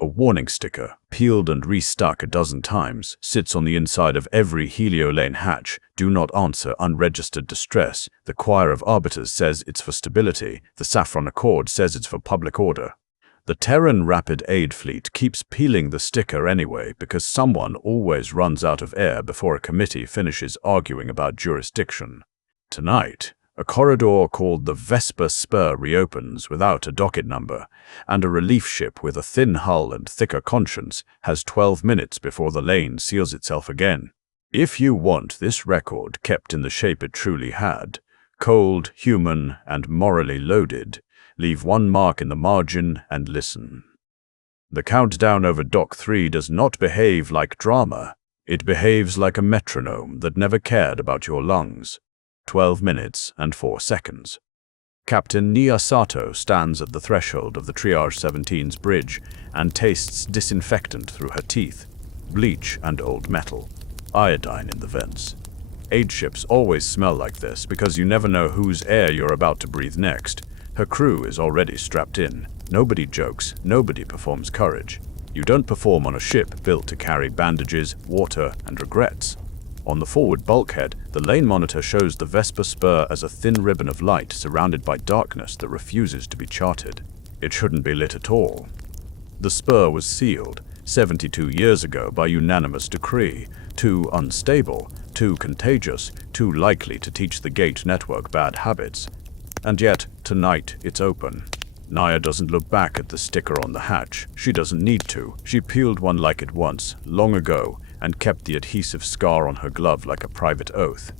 A warning sticker, peeled and restuck a dozen times, sits on the inside of every helio-lane hatch. Do not answer unregistered distress. The choir of arbiters says it's for stability. The saffron accord says it's for public order. The Terran Rapid Aid Fleet keeps peeling the sticker anyway because someone always runs out of air before a committee finishes arguing about jurisdiction. Tonight, a corridor called the Vesper Spur reopens without a docket number, and a relief ship with a thin hull and thicker conscience has 12 minutes before the lane seals itself again. If you want this record kept in the shape it truly had, cold, human, and morally loaded, leave one mark in the margin and listen. The countdown over Dock 3 does not behave like drama. It behaves like a metronome that never cared about your lungs. 12 minutes and 4 seconds. Captain Nia Sato stands at the threshold of the Triage 17's bridge and tastes disinfectant through her teeth, bleach and old metal, iodine in the vents. Aid ships always smell like this because you never know whose air you're about to breathe next. Her crew is already strapped in. Nobody jokes, nobody performs courage. You don't perform on a ship built to carry bandages, water, and regrets. On the forward bulkhead, the lane monitor shows the Vesper Spur as a thin ribbon of light surrounded by darkness that refuses to be charted. It shouldn't be lit at all. The Spur was sealed 72 years ago by unanimous decree. Too unstable, too contagious, too likely to teach the gate network bad habits. And yet, tonight, it's open. Nia doesn't look back at the sticker on the hatch. She doesn't need to. She peeled one like it once, long ago, and kept the adhesive scar on her glove like a private oath.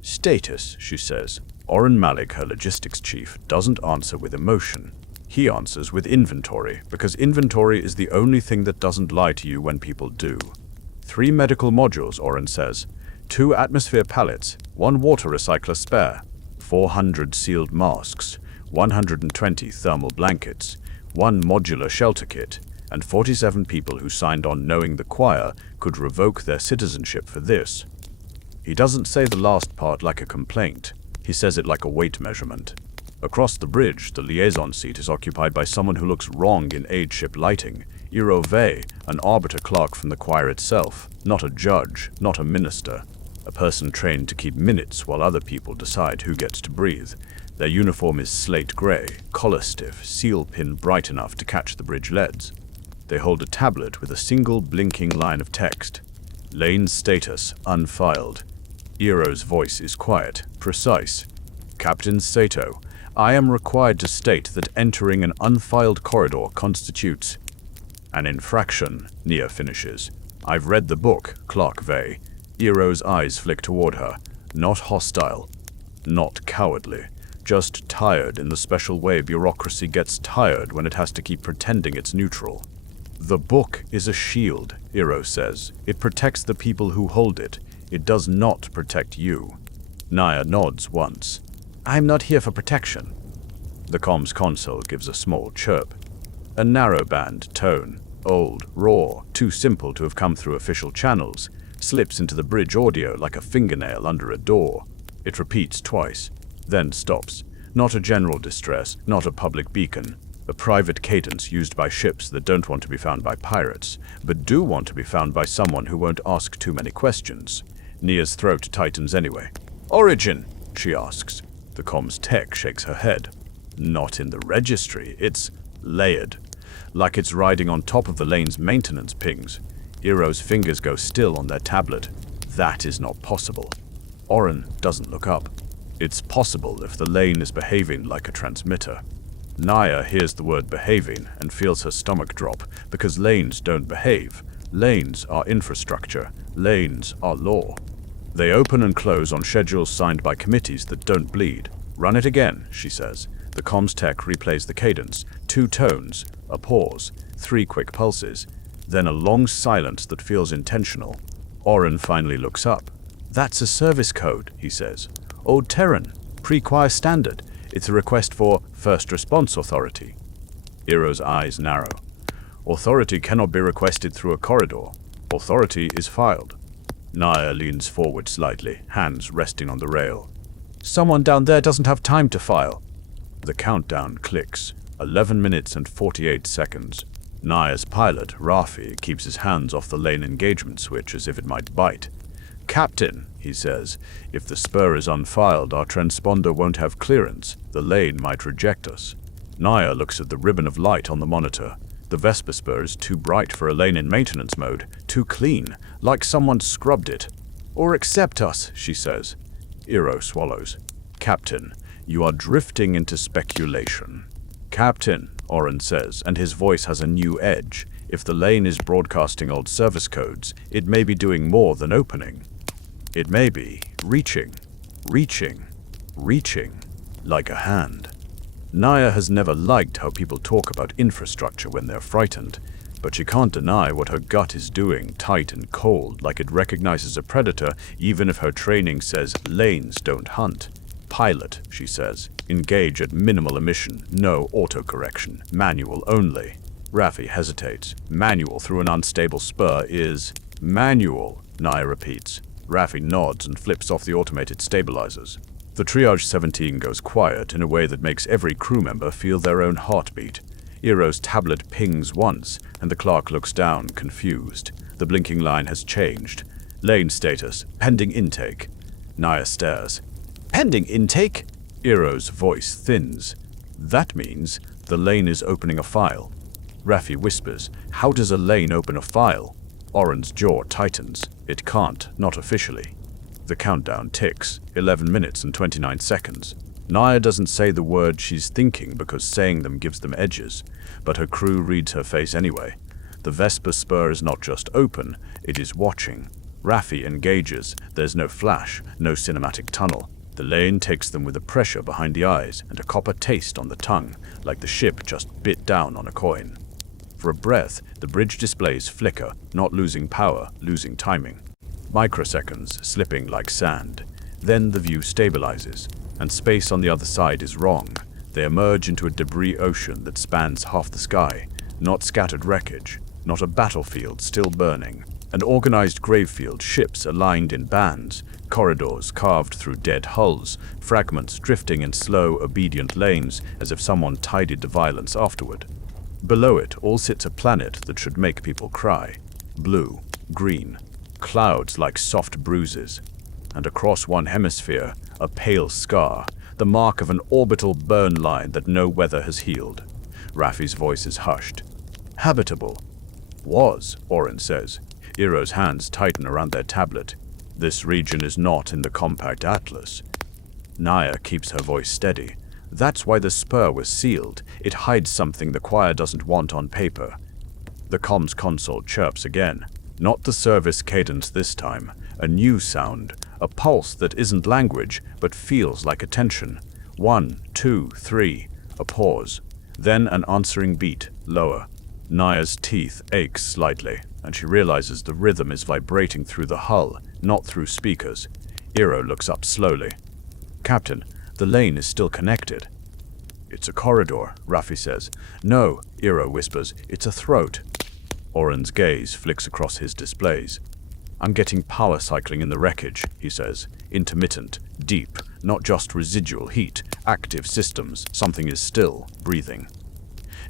Status, she says. Oren Malik, her logistics chief, doesn't answer with emotion. He answers with inventory, because inventory is the only thing that doesn't lie to you when people do. 3 medical modules, Oren says. 2 atmosphere pallets, 1 water recycler spare, 400 sealed masks, 120 thermal blankets, 1 modular shelter kit, and 47 people who signed on knowing the choir could revoke their citizenship for this. He doesn't say the last part like a complaint. He says it like a weight measurement. Across the bridge, the liaison seat is occupied by someone who looks wrong in aid ship lighting. Iro Vey, an arbiter clerk from the choir itself, not a judge, not a minister. A person trained to keep minutes while other people decide who gets to breathe. Their uniform is slate gray, collar stiff, seal pin bright enough to catch the bridge leads. They hold a tablet with a single blinking line of text. Lane status unfiled. Iro's voice is quiet, precise. Captain Sato, I am required to state that entering an unfiled corridor constitutes an infraction, Nia finishes. I've read the book, Clerk Vey. Iro's eyes flick toward her. Not hostile. Not cowardly. Just tired in the special way bureaucracy gets tired when it has to keep pretending it's neutral. The book is a shield, Iro says. It protects the people who hold it. It does not protect you. Nia nods once. I'm not here for protection. The comms console gives a small chirp. A narrow-band tone, old, raw, too simple to have come through official channels, slips into the bridge audio like a fingernail under a door. It repeats twice, then stops. Not a general distress, not a public beacon. A private cadence used by ships that don't want to be found by pirates, but do want to be found by someone who won't ask too many questions. Nia's throat tightens anyway. Origin, she asks. The comms tech shakes her head. Not in the registry, it's layered. Like it's riding on top of the lane's maintenance pings. Iro's fingers go still on their tablet. That is not possible. Oren doesn't look up. It's possible if the lane is behaving like a transmitter. Nia hears the word behaving and feels her stomach drop, because lanes don't behave. Lanes are infrastructure. Lanes are law. They open and close on schedules signed by committees that don't bleed. Run it again, she says. The comms tech replays the cadence. 2 tones, a pause, 3 quick pulses, then a long silence that feels intentional. Oren finally looks up. That's a service code, he says. Old Terran, pre-choir standard. It's a request for first response authority. Iro's eyes narrow. Authority cannot be requested through a corridor. Authority is filed. Nia leans forward slightly, hands resting on the rail. Someone down there doesn't have time to file. The countdown clicks. 11 minutes and 48 seconds. Naya's pilot, Rafi, keeps his hands off the lane engagement switch as if it might bite. "Captain," he says, "if the spur is unfiled, our transponder won't have clearance. The lane might reject us." Naya looks at the ribbon of light on the monitor. The Vespa spur is too bright for a lane in maintenance mode, too clean, like someone scrubbed it. "Or accept us," she says. Iro swallows. "Captain, you are drifting into speculation." "Captain," Oren says, and his voice has a new edge. "If the lane is broadcasting old service codes, it may be doing more than opening. It may be reaching, like a hand." Naya has never liked how people talk about infrastructure when they're frightened, but she can't deny what her gut is doing, tight and cold, like it recognizes a predator, even if her training says lanes don't hunt. "Pilot," she says, "engage at minimal emission, no autocorrection, manual only." Rafi hesitates. "Manual through an unstable spur is..." "Manual," Naya repeats. Rafi nods and flips off the automated stabilizers. The Triage 17 goes quiet in a way that makes every crew member feel their own heartbeat. Iro's tablet pings once, and the clerk looks down, confused. The blinking line has changed. "Lane status, pending intake." Naya stares. "Pending intake?" Iro's voice thins. "That means the lane is opening a file." Rafi whispers, "How does a lane open a file?" Oren's jaw tightens. "It can't, not officially." The countdown ticks, 11 minutes and 29 seconds. Naya doesn't say the words she's thinking because saying them gives them edges, but her crew reads her face anyway. The Vespa spur is not just open, it is watching. Rafi engages. There's no flash, no cinematic tunnel. The lane takes them with a pressure behind the eyes and a copper taste on the tongue, like the ship just bit down on a coin. For a breath, the bridge displays flicker, not losing power, losing timing. Microseconds, slipping like sand. Then the view stabilizes, and space on the other side is wrong. They emerge into a debris ocean that spans half the sky, not scattered wreckage, not a battlefield still burning. An organized gravefield, ships aligned in bands, corridors carved through dead hulls, fragments drifting in slow, obedient lanes as if someone tidied the violence afterward. Below it all sits a planet that should make people cry. Blue, green, clouds like soft bruises. And across one hemisphere, a pale scar, the mark of an orbital burn line that no weather has healed. Rafi's voice is hushed. "Habitable." "Was," Oren says. Iro's hands tighten around their tablet. "This region is not in the compact atlas." Naya keeps her voice steady. "That's why the spur was sealed. It hides something the choir doesn't want on paper." The comms console chirps again. Not the service cadence this time. A new sound. A pulse that isn't language, but feels like attention. 1, 2, 3. A pause. Then an answering beat, lower. Naya's teeth ache slightly, and she realizes the rhythm is vibrating through the hull, not through speakers. Iro looks up slowly. "Captain, the lane is still connected." "It's a corridor," Rafi says. "No," Iro whispers, "it's a throat." Oren's gaze flicks across his displays. "I'm getting power cycling in the wreckage," he says. "Intermittent, deep, not just residual heat, active systems, something is still breathing."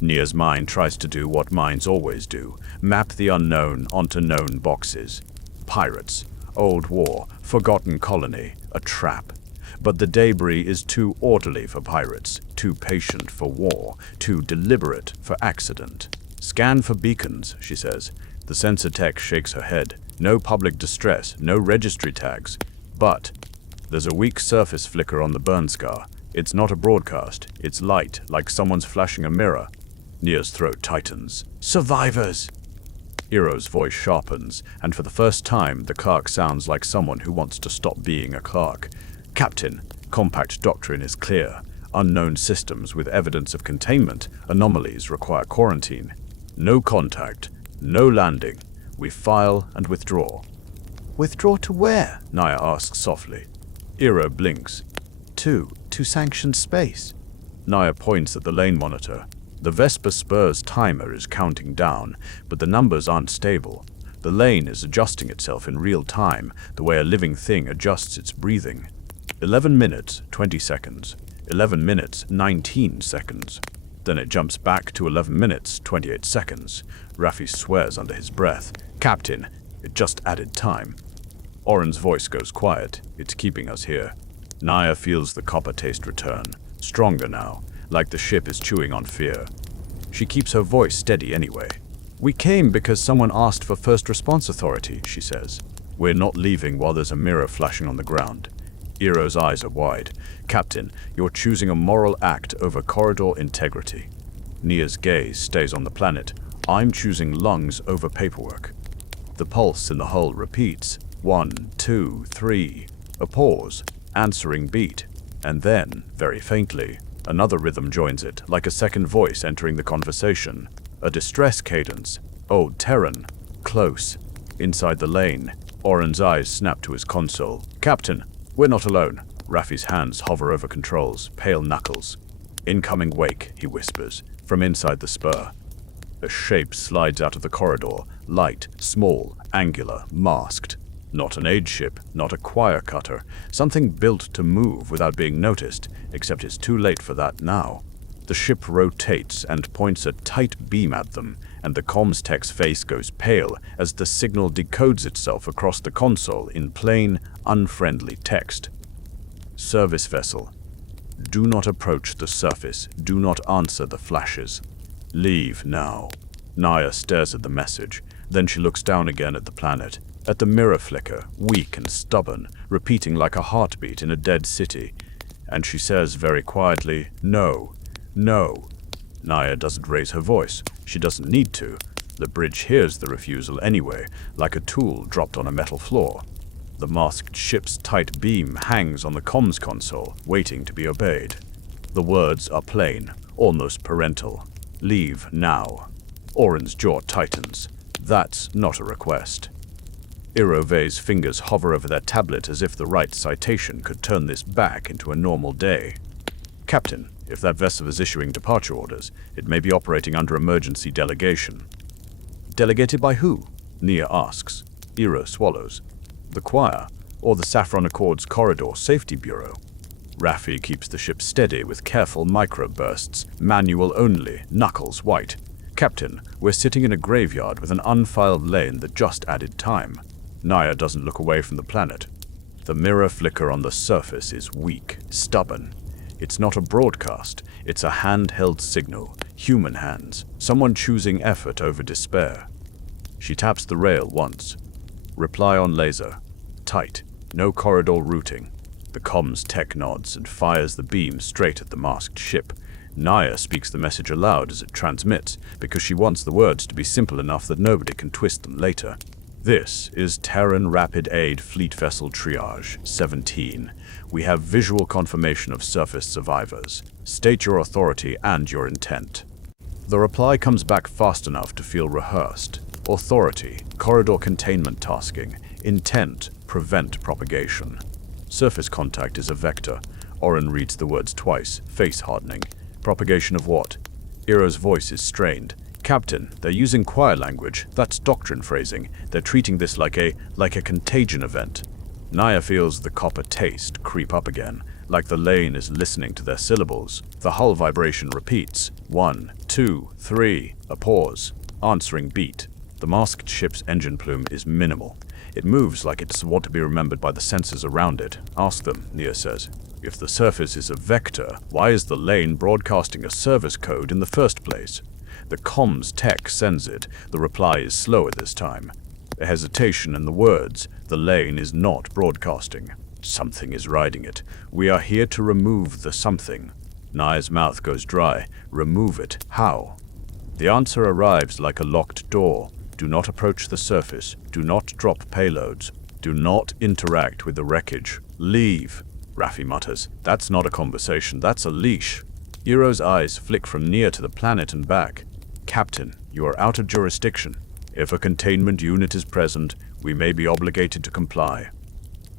Nia's mind tries to do what minds always do, map the unknown onto known boxes. Pirates, old war, forgotten colony, a trap. But the debris is too orderly for pirates, too patient for war, too deliberate for accident. "Scan for beacons," she says. The sensor tech shakes her head. No public distress, no registry tags. But there's a weak surface flicker on the burn scar. It's not a broadcast. It's light, like someone's flashing a mirror. Nia's throat tightens. "Survivors!" Iro's voice sharpens, and for the first time, the clerk sounds like someone who wants to stop being a clerk. "Captain, compact doctrine is clear. Unknown systems with evidence of containment, anomalies require quarantine. No contact, no landing. We file and withdraw." "Withdraw to where?" Naya asks softly. Iro blinks. To sanctioned space." Naya points at the lane monitor. The Vespa spur's timer is counting down, but the numbers aren't stable. The lane is adjusting itself in real time, the way a living thing adjusts its breathing. 11 minutes, 20 seconds. 11 minutes, 19 seconds. Then it jumps back to 11 minutes, 28 seconds. Raffi swears under his breath. Captain, it just added time. Oren's voice goes quiet. It's keeping us here. Naya feels the copper taste return. Stronger now, like the ship is chewing on fear. She keeps her voice steady anyway. We came because someone asked for first response authority, she says. We're not leaving while there's a mirror flashing on the ground. Eero's eyes are wide. Captain, you're choosing a moral act over corridor integrity. Nia's gaze stays on the planet. I'm choosing lungs over paperwork. The pulse in the hull repeats. 1, 2, 3. A pause. Answering beat. And then, very faintly, another rhythm joins it, like a second voice entering the conversation. A distress cadence. Oh, Terran. Close. Inside the lane. Oren's eyes snap to his console. Captain, we're not alone. Raffi's hands hover over controls, pale knuckles. Incoming wake, he whispers, from inside the spur. A shape slides out of the corridor, light, small, angular, masked. Not an aid ship, not a choir cutter. Something built to move without being noticed, except it's too late for that now. The ship rotates and points a tight beam at them, and the comms tech's face goes pale as the signal decodes itself across the console in plain, unfriendly text. Service vessel. Do not approach the surface. Do not answer the flashes. Leave now. Naya stares at the message. Then she looks down again at the planet, at the mirror flicker, weak and stubborn, repeating like a heartbeat in a dead city. And she says very quietly, no, no. Naya doesn't raise her voice. She doesn't need to. The bridge hears the refusal anyway, like a tool dropped on a metal floor. The masked ship's tight beam hangs on the comms console, waiting to be obeyed. The words are plain, almost parental. Leave now. Oren's jaw tightens. That's not a request. Irove's fingers hover over their tablet as if the right citation could turn this back into a normal day. Captain, if that vessel is issuing departure orders, it may be operating under emergency delegation. Delegated by who? Nia asks. Iro swallows. The choir, or the Saffron Accord's Corridor Safety Bureau. Raffi keeps the ship steady with careful microbursts, manual only, knuckles white. Captain, we're sitting in a graveyard with an unfiled lane that just added time. Naya doesn't look away from the planet. The mirror flicker on the surface is weak, stubborn. It's not a broadcast, it's a handheld signal, human hands, someone choosing effort over despair. She taps the rail once. Reply on laser. Tight, no corridor routing. The comms tech nods and fires the beam straight at the masked ship. Naya speaks the message aloud as it transmits, because she wants the words to be simple enough that nobody can twist them later. This is Terran Rapid Aid Fleet Vessel Triage 17. We have visual confirmation of surface survivors. State your authority and your intent. The reply comes back fast enough to feel rehearsed. Authority, corridor containment tasking. Intent, prevent propagation. Surface contact is a vector. Oren reads the words twice, face hardening. Propagation of what? Iro's voice is strained. Captain, they're using choir language. That's doctrine phrasing. They're treating this like a contagion event. Naya feels the copper taste creep up again, like the lane is listening to their syllables. The hull vibration repeats. 1, 2, 3. A pause. Answering beat. The masked ship's engine plume is minimal. It moves like it's what to be remembered by the sensors around it. Ask them, Nia says. If the surface is a vector, why is the lane broadcasting a service code in the first place? The comms tech sends it. The reply is slower this time. A hesitation in the words. The lane is not broadcasting. Something is riding it. We are here to remove the something. Nia's mouth goes dry. Remove it. How? The answer arrives like a locked door. Do not approach the surface. Do not drop payloads. Do not interact with the wreckage. Leave. Raffi mutters. That's not a conversation. That's a leash. Iro's eyes flick from Nia to the planet and back. Captain, you are out of jurisdiction. If a containment unit is present, we may be obligated to comply.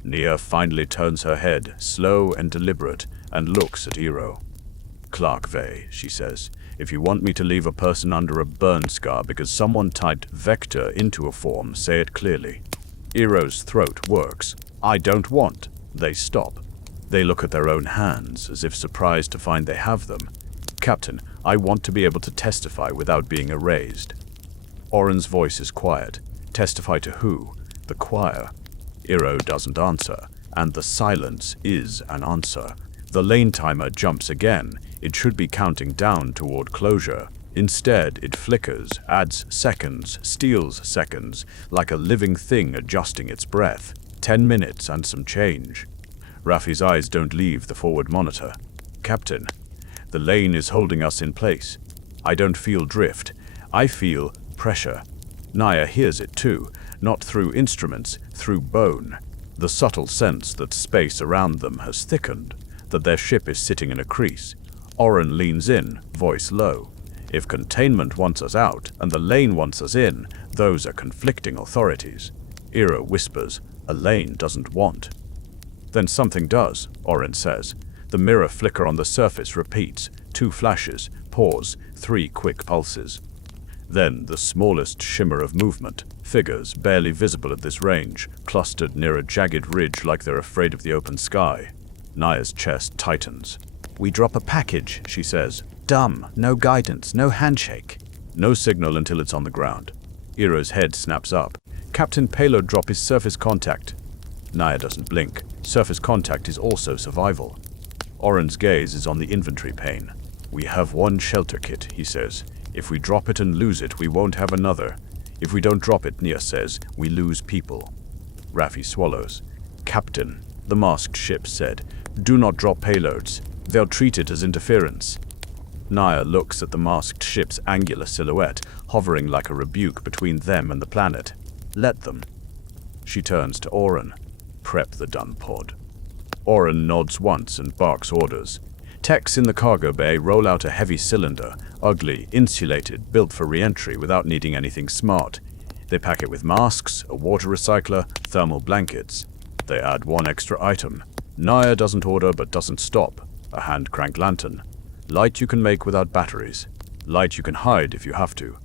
Nia finally turns her head, slow and deliberate, and looks at Iro. Clerk Vey, she says, if you want me to leave a person under a burn scar because someone typed vector into a form, say it clearly. Iro's throat works. I don't want. They stop. They look at their own hands, as if surprised to find they have them. Captain, I want to be able to testify without being erased. Oren's voice is quiet. Testify to who? The choir. Iro doesn't answer, and the silence is an answer. The lane timer jumps again. It should be counting down toward closure. Instead, it flickers, adds seconds, steals seconds, like a living thing adjusting its breath. 10 minutes and some change. Raffi's eyes don't leave the forward monitor. Captain, the lane is holding us in place. I don't feel drift. I feel pressure. Naya hears it too, not through instruments, through bone. The subtle sense that space around them has thickened, that their ship is sitting in a crease. Oren leans in, voice low. If containment wants us out and the lane wants us in, those are conflicting authorities. Iro whispers, a lane doesn't want. Then something does, Oren says. The mirror flicker on the surface repeats. 2 flashes, pause, 3 quick pulses. Then the smallest shimmer of movement. Figures, barely visible at this range, clustered near a jagged ridge like they're afraid of the open sky. Naya's chest tightens. We drop a package, she says. Dumb, no guidance, no handshake. No signal until it's on the ground. Iro's head snaps up. Captain, payload drop is surface contact. Naya doesn't blink. Surface contact is also survival. Oren's gaze is on the inventory pane. We have 1 shelter kit, he says. If we drop it and lose it, we won't have another. If we don't drop it, Nia says, we lose people. Raffi swallows. Captain, the masked ship said, do not drop payloads. They'll treat it as interference. Naya looks at the masked ship's angular silhouette, hovering like a rebuke between them and the planet. Let them. She turns to Oren. Prep the dun pod. Oren nods once and barks orders. Techs in the cargo bay roll out a heavy cylinder, ugly, insulated, built for re-entry without needing anything smart. They pack it with masks, a water recycler, thermal blankets. They add 1 extra item. Naya doesn't order but doesn't stop. A hand-crank lantern. Light you can make without batteries. Light you can hide if you have to.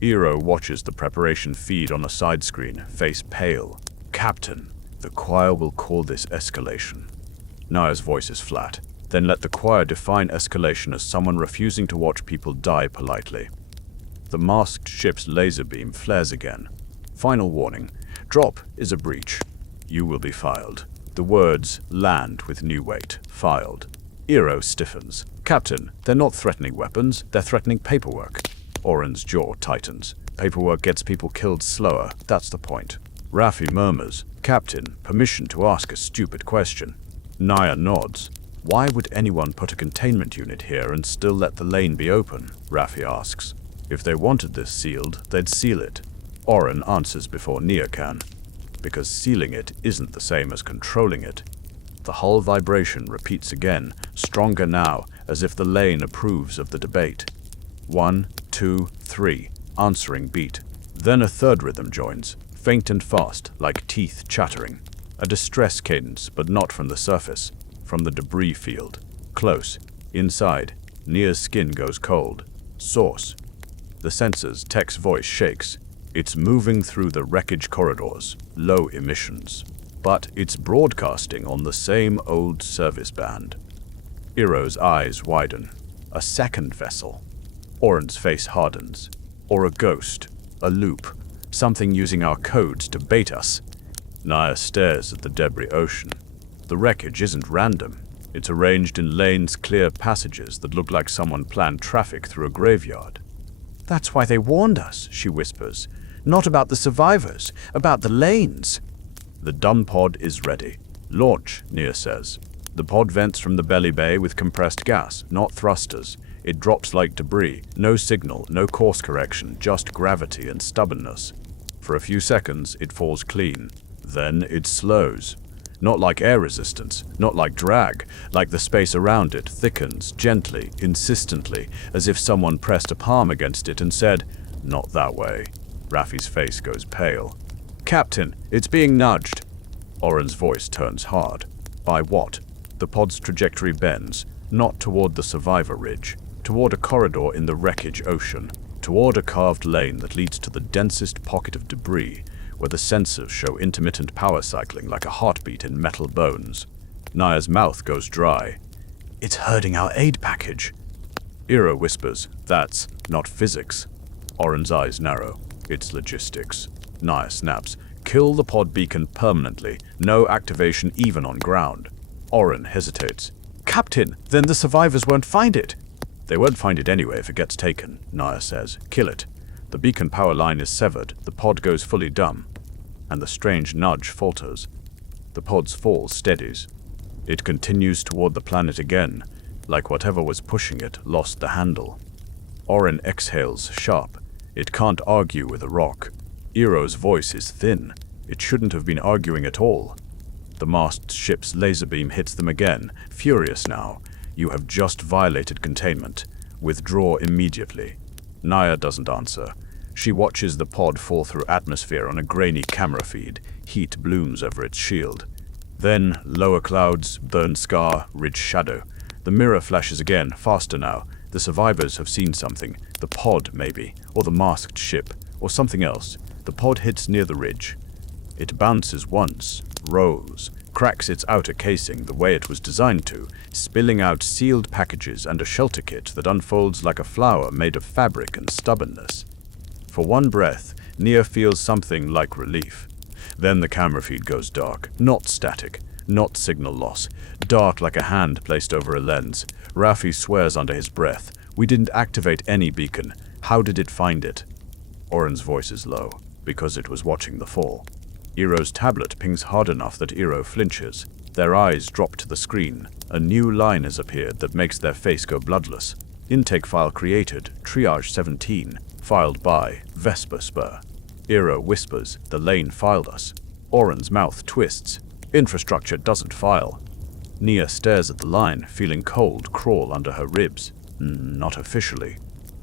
Iro watches the preparation feed on a side screen, face pale. Captain, the choir will call this escalation. Naya's voice is flat. Then let the choir define escalation as someone refusing to watch people die politely. The masked ship's laser beam flares again. Final warning. Drop is a breach. You will be filed. The words land with new weight. Filed. Iro stiffens. Captain, they're not threatening weapons, they're threatening paperwork. Oren's jaw tightens. Paperwork gets people killed slower, that's the point. Raffi murmurs. Captain, permission to ask a stupid question. Naya nods. Why would anyone put a containment unit here and still let the lane be open? Raffi asks. If they wanted this sealed, they'd seal it. Oren answers before Nia can. Because sealing it isn't the same as controlling it. The hull vibration repeats again, stronger now, as if the lane approves of the debate. 1, 2, 3, answering beat. Then a third rhythm joins, faint and fast, like teeth chattering. A distress cadence, but not from the surface, from the debris field. Close, inside, Nia's skin goes cold. Source. The sensors, Tech's voice shakes. It's moving through the wreckage corridors, low emissions. But it's broadcasting on the same old service band. Iro's eyes widen. A second vessel. Oren's face hardens. Or a ghost. A loop. Something using our codes to bait us. Naya stares at the debris ocean. The wreckage isn't random. It's arranged in lanes, clear passages that look like someone planned traffic through a graveyard. That's why they warned us, she whispers. Not about the survivors, about the lanes. The dumb pod is ready. Launch, Nia says. The pod vents from the belly bay with compressed gas, not thrusters. It drops like debris, no signal, no course correction, just gravity and stubbornness. For a few seconds, it falls clean. Then it slows. Not like air resistance, not like drag, like the space around it thickens, gently, insistently, as if someone pressed a palm against it and said, "Not that way." Raffi's face goes pale. "Captain, it's being nudged." Oren's voice turns hard. By what? The pod's trajectory bends, not toward the survivor ridge, toward a corridor in the wreckage ocean, toward a carved lane that leads to the densest pocket of debris, where the sensors show intermittent power cycling like a heartbeat in metal bones. Naya's mouth goes dry. "It's herding our aid package." Iro whispers, "That's not physics." Oren's eyes narrow. "It's logistics." Naya snaps, "Kill the pod beacon permanently. No activation even on ground." Oren hesitates. "Captain, then the survivors won't find it." "They won't find it anyway if it gets taken," Naya says. "Kill it. The beacon power line is severed. The pod goes fully dumb." And the strange nudge falters. The pod's fall steadies. It continues toward the planet again, like whatever was pushing it lost the handle. Oren exhales sharp. It can't argue with a rock. Iro's voice is thin. It shouldn't have been arguing at all. The masked ship's laser beam hits them again, furious now. "You have just violated containment. Withdraw immediately." Naya doesn't answer. She watches the pod fall through atmosphere on a grainy camera feed. Heat blooms over its shield. Then, lower clouds, burn scar, ridge shadow. The mirror flashes again, faster now. The survivors have seen something. The pod, maybe. Or the masked ship. Or something else. The pod hits near the ridge. It bounces once, rolls, cracks its outer casing the way it was designed to, spilling out sealed packages and a shelter kit that unfolds like a flower made of fabric and stubbornness. For one breath, Nia feels something like relief. Then the camera feed goes dark. Not static. Not signal loss. Dark like a hand placed over a lens. Raffi swears under his breath. "We didn't activate any beacon. How did it find it?" Oren's voice is low, because it was watching the fall. Iro's tablet pings hard enough that Iro flinches. Their eyes drop to the screen. A new line has appeared that makes their face go bloodless. Intake file created, triage 17, filed by Vesper Spur. Iro whispers, "The lane filed us." Oren's mouth twists. "Infrastructure doesn't file." Nia stares at the line, feeling cold crawl under her ribs. Not officially.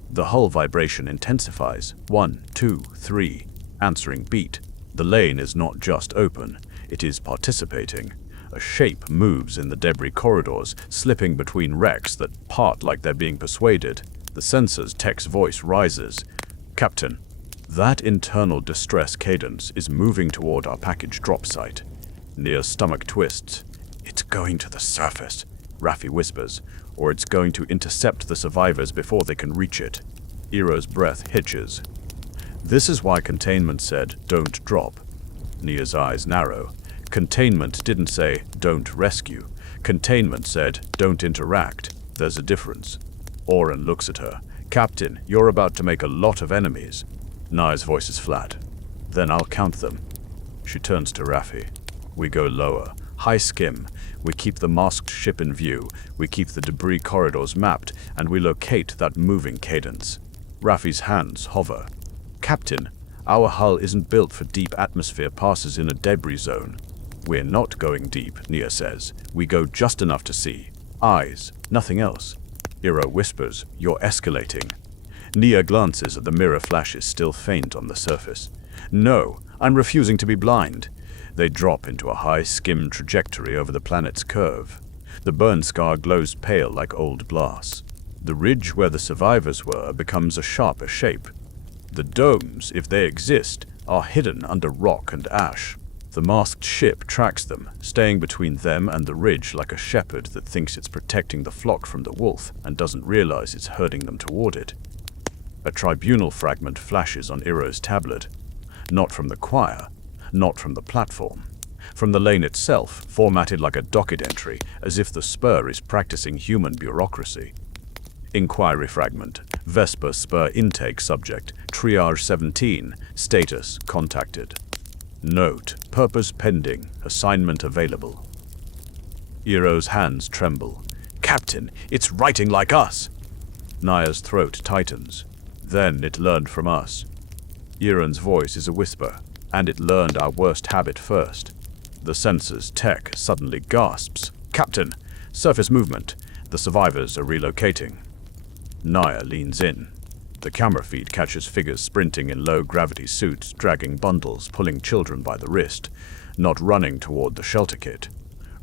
The hull vibration intensifies. 1, 2, 3. Answering beat. The lane is not just open, it is participating. A shape moves in the debris corridors, slipping between wrecks that part like they're being persuaded. The sensor's tech's voice rises. "Captain, that internal distress cadence is moving toward our package drop site." Nia's stomach twists. "It's going to the surface," Raffi whispers, "or it's going to intercept the survivors before they can reach it." Iro's breath hitches. "This is why containment said, 'Don't drop.'" Nia's eyes narrow. Containment didn't say, "Don't rescue." Containment said, "Don't interact." There's a difference. Oren looks at her. "Captain, you're about to make a lot of enemies." Nia's voice is flat. "Then I'll count them." She turns to Raffi. "We go lower. High skim. We keep the masked ship in view. We keep the debris corridors mapped, and we locate that moving cadence." Raffi's hands hover. "Captain, our hull isn't built for deep atmosphere passes in a debris zone." "We're not going deep," Nia says. "We go just enough to see. Eyes, nothing else." Iro whispers, "You're escalating." Nia glances at the mirror flashes still faint on the surface. "No, I'm refusing to be blind." They drop into a high skim trajectory over the planet's curve. The burn scar glows pale like old glass. The ridge where the survivors were becomes a sharper shape. The domes, if they exist, are hidden under rock and ash. The masked ship tracks them, staying between them and the ridge like a shepherd that thinks it's protecting the flock from the wolf and doesn't realize it's herding them toward it. A tribunal fragment flashes on Iro's tablet. Not from the choir, not from the platform. From the lane itself, formatted like a docket entry, as if the Spur is practicing human bureaucracy. Inquiry fragment. Vesper Spur intake subject. Triage 17. Status contacted. Note. Purpose pending. Assignment available. Iro's hands tremble. "Captain, it's writing like us!" Naya's throat tightens. "Then it learned from us." Iron's voice is a whisper, and it learned our worst habit first. The sensor's tech suddenly gasps. "Captain, surface movement. The survivors are relocating." Naya leans in. The camera feed catches figures sprinting in low-gravity suits, dragging bundles, pulling children by the wrist, not running toward the shelter kit.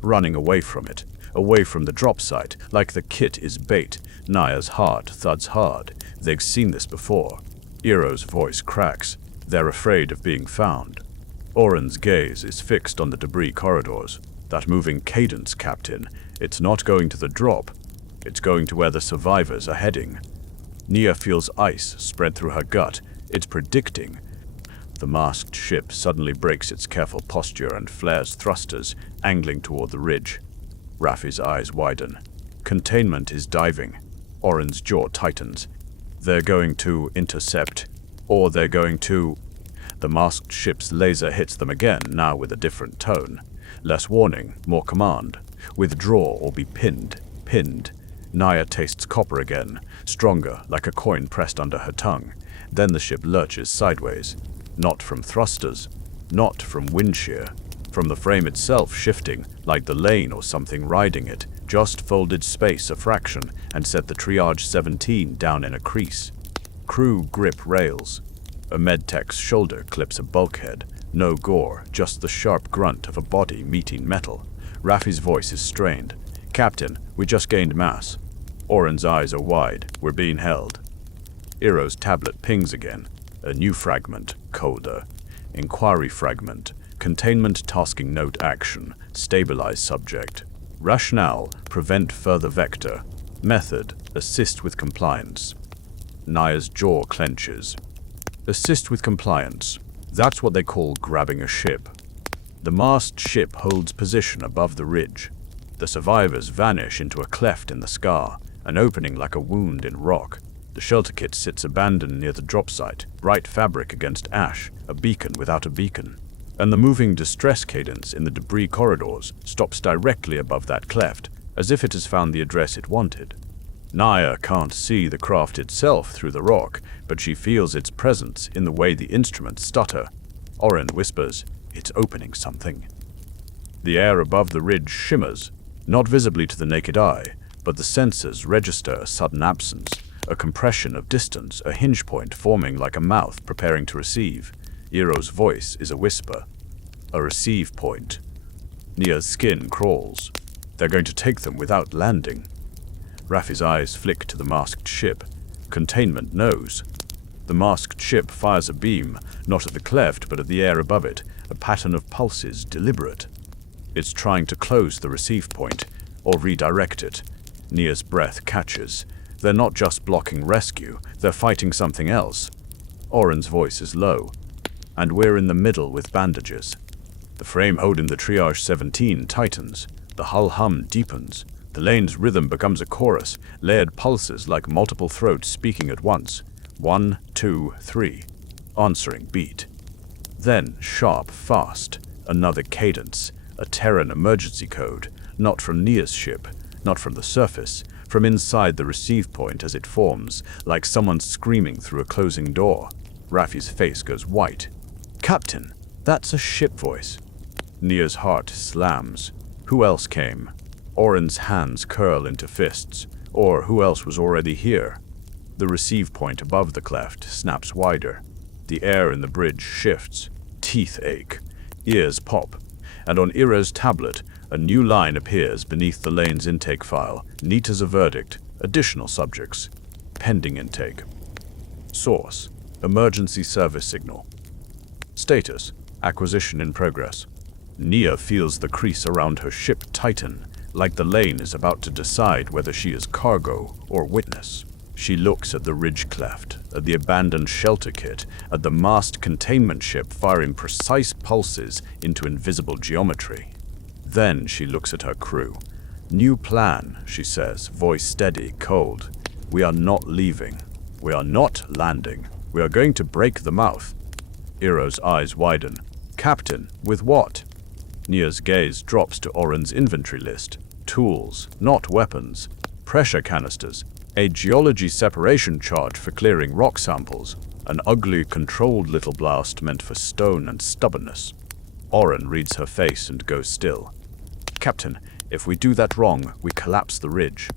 Running away from it, away from the drop site, like the kit is bait. Naya's heart thuds hard. They've seen this before. Iro's voice cracks. They're afraid of being found. Oren's gaze is fixed on the debris corridors. "That moving cadence, Captain. It's not going to the drop." It's going to where the survivors are heading. Nia feels ice spread through her gut. It's predicting. The masked ship suddenly breaks its careful posture and flares thrusters, angling toward the ridge. Raffi's eyes widen. Containment is diving. Oren's jaw tightens. They're going to intercept. Or they're going to... The masked ship's laser hits them again, now with a different tone. Less warning, more command. Withdraw or be pinned. Pinned. Nia tastes copper again, stronger, like a coin pressed under her tongue. Then the ship lurches sideways. Not from thrusters, not from wind shear. From the frame itself shifting, like the lane or something riding it, just folded space a fraction and set the triage 17 down in a crease. Crew grip rails. A medtech's shoulder clips a bulkhead. No gore, just the sharp grunt of a body meeting metal. Raffi's voice is strained. "Captain, we just gained mass." Oren's eyes are wide. "We're being held." Iroh's tablet pings again. A new fragment, colder. Inquiry fragment. Containment tasking note action. Stabilize subject. Rationale, prevent further vector. Method, assist with compliance. Nia's jaw clenches. Assist with compliance. That's what they call grabbing a ship. The mast ship holds position above the ridge. The survivors vanish into a cleft in the scar, an opening like a wound in rock. The shelter kit sits abandoned near the drop site, bright fabric against ash, a beacon without a beacon. And the moving distress cadence in the debris corridors stops directly above that cleft, as if it has found the address it wanted. Nia can't see the craft itself through the rock, but she feels its presence in the way the instruments stutter. Oren whispers, "It's opening something." The air above the ridge shimmers, not visibly to the naked eye, but the sensors register a sudden absence, a compression of distance, a hinge point forming like a mouth preparing to receive. Iroh's voice is a whisper. A receive point. Nia's skin crawls. They're going to take them without landing. Raffi's eyes flick to the masked ship. Containment knows. The masked ship fires a beam, not at the cleft but at the air above it, a pattern of pulses, deliberate. It's trying to close the receive point, or redirect it. Nia's breath catches. They're not just blocking rescue, they're fighting something else. Oren's voice is low. And we're in the middle with bandages. The frame holding the triage 17 tightens. The hull hum deepens. The lane's rhythm becomes a chorus, layered pulses like multiple throats speaking at once. 1, 2, 3. Answering beat. Then, sharp, fast, another cadence, a Terran emergency code, not from Nia's ship, not from the surface, from inside the receive point as it forms, like someone screaming through a closing door. Raffi's face goes white. "Captain, that's a ship voice." Nia's heart slams. Who else came? Oren's hands curl into fists. Or who else was already here? The receive point above the cleft snaps wider. The air in the bridge shifts. Teeth ache. Ears pop. And on Iroh's tablet, a new line appears beneath the lane's intake file, neat as a verdict. Additional subjects. Pending intake. Source: emergency service signal. Status: acquisition in progress. Nia feels the crease around her ship tighten, like the lane is about to decide whether she is cargo or witness. She looks at the ridge cleft, at the abandoned shelter kit, at the masked containment ship firing precise pulses into invisible geometry. Then she looks at her crew. "New plan," she says, voice steady, cold. "We are not leaving. We are not landing. We are going to break the mouth." Iroh's eyes widen. "Captain, with what?" Nia's gaze drops to Oren's inventory list. Tools, not weapons. Pressure canisters. A geology separation charge for clearing rock samples. An ugly, controlled little blast meant for stone and stubbornness. Oren reads her face and goes still. "Captain, if we do that wrong, we collapse the ridge."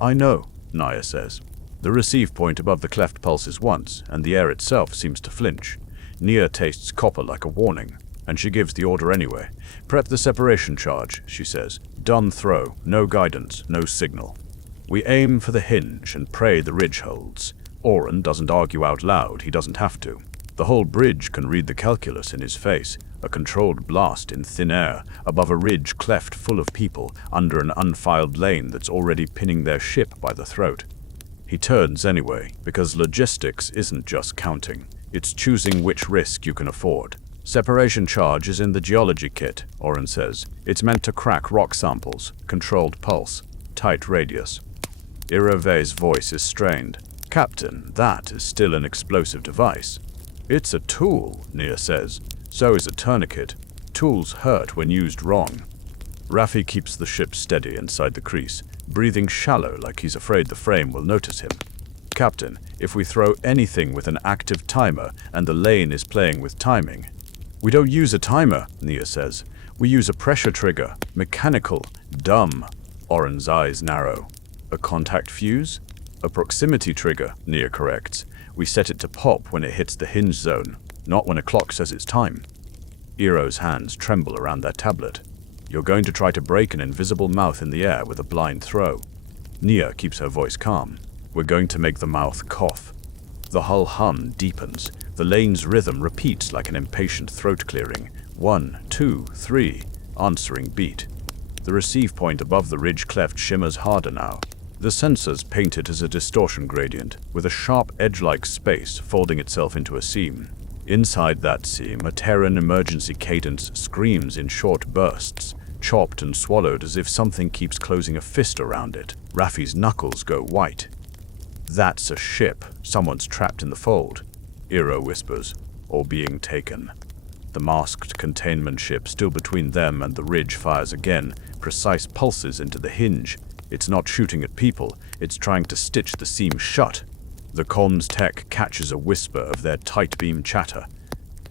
"I know," Nia says. The receive point above the cleft pulses once, and the air itself seems to flinch. Nia tastes copper like a warning, and she gives the order anyway. "Prep the separation charge," she says. "Done throw, no guidance, no signal." We aim for the hinge and pray the ridge holds. Oren doesn't argue out loud, he doesn't have to. The whole bridge can read the calculus in his face. A controlled blast in thin air, above a ridge cleft full of people, under an unfiled lane that's already pinning their ship by the throat. He turns anyway, because logistics isn't just counting. It's choosing which risk you can afford. Separation charge is in the geology kit, Oren says. It's meant to crack rock samples, controlled pulse, tight radius. Irove's voice is strained. Captain, that is still an explosive device. It's a tool, Nia says. So is a tourniquet. Tools hurt when used wrong. Raffi keeps the ship steady inside the crease, breathing shallow like he's afraid the frame will notice him. Captain, if we throw anything with an active timer and the lane is playing with timing. We don't use a timer, Nia says. We use a pressure trigger. Mechanical. Dumb. Oren's eyes narrow. A contact fuse? A proximity trigger, Nia corrects. We set it to pop when it hits the hinge zone, not when a clock says it's time. Iro's hands tremble around their tablet. You're going to try to break an invisible mouth in the air with a blind throw. Nia keeps her voice calm. We're going to make the mouth cough. The hull hum deepens. The lane's rhythm repeats like an impatient throat clearing. 1, 2, 3, answering beat. The receive point above the ridge cleft shimmers harder now. The sensors paint it as a distortion gradient, with a sharp edge-like space folding itself into a seam. Inside that seam, a Terran emergency cadence screams in short bursts, chopped and swallowed as if something keeps closing a fist around it. Raffi's knuckles go white. That's a ship. Someone's trapped in the fold, Iro whispers, or being taken. The masked containment ship still between them and the ridge fires again, precise pulses into the hinge. It's not shooting at people, it's trying to stitch the seam shut. The comms tech catches a whisper of their tight beam chatter.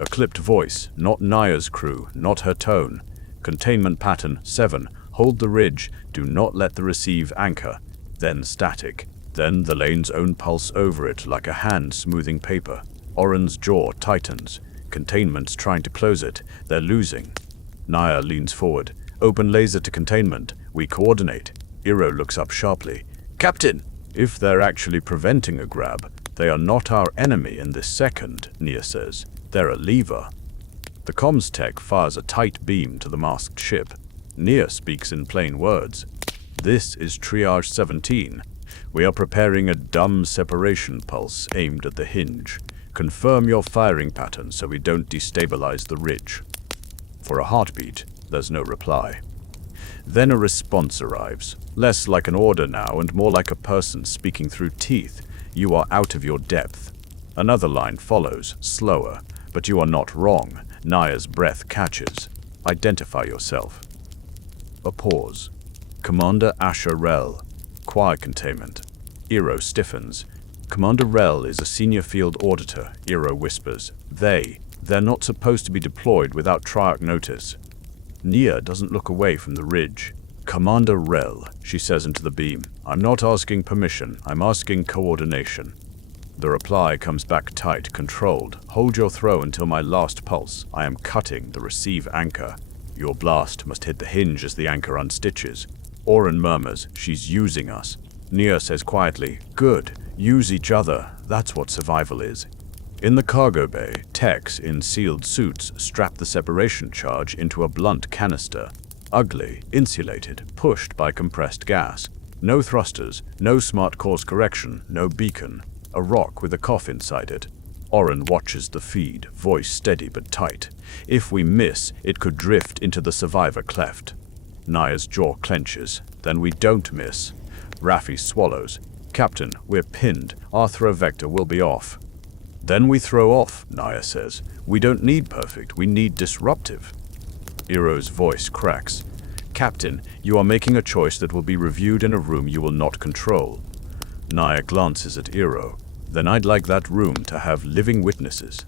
A clipped voice, not Naya's crew, not her tone. Containment pattern 7, hold the ridge, do not let the receive anchor. Then static. Then the lane's own pulse over it like a hand smoothing paper. Oren's jaw tightens. Containment's trying to close it. They're losing. Naya leans forward. Open laser to containment. We coordinate. Iro looks up sharply. Captain! If they're actually preventing a grab, they are not our enemy in this second, Nia says. They're a lever. The comms tech fires a tight beam to the masked ship. Nia speaks in plain words. This is Triage 17. We are preparing a dumb separation pulse aimed at the hinge. Confirm your firing pattern so we don't destabilize the ridge. For a heartbeat, there's no reply. Then a response arrives, less like an order now and more like a person speaking through teeth. You are out of your depth. Another line follows, slower, but you are not wrong. Naya's breath catches. Identify yourself. A pause. Commander Asher Rel. Choir containment. Iro stiffens. Commander Rel is a senior field auditor, Iro whispers. They're not supposed to be deployed without Triarch notice. Nia doesn't look away from the ridge. Commander Rel, she says into the beam. I'm not asking permission, I'm asking coordination. The reply comes back tight, controlled. Hold your throw until my last pulse. I am cutting the receive anchor. Your blast must hit the hinge as the anchor unstitches. Oren murmurs, she's using us. Nia says quietly, good, use each other, that's what survival is. In the cargo bay, techs in sealed suits strap the separation charge into a blunt canister. Ugly, insulated, pushed by compressed gas. No thrusters, no smart course correction, no beacon. A rock with a cough inside it. Oren watches the feed, voice steady but tight. If we miss, it could drift into the survivor cleft. Naya's jaw clenches. Then we don't miss. Raffi swallows. Captain, we're pinned. Our throw vector will be off. Then we throw off, Naya says. We don't need perfect, we need disruptive. Iro's voice cracks. Captain, you are making a choice that will be reviewed in a room you will not control. Naya glances at Iro. Then I'd like that room to have living witnesses.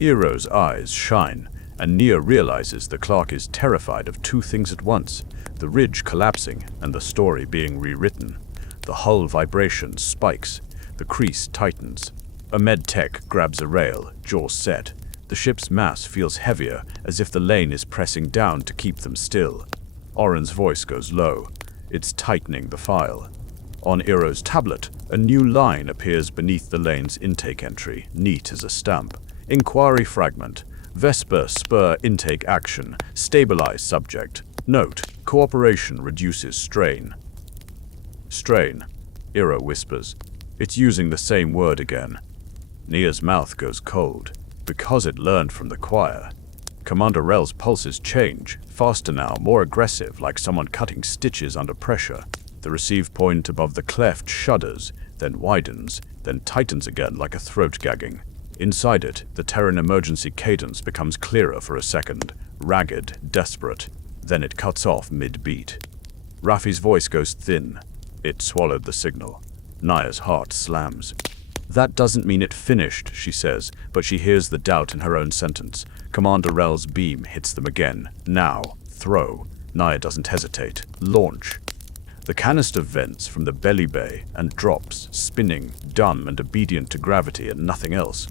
Iro's eyes shine, and Nia realizes the Clerk is terrified of two things at once, the ridge collapsing and the story being rewritten. The hull vibration spikes, the crease tightens. A med tech grabs a rail, jaw set. The ship's mass feels heavier, as if the lane is pressing down to keep them still. Oren's voice goes low. It's tightening the file. On Iro's tablet, a new line appears beneath the lane's intake entry, neat as a stamp. Inquiry fragment. Vesper spur intake action. Stabilize subject. Note, cooperation reduces strain. Strain, Ira whispers. It's using the same word again. Nia's mouth goes cold, because it learned from the choir. Commander Rel's pulses change, faster now, more aggressive, like someone cutting stitches under pressure. The receive point above the cleft shudders, then widens, then tightens again like a throat gagging. Inside it, the Terran emergency cadence becomes clearer for a second, ragged, desperate. Then it cuts off mid-beat. Raffi's voice goes thin. It swallowed the signal. Nia's heart slams. That doesn't mean it finished, she says, but she hears the doubt in her own sentence. Commander Rel's beam hits them again. Now. Throw. Nia doesn't hesitate. Launch. The canister vents from the belly bay and drops, spinning, dumb and obedient to gravity and nothing else.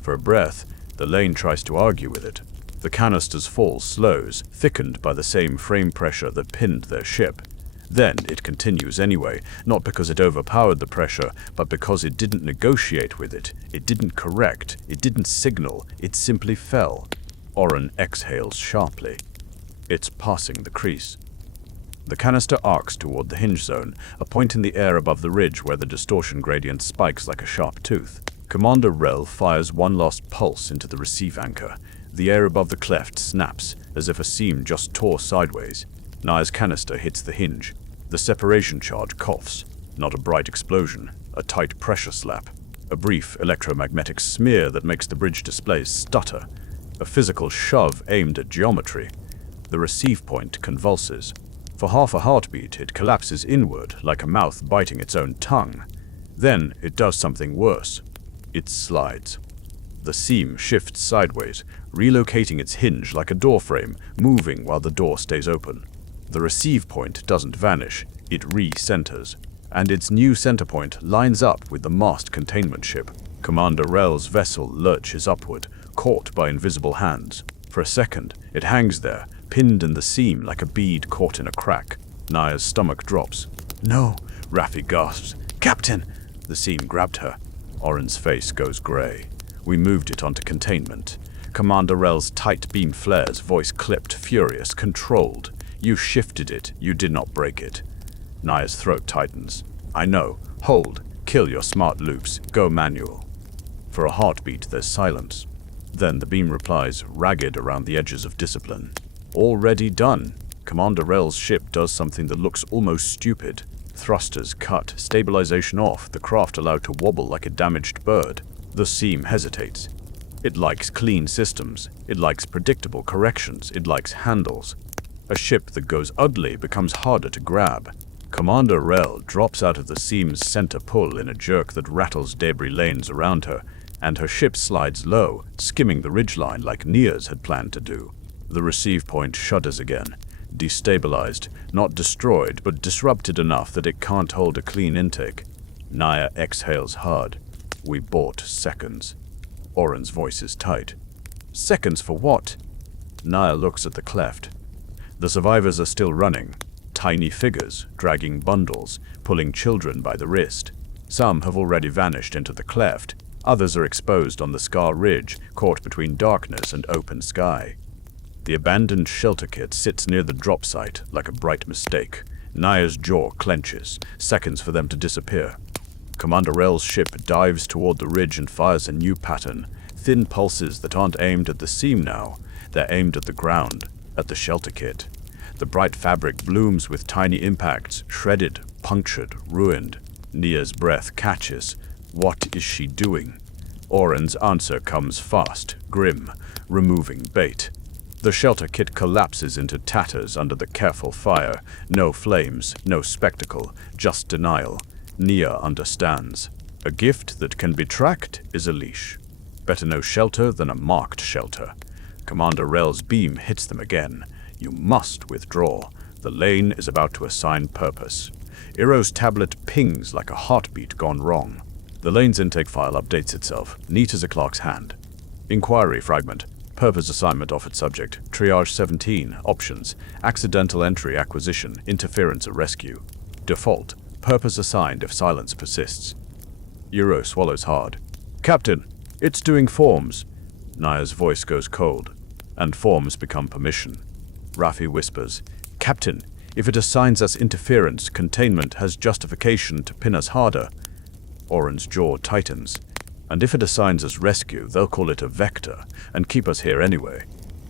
For a breath, the lane tries to argue with it. The canister's fall slows, thickened by the same frame pressure that pinned their ship. Then it continues anyway, not because it overpowered the pressure, but because it didn't negotiate with it. It didn't correct. It didn't signal. It simply fell. Oren exhales sharply. It's passing the crease. The canister arcs toward the hinge zone, a point in the air above the ridge where the distortion gradient spikes like a sharp tooth. Commander Rel fires one last pulse into the receive anchor. The air above the cleft snaps, as if a seam just tore sideways. Nia's canister hits the hinge. The separation charge coughs. Not a bright explosion, a tight pressure slap. A brief electromagnetic smear that makes the bridge displays stutter. A physical shove aimed at geometry. The receive point convulses. For half a heartbeat, it collapses inward, like a mouth biting its own tongue. Then it does something worse. It slides. The seam shifts sideways, relocating its hinge like a door frame, moving while the door stays open. The receive point doesn't vanish, it re-centers, and its new center point lines up with the mast containment ship. Commander Rel's vessel lurches upward, caught by invisible hands. For a second, it hangs there, pinned in the seam like a bead caught in a crack. Nia's stomach drops. "No," Raffi gasps. "Captain!" The seam grabbed her. Oren's face goes gray. We moved it onto containment. Commander Rel's tight beam flares, voice clipped, furious, controlled. "You shifted it, you did not break it." Nia's throat tightens. "I know. Hold. Kill your smart loops. Go manual." For a heartbeat, there's silence. Then the beam replies, ragged around the edges of discipline. "Already done." Commander Rel's ship does something that looks almost stupid. Thrusters cut, stabilization off, the craft allowed to wobble like a damaged bird. The seam hesitates. It likes clean systems. It likes predictable corrections. It likes handles. A ship that goes ugly becomes harder to grab. Commander Rel drops out of the seam's center pull in a jerk that rattles debris lanes around her, and her ship slides low, skimming the ridgeline like Nia's had planned to do. The receive point shudders again. Destabilized, not destroyed, but disrupted enough that it can't hold a clean intake. Nia exhales hard. We bought seconds. Oren's voice is tight. "Seconds for what?" Nia looks at the cleft. The survivors are still running. Tiny figures, dragging bundles, pulling children by the wrist. Some have already vanished into the cleft. Others are exposed on the scar ridge, caught between darkness and open sky. The abandoned shelter kit sits near the drop site like a bright mistake. Nia's jaw clenches, seconds for them to disappear. Commander Rel's ship dives toward the ridge and fires a new pattern. Thin pulses that aren't aimed at the seam now. They're aimed at the ground, at the shelter kit. The bright fabric blooms with tiny impacts, shredded, punctured, ruined. Nia's breath catches. What is she doing? Oren's answer comes fast, grim, removing bait. The shelter kit collapses into tatters under the careful fire. No flames, no spectacle, just denial. Nia understands. A gift that can be tracked is a leash. Better no shelter than a marked shelter. Commander Rel's beam hits them again. You must withdraw. The lane is about to assign purpose. Iro's tablet pings like a heartbeat gone wrong. The lane's intake file updates itself, neat as a clerk's hand. Inquiry fragment. Purpose assignment offered subject. Triage 17. Options. Accidental entry acquisition. Interference or rescue. Default. Purpose assigned if silence persists. Iro swallows hard. "Captain, it's doing forms." Naya's voice goes cold, and forms become permission. Raffi whispers, "Captain, if it assigns us interference, containment has justification to pin us harder." Oren's jaw tightens. "And if it assigns us rescue, they'll call it a vector, and keep us here anyway."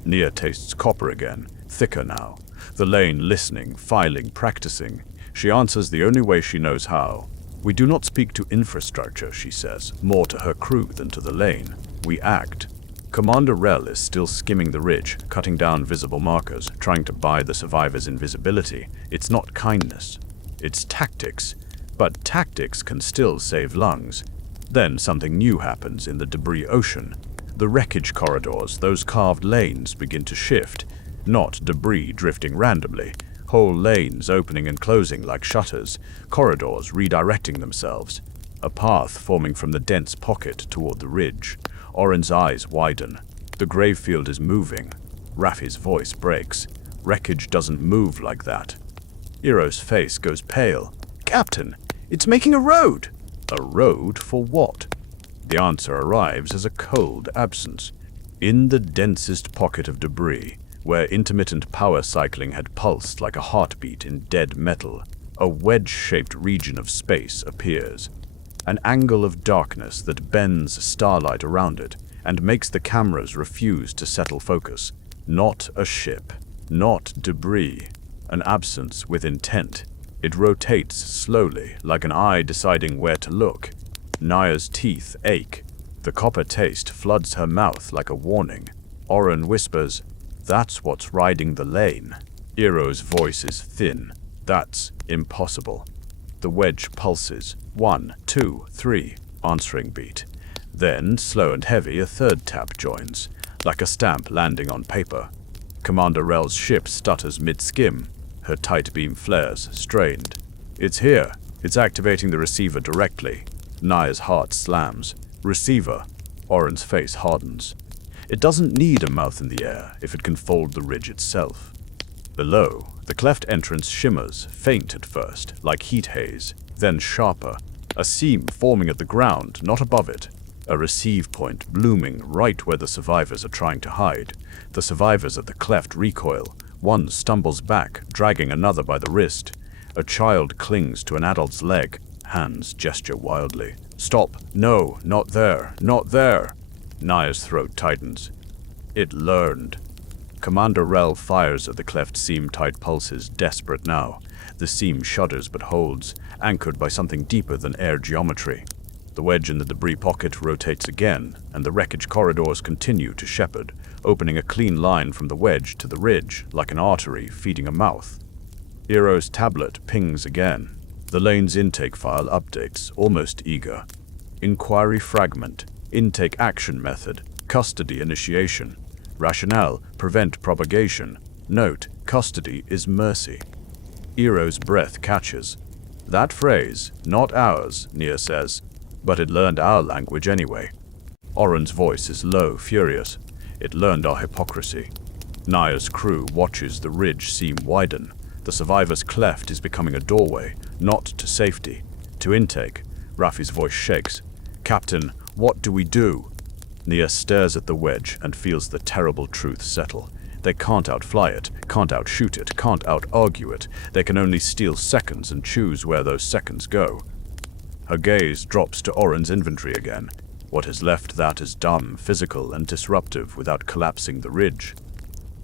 Nia tastes copper again, thicker now. The lane listening, filing, practicing. She answers the only way she knows how. "We do not speak to infrastructure," she says, more to her crew than to the lane. "We act." Commander Rel is still skimming the ridge, cutting down visible markers, trying to buy the survivors' invisibility. It's not kindness. It's tactics. But tactics can still save lungs. Then something new happens in the debris ocean. The wreckage corridors, those carved lanes, begin to shift. Not debris drifting randomly. Whole lanes opening and closing like shutters. Corridors redirecting themselves. A path forming from the dense pocket toward the ridge. Oren's eyes widen. The grave field is moving. Raffi's voice breaks. Wreckage doesn't move like that. Eero's face goes pale. "Captain, it's making a road!" A road for what? The answer arrives as a cold absence. In the densest pocket of debris, where intermittent power cycling had pulsed like a heartbeat in dead metal, a wedge-shaped region of space appears. An angle of darkness that bends starlight around it and makes the cameras refuse to settle focus. Not a ship, not debris, an absence with intent. It rotates slowly, like an eye deciding where to look. Naya's teeth ache. The copper taste floods her mouth like a warning. Oren whispers, "That's what's riding the lane." Eero's voice is thin. "That's impossible." The wedge pulses. 1, 2, 3, answering beat. Then, slow and heavy, a third tap joins, like a stamp landing on paper. Commander Rel's ship stutters mid-skim. Her tight beam flares, strained. "It's here. It's activating the receiver directly." Naya's heart slams. "Receiver." Oren's face hardens. It doesn't need a mouth in the air if it can fold the ridge itself. Below, the cleft entrance shimmers, faint at first, like heat haze, then sharper. A seam forming at the ground, not above it. A receive point blooming right where the survivors are trying to hide. The survivors at the cleft recoil. One stumbles back, dragging another by the wrist. A child clings to an adult's leg. Hands gesture wildly. "Stop! No! Not there! Not there!" Naya's throat tightens. It learned. Commander Rel fires at the cleft seam, tight pulses, desperate now. The seam shudders but holds, anchored by something deeper than air geometry. The wedge in the debris pocket rotates again, and the wreckage corridors continue to shepherd, opening a clean line from the wedge to the ridge, like an artery feeding a mouth. Eero's tablet pings again. The lane's intake file updates, almost eager. Inquiry fragment, intake action method, custody initiation. Rationale, prevent propagation. Note, custody is mercy. Eero's breath catches. That phrase, not ours, Nia says, but it learned our language anyway. Oren's voice is low, furious. It learned our hypocrisy. Naya's crew watches the ridge seam widen. The survivor's cleft is becoming a doorway, not to safety, to intake. Raffi's voice shakes. "Captain, what do we do?" Nia stares at the wedge and feels the terrible truth settle. They can't outfly it, can't outshoot it, can't out-argue it. They can only steal seconds and choose where those seconds go. Her gaze drops to Oren's inventory again. What is left that is dumb, physical, and disruptive without collapsing the ridge.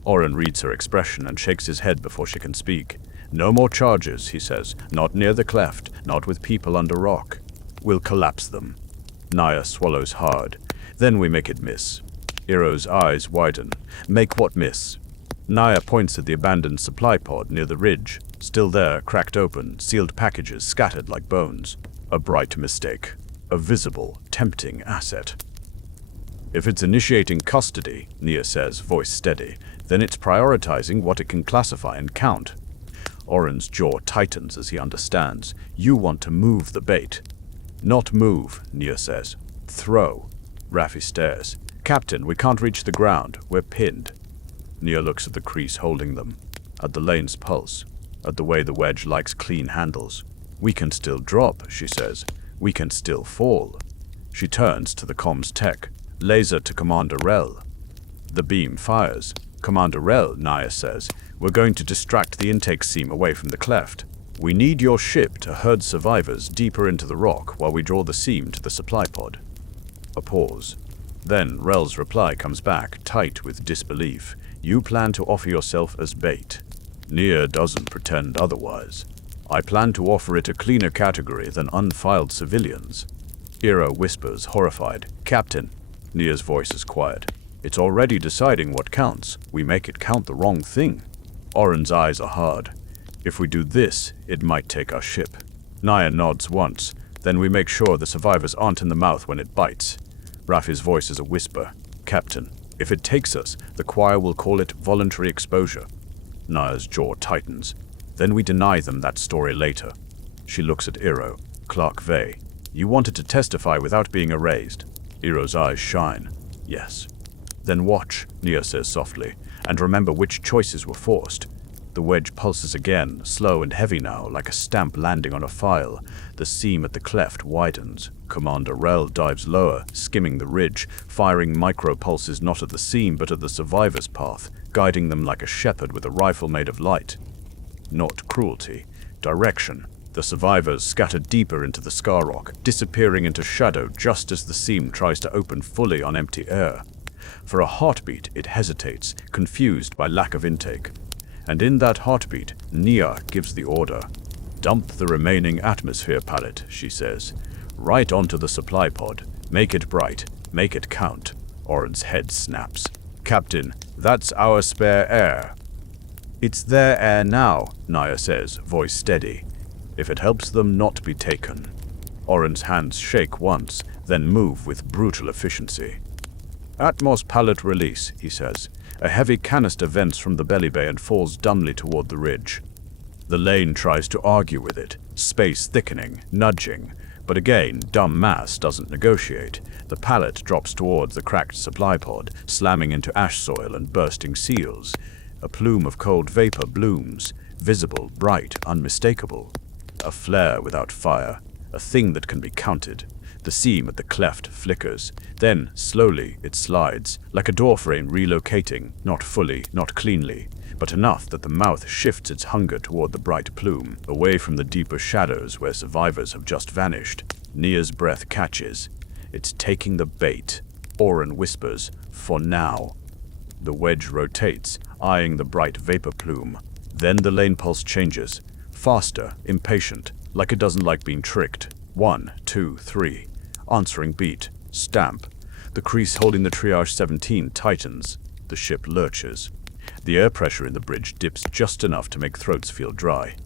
Oren reads her expression and shakes his head before she can speak. "No more charges," he says. "Not near the cleft, not with people under rock. We'll collapse them." Naya swallows hard. "Then we make it miss." Eero's eyes widen. "Make what miss?" Naya points at the abandoned supply pod near the ridge. Still there, cracked open, sealed packages scattered like bones. A bright mistake. A visible, tempting asset. "If it's initiating custody," Nia says, voice steady, "then it's prioritizing what it can classify and count." Oren's jaw tightens as he understands. "You want to move the bait." "Not move," Nia says. "Throw." Raffi stares. "Captain, we can't reach the ground. We're pinned." Nia looks at the crease holding them, at the lane's pulse, at the way the wedge likes clean handles. "We can still drop," she says. "We can still fall." She turns to the comms tech. Laser to Commander Rel. The beam fires. Commander Rel, Naya says, we're going to distract the intake seam away from the cleft. We need your ship to herd survivors deeper into the rock while we draw the seam to the supply pod. A pause. Then Rel's reply comes back, tight with disbelief. You plan to offer yourself as bait. Nia doesn't pretend otherwise. I plan to offer it a cleaner category than unfiled civilians. Ira whispers, horrified. Captain. Nia's voice is quiet. It's already deciding what counts. We make it count the wrong thing. Oren's eyes are hard. If we do this, it might take our ship. Naya nods once. Then we make sure the survivors aren't in the mouth when it bites. Rafi's voice is a whisper. Captain, if it takes us, the choir will call it voluntary exposure. Naya's jaw tightens. Then we deny them that story later. She looks at Iro. Clerk Vey. You wanted to testify without being erased. Iro's eyes shine. Yes. Then watch, Nia says softly, and remember which choices were forced. The wedge pulses again, slow and heavy now, like a stamp landing on a file. The seam at the cleft widens. Commander Rel dives lower, skimming the ridge, firing micro-pulses not at the seam but at the survivor's path, guiding them like a shepherd with a rifle made of light. Not cruelty. Direction. The survivors scatter deeper into the scar rock, disappearing into shadow just as the seam tries to open fully on empty air. For a heartbeat, it hesitates, confused by lack of intake. And in that heartbeat, Nia gives the order. Dump the remaining atmosphere pallet, she says. Right onto the supply pod. Make it bright. Make it count. Oren's head snaps. Captain, that's our spare air. It's their air now, Nia says, voice steady. If it helps them not be taken. Oren's hands shake once, then move with brutal efficiency. Atmos pallet release, he says. A heavy canister vents from the belly bay and falls dumbly toward the ridge. The lane tries to argue with it, space thickening, nudging. But again, dumb mass doesn't negotiate. The pallet drops towards the cracked supply pod, slamming into ash soil and bursting seals. A plume of cold vapor blooms, visible, bright, unmistakable. A flare without fire, a thing that can be counted. The seam at the cleft flickers. Then, slowly, it slides, like a doorframe relocating, not fully, not cleanly, but enough that the mouth shifts its hunger toward the bright plume, away from the deeper shadows where survivors have just vanished. Nia's breath catches. It's taking the bait. Oren whispers, for now. The wedge rotates, eyeing the bright vapor plume. Then the lane pulse changes. Faster, impatient, like it doesn't like being tricked. 1, 2, 3. Answering beat. Stamp. The crease holding the triage 17 tightens. The ship lurches. The air pressure in the bridge dips just enough to make throats feel dry.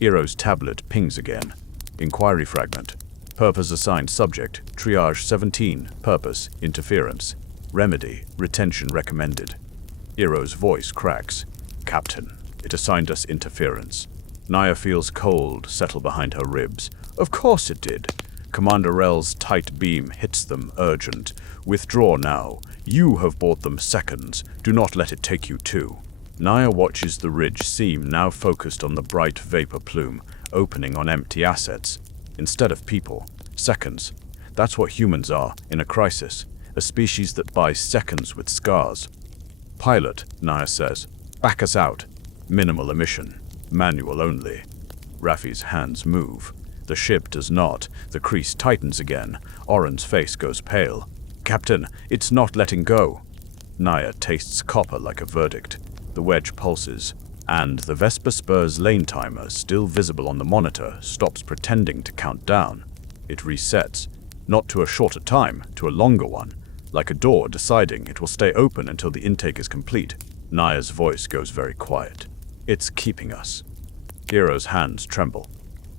Iro's tablet pings again. Inquiry fragment. Purpose assigned subject. Triage 17. Purpose. Interference. Remedy. Retention recommended. Iro's voice cracks. Captain, it assigned us interference. Nia feels cold settle behind her ribs. Of course it did. Commander Rel's tight beam hits them, urgent. Withdraw now. You have bought them seconds. Do not let it take you too. Nia watches the ridge seam now focused on the bright vapor plume, opening on empty assets. Instead of people. Seconds. That's what humans are, in a crisis. A species that buys seconds with scars. Pilot, Nia says. Back us out. Minimal emission. Manual only. Rafi's hands move. The ship does not. The crease tightens again. Oren's face goes pale. Captain, it's not letting go. Nia tastes copper like a verdict. The wedge pulses. And the Vesper Spur's lane timer, still visible on the monitor, stops pretending to count down. It resets. Not to a shorter time, to a longer one. Like a door deciding it will stay open until the intake is complete. Nia's voice goes very quiet. It's keeping us. Iro's hands tremble.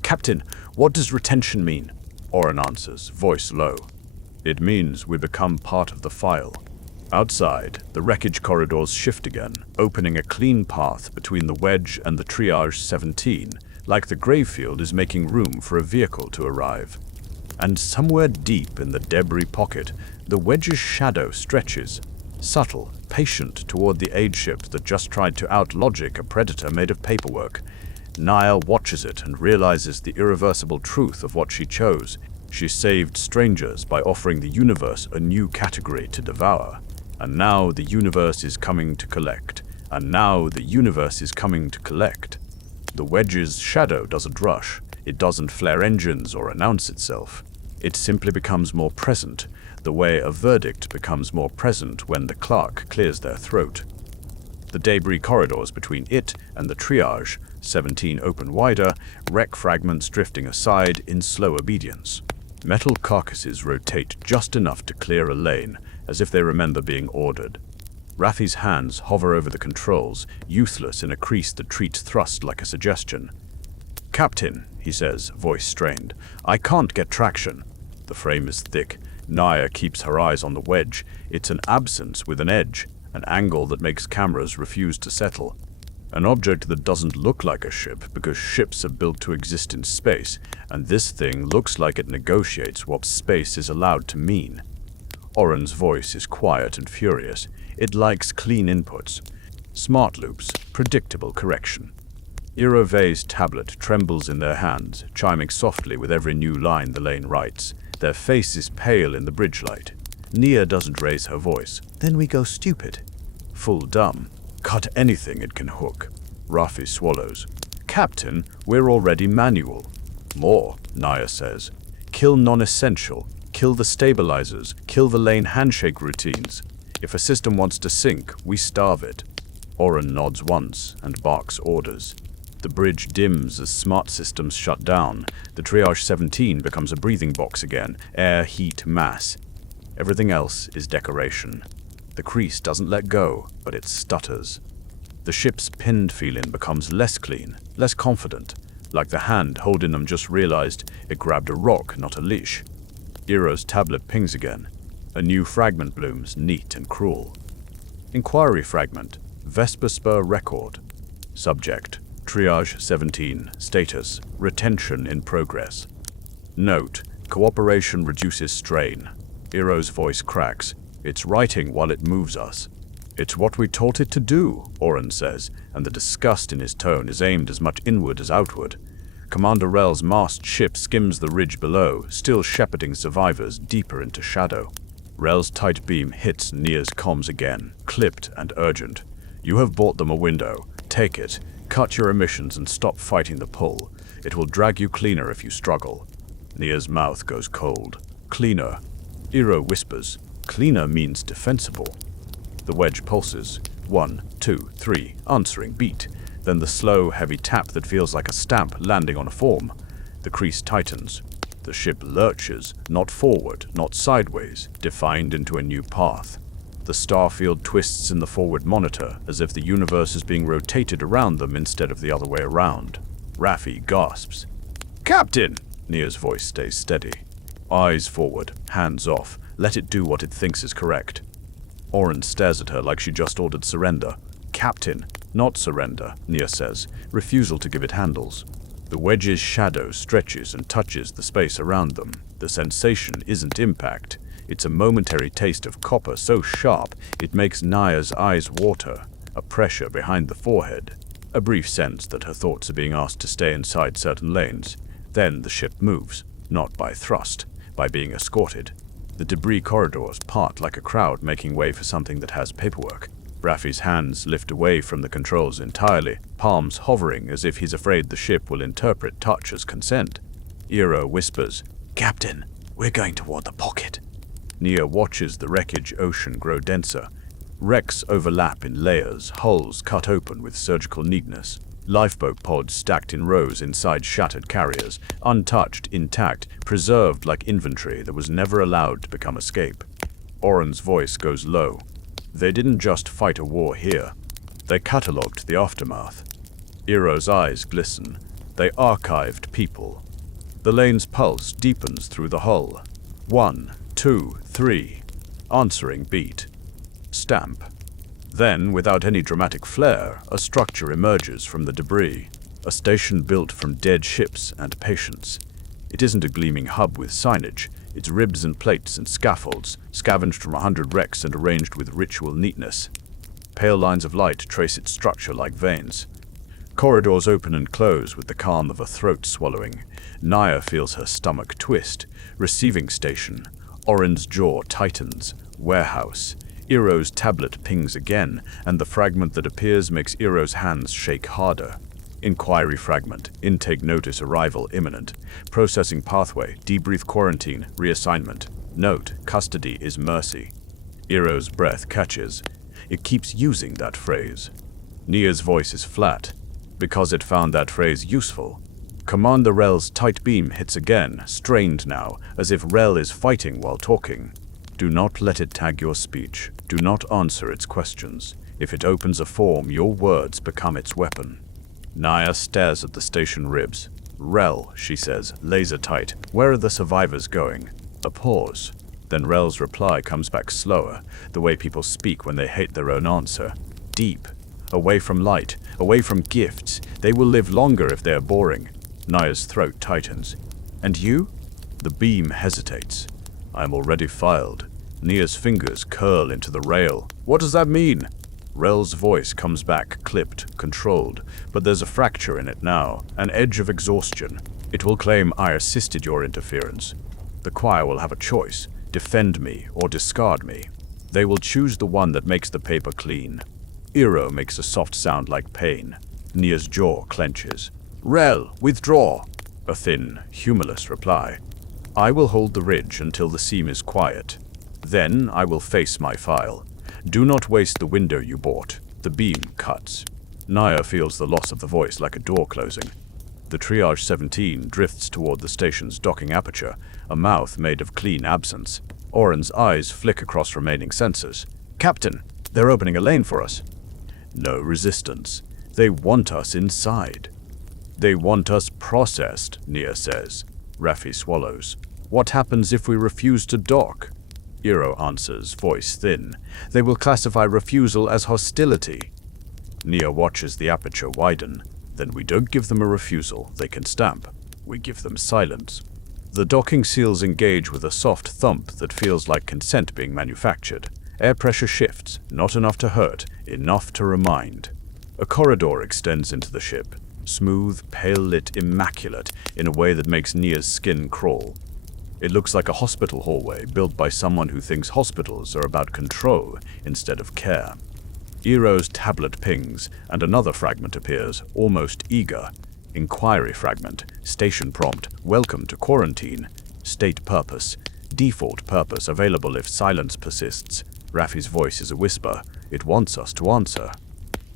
Captain, what does retention mean? Oren answers, voice low. It means we become part of the file. Outside, the wreckage corridors shift again, opening a clean path between the wedge and the triage 17, like the gravefield is making room for a vehicle to arrive. And somewhere deep in the debris pocket, the wedge's shadow stretches, subtle, patient toward the aid ship that just tried to outlogic a predator made of paperwork. Nia watches it and realizes the irreversible truth of what she chose. She saved strangers by offering the universe a new category to devour. And now the universe is coming to collect. And now the universe is coming to collect. The wedge's shadow doesn't rush. It doesn't flare engines or announce itself. It simply becomes more present, the way a verdict becomes more present when the clerk clears their throat. The debris corridors between it and the triage, 17 open wider, wreck fragments drifting aside in slow obedience. Metal carcasses rotate just enough to clear a lane, as if they remember being ordered. Raffi's hands hover over the controls, useless in a crease that treats thrust like a suggestion. "Captain," he says, voice strained, "I can't get traction." The frame is thick. Naya keeps her eyes on the wedge. It's an absence with an edge, an angle that makes cameras refuse to settle. An object that doesn't look like a ship because ships are built to exist in space, and this thing looks like it negotiates what space is allowed to mean. Oren's voice is quiet and furious. It likes clean inputs. Smart loops, predictable correction. Irovay's tablet trembles in their hands, chiming softly with every new line the lane writes. Their face is pale in the bridge light. Nia doesn't raise her voice. "Then we go stupid." Full dumb. Cut anything it can hook. Raffi swallows. "Captain, we're already manual." "More," Naya says. "Kill non-essential. Kill the stabilizers. Kill the lane handshake routines. If a system wants to sync, we starve it." Oren nods once and barks orders. The bridge dims as smart systems shut down. The triage 17 becomes a breathing box again. Air, heat, mass. Everything else is decoration. The crease doesn't let go, but it stutters. The ship's pinned feeling becomes less clean, less confident, like the hand holding them just realized it grabbed a rock, not a leash. Iro's tablet pings again. A new fragment blooms, neat and cruel. Inquiry fragment. Vesper Spur record. Subject. Triage 17. Status. Retention in progress. Note. Cooperation reduces strain. Iro's voice cracks. It's writing while it moves us. "It's what we taught it to do," Oren says, and the disgust in his tone is aimed as much inward as outward. Commander Rel's masked ship skims the ridge below, still shepherding survivors deeper into shadow. Rel's tight beam hits Nia's comms again, clipped and urgent. "You have bought them a window. Take it. Cut your emissions and stop fighting the pull. It will drag you cleaner if you struggle." Nia's mouth goes cold. "Cleaner." Iro whispers. "Cleaner means defensible." The wedge pulses. 1, 2, 3, answering beat. Then the slow, heavy tap that feels like a stamp landing on a form. The crease tightens. The ship lurches, not forward, not sideways, defined into a new path. The starfield twists in the forward monitor, as if the universe is being rotated around them instead of the other way around. Raffi gasps. "Captain!" Nia's voice stays steady. Eyes forward, hands off. Let it do what it thinks is correct. Oren stares at her like she just ordered surrender. "Captain!" "Not surrender," Nia says. "Refusal to give it handles." The wedge's shadow stretches and touches the space around them. The sensation isn't impact. It's a momentary taste of copper so sharp it makes Naya's eyes water, a pressure behind the forehead, a brief sense that her thoughts are being asked to stay inside certain lanes. Then the ship moves, not by thrust, by being escorted. The debris corridors part like a crowd making way for something that has paperwork. Raffi's hands lift away from the controls entirely, palms hovering as if he's afraid the ship will interpret touch as consent. Iro whispers, "Captain, we're going toward the pocket." Nia watches the wreckage ocean grow denser. Wrecks overlap in layers, hulls cut open with surgical neatness. Lifeboat pods stacked in rows inside shattered carriers, untouched, intact, preserved like inventory that was never allowed to become escape. Oren's voice goes low. They didn't just fight a war here. They catalogued the aftermath. Iro's eyes glisten. They archived people. The lane's pulse deepens through the hull. 1, 2, 3. Answering beat. Stamp. Then, without any dramatic flair, a structure emerges from the debris. A station built from dead ships and patience. It isn't a gleaming hub with signage. It's ribs and plates and scaffolds, scavenged from 100 wrecks and arranged with ritual neatness. Pale lines of light trace its structure like veins. Corridors open and close with the calm of a throat swallowing. Naya feels her stomach twist. Receiving station. Oren's jaw tightens. Warehouse. Eero's tablet pings again, and the fragment that appears makes Eero's hands shake harder. Inquiry fragment. Intake notice arrival imminent. Processing pathway. Debrief quarantine. Reassignment. Note. Custody is mercy. Eero's breath catches. It keeps using that phrase. Nia's voice is flat, because it found that phrase useful. Commander Rel's tight beam hits again, strained now, as if Rel is fighting while talking. Do not let it tag your speech. Do not answer its questions. If it opens a form, your words become its weapon. Naya stares at the station ribs. Rel, she says, laser tight. Where are the survivors going? A pause. Then Rel's reply comes back slower, the way people speak when they hate their own answer. Deep. Away from light. Away from gifts. They will live longer if they are boring. Naya's throat tightens. And you? The beam hesitates. I am already filed. Nia's fingers curl into the rail. What does that mean? Rel's voice comes back, clipped, controlled, but there's a fracture in it now, an edge of exhaustion. It will claim I assisted your interference. The choir will have a choice, defend me or discard me. They will choose the one that makes the paper clean. Eero makes a soft sound like pain. Nia's jaw clenches. Rel, withdraw! A thin, humorless reply. I will hold the ridge until the seam is quiet. Then I will face my file. Do not waste the window you bought. The beam cuts. Naya feels the loss of the voice like a door closing. The Triage 17 drifts toward the station's docking aperture, a mouth made of clean absence. Oren's eyes flick across remaining sensors. Captain, they're opening a lane for us. No resistance. They want us inside. They want us processed, Nia says. Raffi swallows. What happens if we refuse to dock? Eero answers, voice thin. They will classify refusal as hostility. Nia watches the aperture widen. Then we don't give them a refusal they can stamp. We give them silence. The docking seals engage with a soft thump that feels like consent being manufactured. Air pressure shifts, not enough to hurt, enough to remind. A corridor extends into the ship. Smooth, pale-lit, immaculate, in a way that makes Nia's skin crawl. It looks like a hospital hallway built by someone who thinks hospitals are about control instead of care. Eero's tablet pings, and another fragment appears, almost eager. Inquiry fragment, station prompt, welcome to quarantine. State purpose, default purpose available if silence persists. Raffi's voice is a whisper. It wants us to answer.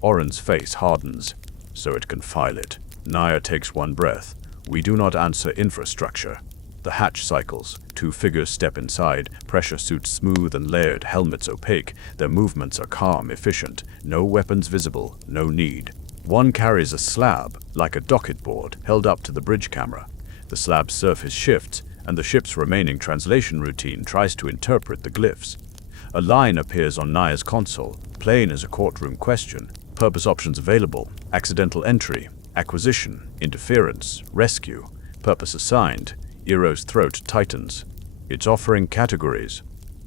Oren's face hardens, so it can file it. Naya takes one breath. We do not answer infrastructure. The hatch cycles. Two figures step inside, pressure suits smooth and layered, helmets opaque. Their movements are calm, efficient. No weapons visible, no need. One carries a slab, like a docket board, held up to the bridge camera. The slab's surface shifts, and the ship's remaining translation routine tries to interpret the glyphs. A line appears on Naya's console, plain as a courtroom question. Purpose options available: accidental entry, acquisition, interference, rescue. Purpose assigned. Eero's throat tightens. It's offering categories.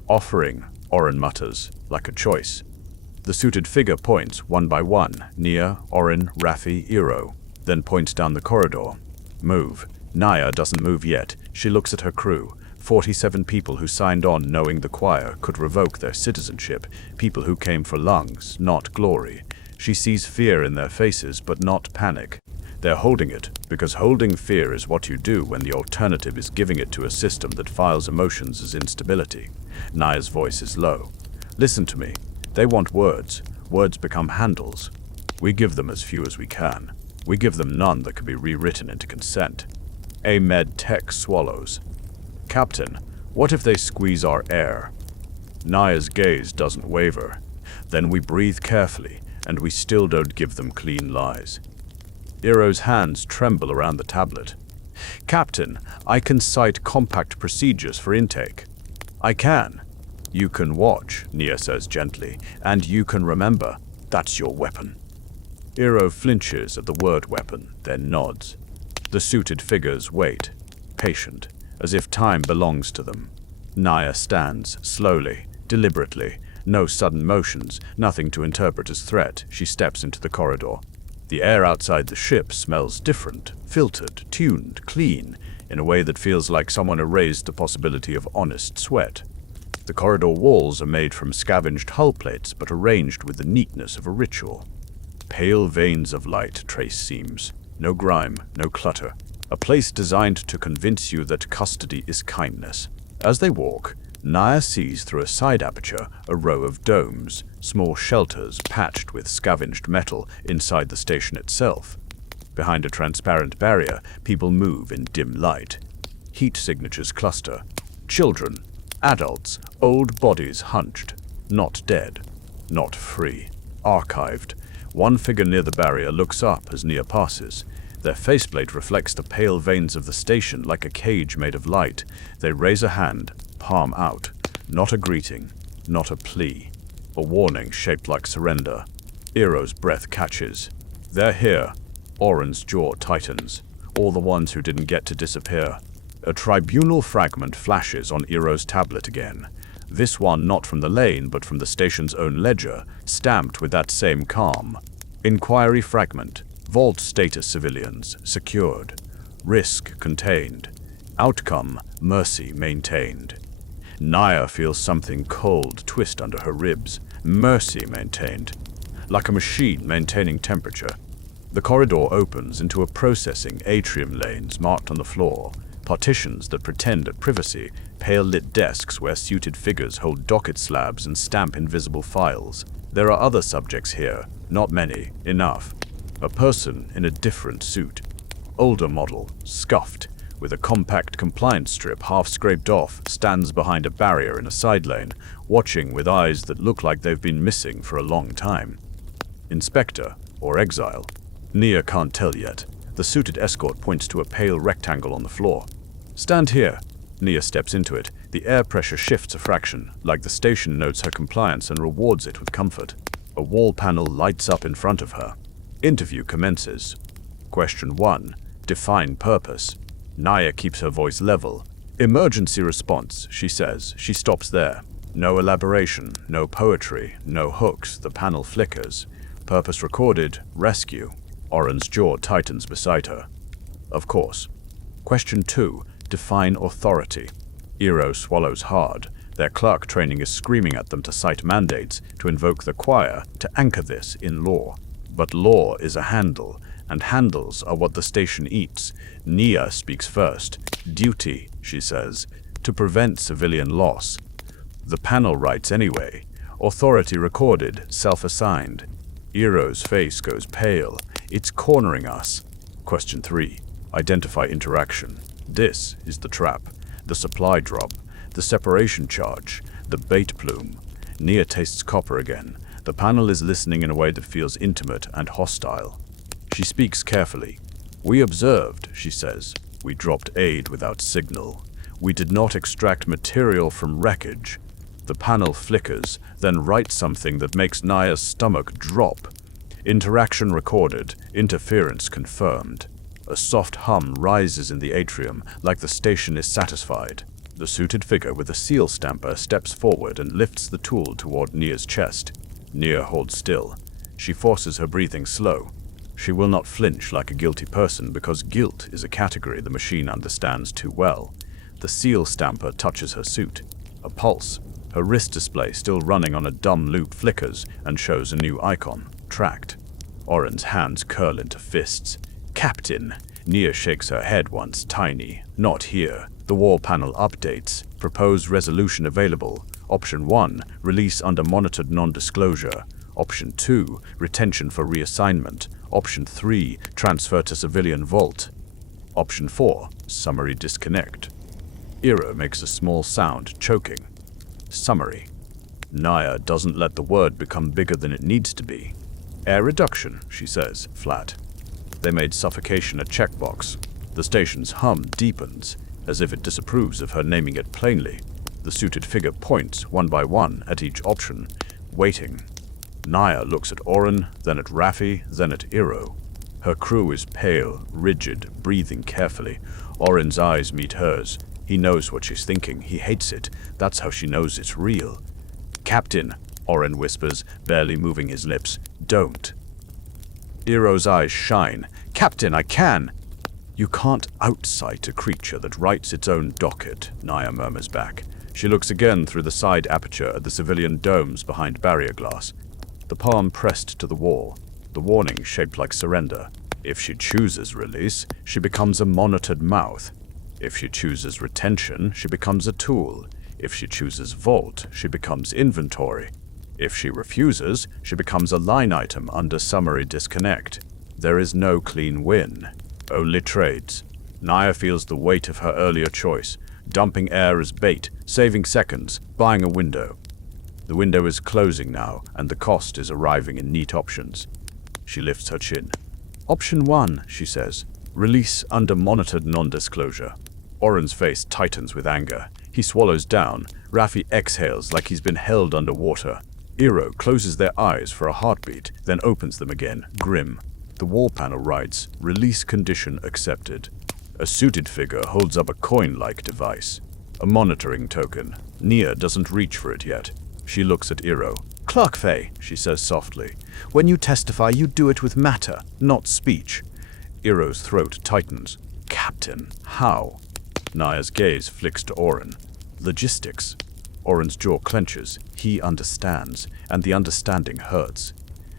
Offering, Oren mutters, like a choice. The suited figure points, one by one, Nia, Oren, Raffi, Eero, then points down the corridor. Move. Naya doesn't move yet. She looks at her crew. 47 people who signed on knowing the choir could revoke their citizenship. People who came for lungs, not glory. She sees fear in their faces, but not panic. They're holding it, because holding fear is what you do when the alternative is giving it to a system that files emotions as instability. Naya's voice is low. Listen to me. They want words. Words become handles. We give them as few as we can. We give them none that can be rewritten into consent. Ahmed Tech swallows. Captain, what if they squeeze our air? Naya's gaze doesn't waver. Then we breathe carefully, and we still don't give them clean lies. Eero's hands tremble around the tablet. Captain, I can cite compact procedures for intake. I can. You can watch, Nia says gently, and you can remember. That's your weapon. Eero flinches at the word weapon, then nods. The suited figures wait, patient, as if time belongs to them. Naya stands, slowly, deliberately, no sudden motions, nothing to interpret as threat. She steps into the corridor. The air outside the ship smells different, filtered, tuned, clean, in a way that feels like someone erased the possibility of honest sweat. The corridor walls are made from scavenged hull plates but arranged with the neatness of a ritual. Pale veins of light trace seams. No grime, no clutter. A place designed to convince you that custody is kindness. As they walk, Naya sees through a side aperture a row of domes, small shelters patched with scavenged metal inside the station itself. Behind a transparent barrier, people move in dim light. Heat signatures cluster. Children, adults, old bodies hunched. Not dead. Not free. Archived. One figure near the barrier looks up as Nia passes. Their faceplate reflects the pale veins of the station like a cage made of light. They raise a hand, palm out. Not a greeting, not a plea. A warning shaped like surrender. Eero's breath catches. They're here. Oren's jaw tightens. All the ones who didn't get to disappear. A tribunal fragment flashes on Eero's tablet again. This one not from the lane, but from the station's own ledger, stamped with that same calm. Inquiry fragment. Vault status civilians, secured. Risk contained. Outcome, mercy maintained. Naya feels something cold twist under her ribs. Mercy maintained. Like a machine maintaining temperature. The corridor opens into a processing atrium lanes marked on the floor. Partitions that pretend at privacy. Pale-lit desks where suited figures hold docket slabs and stamp invisible files. There are other subjects here. Not many. Enough. A person in a different suit. Older model, scuffed, with a compact compliance strip half scraped off, stands behind a barrier in a side lane, watching with eyes that look like they've been missing for a long time. Inspector, or exile. Nia can't tell yet. The suited escort points to a pale rectangle on the floor. Stand here. Nia steps into it. The air pressure shifts a fraction, like the station notes her compliance and rewards it with comfort. A wall panel lights up in front of her. Interview commences. Question 1. Define purpose. Naya keeps her voice level. Emergency response, she says. She stops there. No elaboration, no poetry, no hooks. The panel flickers. Purpose recorded, rescue. Oren's jaw tightens beside her. Of course. Question 2. Define authority. Eero swallows hard. Their clerk training is screaming at them to cite mandates, to invoke the choir, to anchor this in law. But law is a handle, and handles are what the station eats. Nia speaks first. Duty, she says, to prevent civilian loss. The panel writes anyway. Authority recorded, self-assigned. Eero's face goes pale. It's cornering us. Question 3. Identify interaction. This is the trap. The supply drop. The separation charge. The bait plume. Nia tastes copper again. The panel is listening in a way that feels intimate and hostile. She speaks carefully. We observed, she says. We dropped aid without signal. We did not extract material from wreckage. The panel flickers, then writes something that makes Naya's stomach drop. Interaction recorded, interference confirmed. A soft hum rises in the atrium, like the station is satisfied. The suited figure with a seal stamper steps forward and lifts the tool toward Nia's chest. Nia holds still. She forces her breathing slow. She will not flinch like a guilty person because guilt is a category the machine understands too well. The seal stamper touches her suit. A pulse. Her wrist display, still running on a dumb loop, flickers and shows a new icon. Tracked. Oren's hands curl into fists. Captain! Nia shakes her head once, tiny. Not here. The wall panel updates. Proposed resolution available. Option 1, release under monitored non-disclosure. Option 2, retention for reassignment. Option 3, transfer to civilian vault. Option 4, summary disconnect. Eero makes a small sound, choking. Summary. Naya doesn't let the word become bigger than it needs to be. Air reduction, she says, flat. They made suffocation a checkbox. The station's hum deepens, as if it disapproves of her naming it plainly. The suited figure points, one by one, at each option, waiting. Naya looks at Oren, then at Raffi, then at Eero. Her crew is pale, rigid, breathing carefully. Oren's eyes meet hers. He knows what she's thinking. He hates it. That's how she knows it's real. Captain, Oren whispers, barely moving his lips. Don't. Eero's eyes shine. "Captain, I can!" "You can't outsight a creature that writes its own docket," Naya murmurs back. She looks again through the side aperture at the civilian domes behind barrier glass. The palm pressed to the wall, the warning shaped like surrender. If she chooses release, she becomes a monitored mouth. If she chooses retention, she becomes a tool. If she chooses vault, she becomes inventory. If she refuses, she becomes a line item under summary disconnect. There is no clean win, only trades. Naya feels the weight of her earlier choice, dumping air as bait, saving seconds, buying a window. The window is closing now, and the cost is arriving in neat options. She lifts her chin. "Option 1, she says. Release under monitored non-disclosure." Oren's face tightens with anger. He swallows down. Raffi exhales like he's been held underwater. Eero closes their eyes for a heartbeat, then opens them again, grim. The wall panel writes, "Release condition accepted." A suited figure holds up a coin-like device. A monitoring token. Nia doesn't reach for it yet. She looks at Eero. "Clerk Faye," she says softly. "When you testify, you do it with matter, not speech." Eero's throat tightens. "Captain, how?" Naya's gaze flicks to Oren. "Logistics." Oren's jaw clenches. He understands, and the understanding hurts.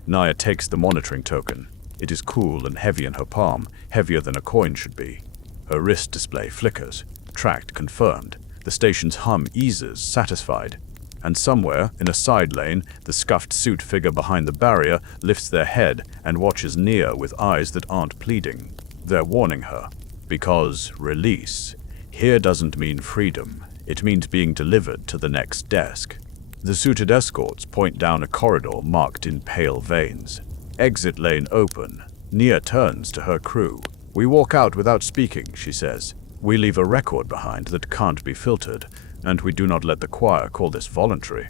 Naya takes the monitoring token. It is cool and heavy in her palm, heavier than a coin should be. Her wrist display flickers. Tracked, confirmed. The station's hum eases, satisfied. And somewhere, in a side lane, the scuffed suit figure behind the barrier lifts their head and watches Nia with eyes that aren't pleading. They're warning her. Because release here doesn't mean freedom. It means being delivered to the next desk. The suited escorts point down a corridor marked in pale veins. Exit lane open. Nia turns to her crew. "We walk out without speaking," she says. "We leave a record behind that can't be filtered, and we do not let the choir call this voluntary."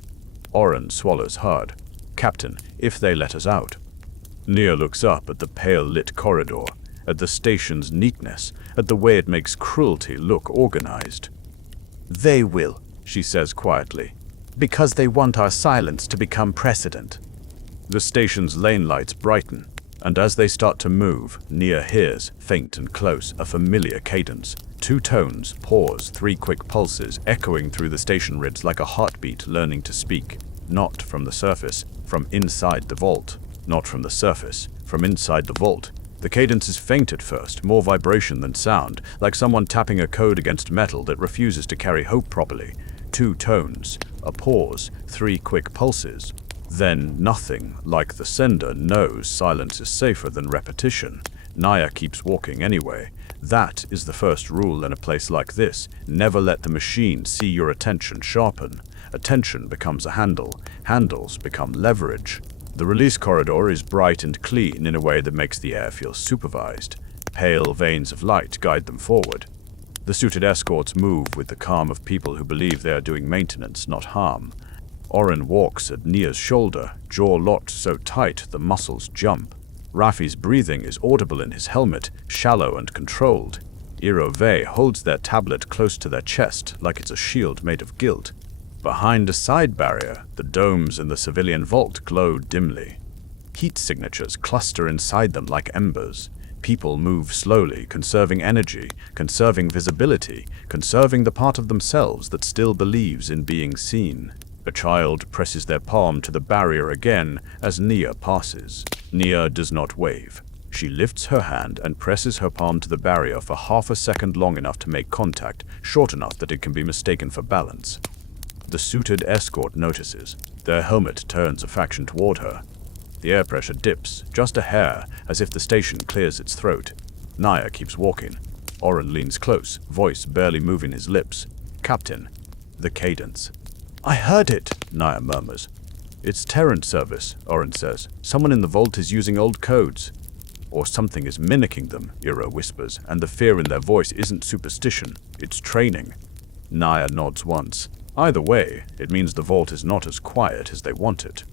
Oren swallows hard. "Captain, if they let us out." Nia looks up at the pale-lit corridor, at the station's neatness, at the way it makes cruelty look organized. "They will," she says quietly, "because they want our silence to become precedent." The station's lane lights brighten, and as they start to move, Nia hears, faint and close, a familiar cadence. 2 tones, pause, 3 quick pulses, echoing through the station rids like a heartbeat learning to speak. Not from the surface, from inside the vault. Not from the surface, from inside the vault. The cadence is faint at first, more vibration than sound, like someone tapping a code against metal that refuses to carry hope properly. 2 tones, a pause, 3 quick pulses. Then nothing, like the sender knows silence is safer than repetition. Naya keeps walking anyway. That is the first rule in a place like this. Never let the machine see your attention sharpen. Attention becomes a handle. Handles become leverage. The release corridor is bright and clean in a way that makes the air feel supervised. Pale veins of light guide them forward. The suited escorts move with the calm of people who believe they are doing maintenance, not harm. Oren walks at Nia's shoulder, jaw locked so tight the muscles jump. Raffi's breathing is audible in his helmet, shallow and controlled. Eero Vey holds their tablet close to their chest, like it's a shield made of guilt. Behind a side barrier, the domes in the civilian vault glow dimly. Heat signatures cluster inside them like embers. People move slowly, conserving energy, conserving visibility, conserving the part of themselves that still believes in being seen. A child presses their palm to the barrier again as Nia passes. Nia does not wave. She lifts her hand and presses her palm to the barrier for half a second long enough to make contact, short enough that it can be mistaken for balance. The suited escort notices. Their helmet turns a fraction toward her. The air pressure dips, just a hair, as if the station clears its throat. Naya keeps walking. Oren leans close, voice barely moving his lips. "Captain." The cadence. "I heard it," Naya murmurs. "It's Terran service," Oren says. "Someone in the vault is using old codes." "Or something is mimicking them," Eero whispers, and the fear in their voice isn't superstition, it's training. Naya nods once. Either way, it means the vault is not as quiet as they want it.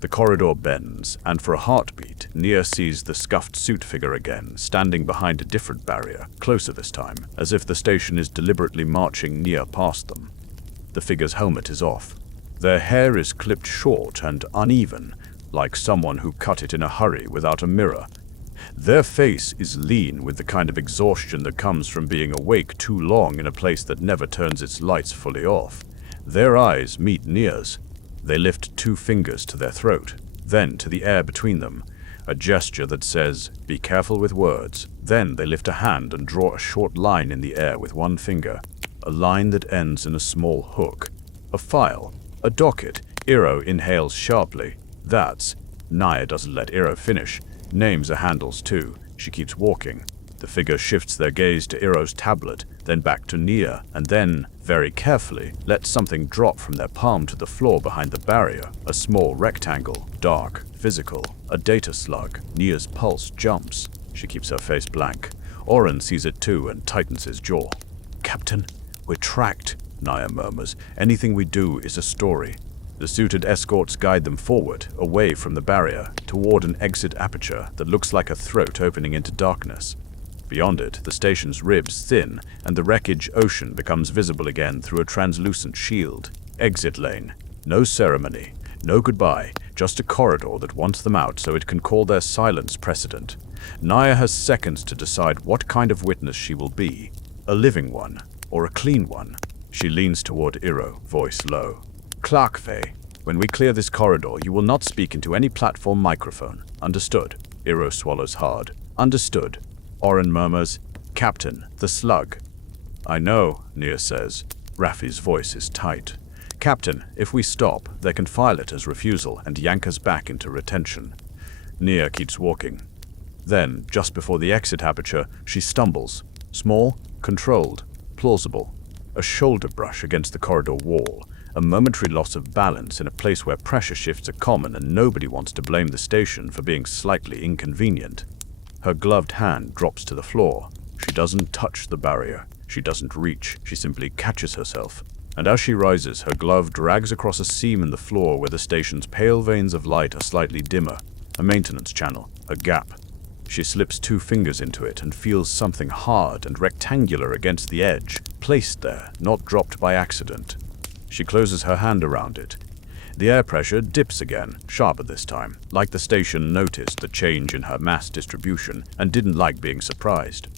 The corridor bends, and for a heartbeat, Nia sees the scuffed suit figure again, standing behind a different barrier, closer this time, as if the station is deliberately marching Nia past them. The figure's helmet is off. Their hair is clipped short and uneven, like someone who cut it in a hurry without a mirror, Their face is lean with the kind of exhaustion that comes from being awake too long in a place that never turns its lights fully off. Their eyes meet Nia's. They lift 2 fingers to their throat, then to the air between them, a gesture that says, "Be careful with words." Then they lift a hand and draw a short line in the air with 1 finger, a line that ends in a small hook. A file, a docket. Iro inhales sharply. That's. Nia doesn't let Iro finish. Names are handles too. She keeps walking. The figure shifts their gaze to Iro's tablet, then back to Nia, and then, very carefully, lets something drop from their palm to the floor behind the barrier. A small rectangle, dark, physical, a data slug. Nia's pulse jumps. She keeps her face blank. Oren sees it too and tightens his jaw. "Captain, we're tracked," Nia murmurs. "Anything we do is a story." The suited escorts guide them forward, away from the barrier, toward an exit aperture that looks like a throat opening into darkness. Beyond it, the station's ribs thin, and the wreckage ocean becomes visible again through a translucent shield. Exit lane. No ceremony, no goodbye, just a corridor that wants them out so it can call their silence precedent. Nia has seconds to decide what kind of witness she will be. A living one, or a clean one. She leans toward Iro, voice low. "Clerk, when we clear this corridor, you will not speak into any platform microphone. Understood?" Iro swallows hard. "Understood." Oren murmurs, "Captain, the slug." "I know," Nia says. Raffi's voice is tight. "Captain, if we stop, they can file it as refusal and yank us back into retention." Nia keeps walking. Then, just before the exit aperture, she stumbles. Small, controlled, plausible. A shoulder brush against the corridor wall. A momentary loss of balance in a place where pressure shifts are common and nobody wants to blame the station for being slightly inconvenient. Her gloved hand drops to the floor. She doesn't touch the barrier. She doesn't reach. She simply catches herself. And as she rises, her glove drags across a seam in the floor where the station's pale veins of light are slightly dimmer. A maintenance channel. A gap. She slips 2 fingers into it and feels something hard and rectangular against the edge, placed there, not dropped by accident. She closes her hand around it. The air pressure dips again, sharper this time, like the station noticed the change in her mass distribution and didn't like being surprised.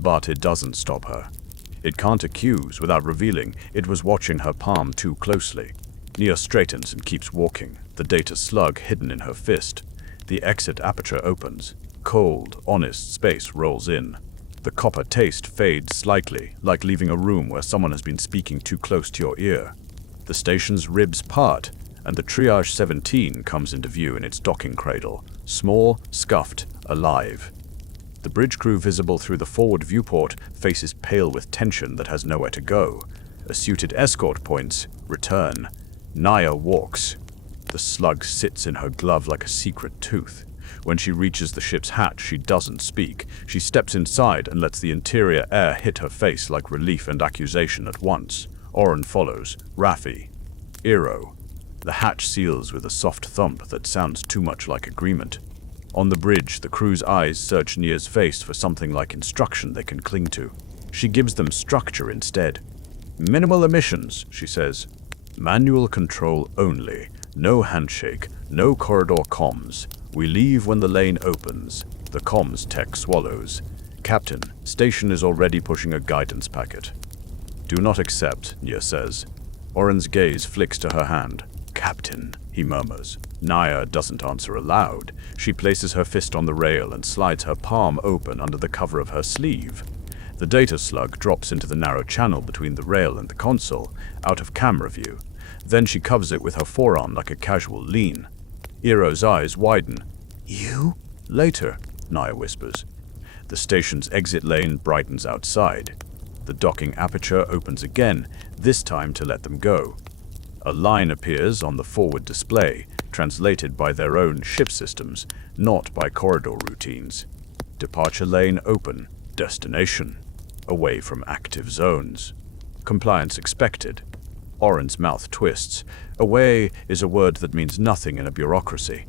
But it doesn't stop her. It can't accuse without revealing it was watching her palm too closely. Nia straightens and keeps walking, the data slug hidden in her fist. The exit aperture opens. Cold, honest space rolls in. The copper taste fades slightly, like leaving a room where someone has been speaking too close to your ear. The station's ribs part, and the Triage 17 comes into view in its docking cradle, small, scuffed, alive. The bridge crew visible through the forward viewport faces pale with tension that has nowhere to go. A suited escort points, "Return." Nia walks. The slug sits in her glove like a secret tooth. When she reaches the ship's hatch, she doesn't speak. She steps inside and lets the interior air hit her face like relief and accusation at once. Oren follows, Raffi, Iro. The hatch seals with a soft thump that sounds too much like agreement. On the bridge, the crew's eyes search Nia's face for something like instruction they can cling to. She gives them structure instead. "Minimal emissions," she says. "Manual control only. No handshake, no corridor comms. We leave when the lane opens." The comms tech swallows. "Captain, station is already pushing a guidance packet." "Do not accept," Nia says. Oren's gaze flicks to her hand. "Captain," he murmurs. Nia doesn't answer aloud. She places her fist on the rail and slides her palm open under the cover of her sleeve. The data slug drops into the narrow channel between the rail and the console, out of camera view. Then she covers it with her forearm like a casual lean. Iro's eyes widen. "You?" "Later," Nia whispers. The station's exit lane brightens outside. The docking aperture opens again, this time to let them go. A line appears on the forward display, translated by their own ship systems, not by corridor routines. Departure lane open, destination, away from active zones. Compliance expected. Oren's mouth twists. Away is a word that means nothing in a bureaucracy.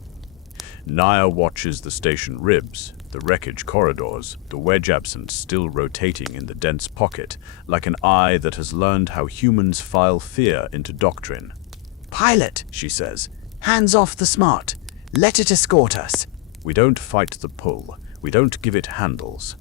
Nia watches the station ribs, the wreckage corridors, the wedge absence still rotating in the dense pocket, like an eye that has learned how humans file fear into doctrine. "Pilot," she says. "Hands off the smart. Let it escort us." We don't fight the pull. We don't give it handles.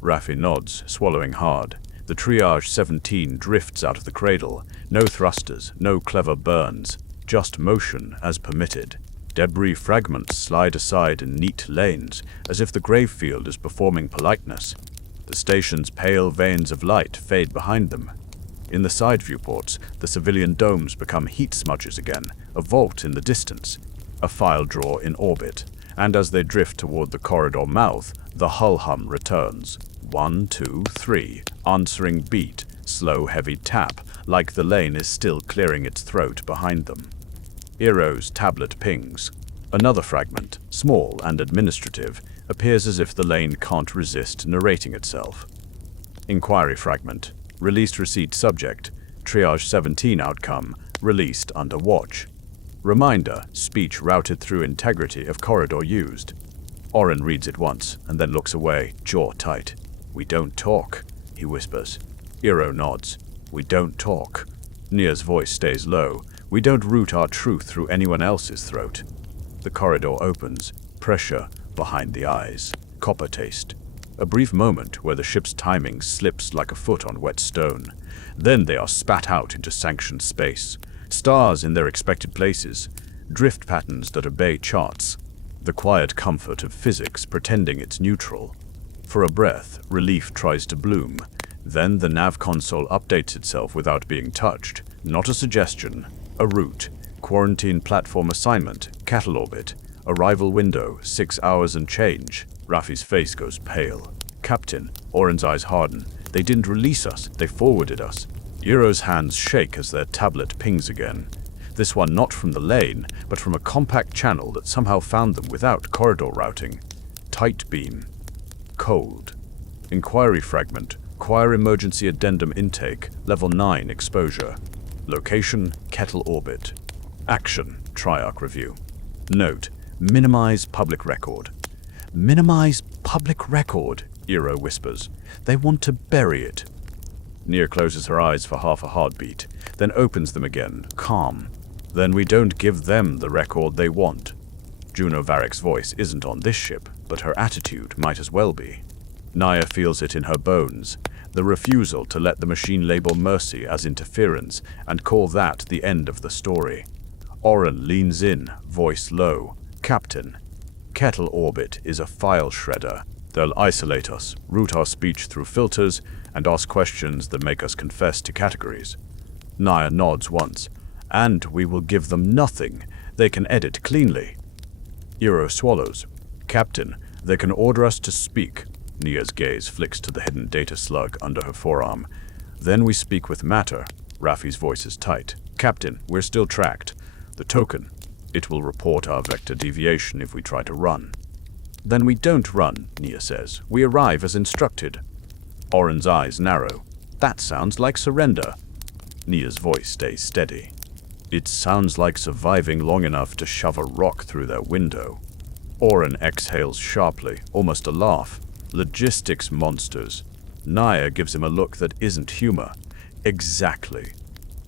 Raffi nods, swallowing hard. The Triage 17 drifts out of the cradle. No thrusters, no clever burns, just motion as permitted. Debris fragments slide aside in neat lanes, as if the grave field is performing politeness. The station's pale veins of light fade behind them. In the side viewports, the civilian domes become heat smudges again, a vault in the distance, a file drawer in orbit, and as they drift toward the corridor mouth, the hull hum returns. 1, 2, 3, answering beat, slow heavy tap, like the lane is still clearing its throat behind them. Eero's tablet pings. Another fragment, small and administrative, appears as if the lane can't resist narrating itself. Inquiry fragment. Released receipt subject. Triage 17 outcome. Released under watch. Reminder, speech routed through integrity of corridor used. Oren reads it once and then looks away, jaw tight. We don't talk, he whispers. Eero nods. We don't talk. Nia's voice stays low. We don't root our truth through anyone else's throat. The corridor opens. Pressure behind the eyes. Copper taste. A brief moment where the ship's timing slips like a foot on wet stone. Then they are spat out into sanctioned space. Stars in their expected places. Drift patterns that obey charts. The quiet comfort of physics pretending it's neutral. For a breath, relief tries to bloom. Then the nav console updates itself without being touched. Not a suggestion. A route. Quarantine platform assignment. Cattle orbit. Arrival window. 6 hours and change. Raffi's face goes pale. Captain. Oren's eyes harden. They didn't release us. They forwarded us. Eero's hands shake as their tablet pings again. This one not from the lane, but from a compact channel that somehow found them without corridor routing. Tight beam. Cold. Inquiry fragment. Choir emergency addendum intake. Level 9 exposure. Location, Kettle orbit. Action, Triarch review. Note, minimize public record. Minimize public record, Eero whispers. They want to bury it. Nia closes her eyes for half a heartbeat, then opens them again, calm. Then we don't give them the record they want. Juno Varick's voice isn't on this ship, but her attitude might as well be. Nia feels it in her bones, the refusal to let the machine label mercy as interference and call that the end of the story. Oren leans in, voice low. Captain, Kettle orbit is a file shredder. They'll isolate us, route our speech through filters, and ask questions that make us confess to categories. Nia nods once. And we will give them nothing. They can edit cleanly. Eero swallows. Captain, they can order us to speak. Nia's gaze flicks to the hidden data slug under her forearm. Then we speak with matter. Raffi's voice is tight. Captain, we're still tracked. The token. It will report our vector deviation if we try to run. Then we don't run, Nia says. We arrive as instructed. Oren's eyes narrow. That sounds like surrender. Nia's voice stays steady. It sounds like surviving long enough to shove a rock through their window. Oren exhales sharply, almost a laugh. Logistics monsters. Nia gives him a look that isn't humor. Exactly.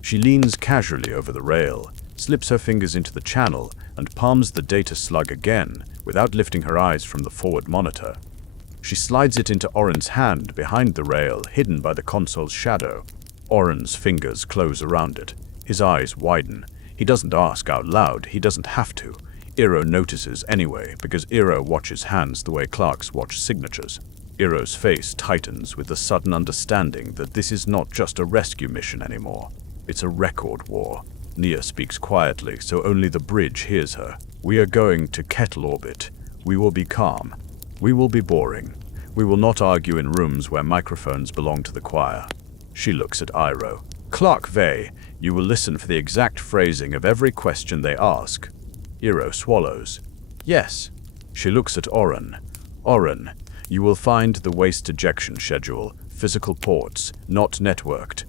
She leans casually over the rail, slips her fingers into the channel, and palms the data slug again, without lifting her eyes from the forward monitor. She slides it into Oren's hand behind the rail, hidden by the console's shadow. Oren's fingers close around it. His eyes widen. He doesn't ask out loud. He doesn't have to. Eero notices anyway, because Eero watches hands the way clerks watch signatures. Eero's face tightens with the sudden understanding that this is not just a rescue mission anymore. It's a record war. Nia speaks quietly, so only the bridge hears her. We are going to Kettle orbit. We will be calm. We will be boring. We will not argue in rooms where microphones belong to the choir. She looks at Eero. Clerk Vey, you will listen for the exact phrasing of every question they ask. Eero swallows. Yes. She looks at Oren. Oren, you will find the waste ejection schedule, physical ports, not networked.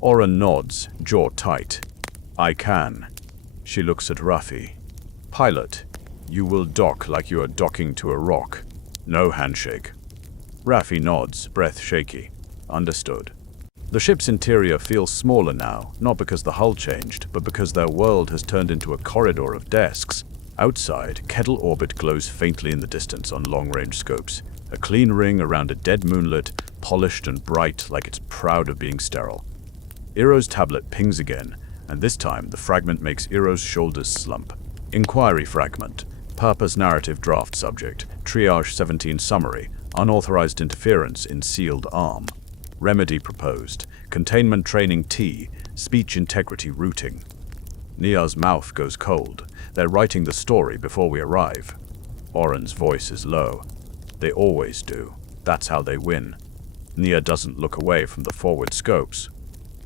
Oren nods, jaw tight. I can. She looks at Raffi. Pilot, you will dock like you are docking to a rock. No handshake. Raffi nods, breath shaky. Understood. The ship's interior feels smaller now, not because the hull changed, but because their world has turned into a corridor of desks. Outside, Kettle Orbit glows faintly in the distance on long-range scopes. A clean ring around a dead moonlet, polished and bright like it's proud of being sterile. Eero's tablet pings again, and this time the fragment makes Eero's shoulders slump. Inquiry fragment. Purpose narrative draft subject. Triage 17 summary. Unauthorized interference in sealed arm. Remedy proposed. Containment training T. Speech integrity routing. Nia's mouth goes cold. They're writing the story before we arrive. Oren's voice is low. They always do. That's how they win. Nia doesn't look away from the forward scopes.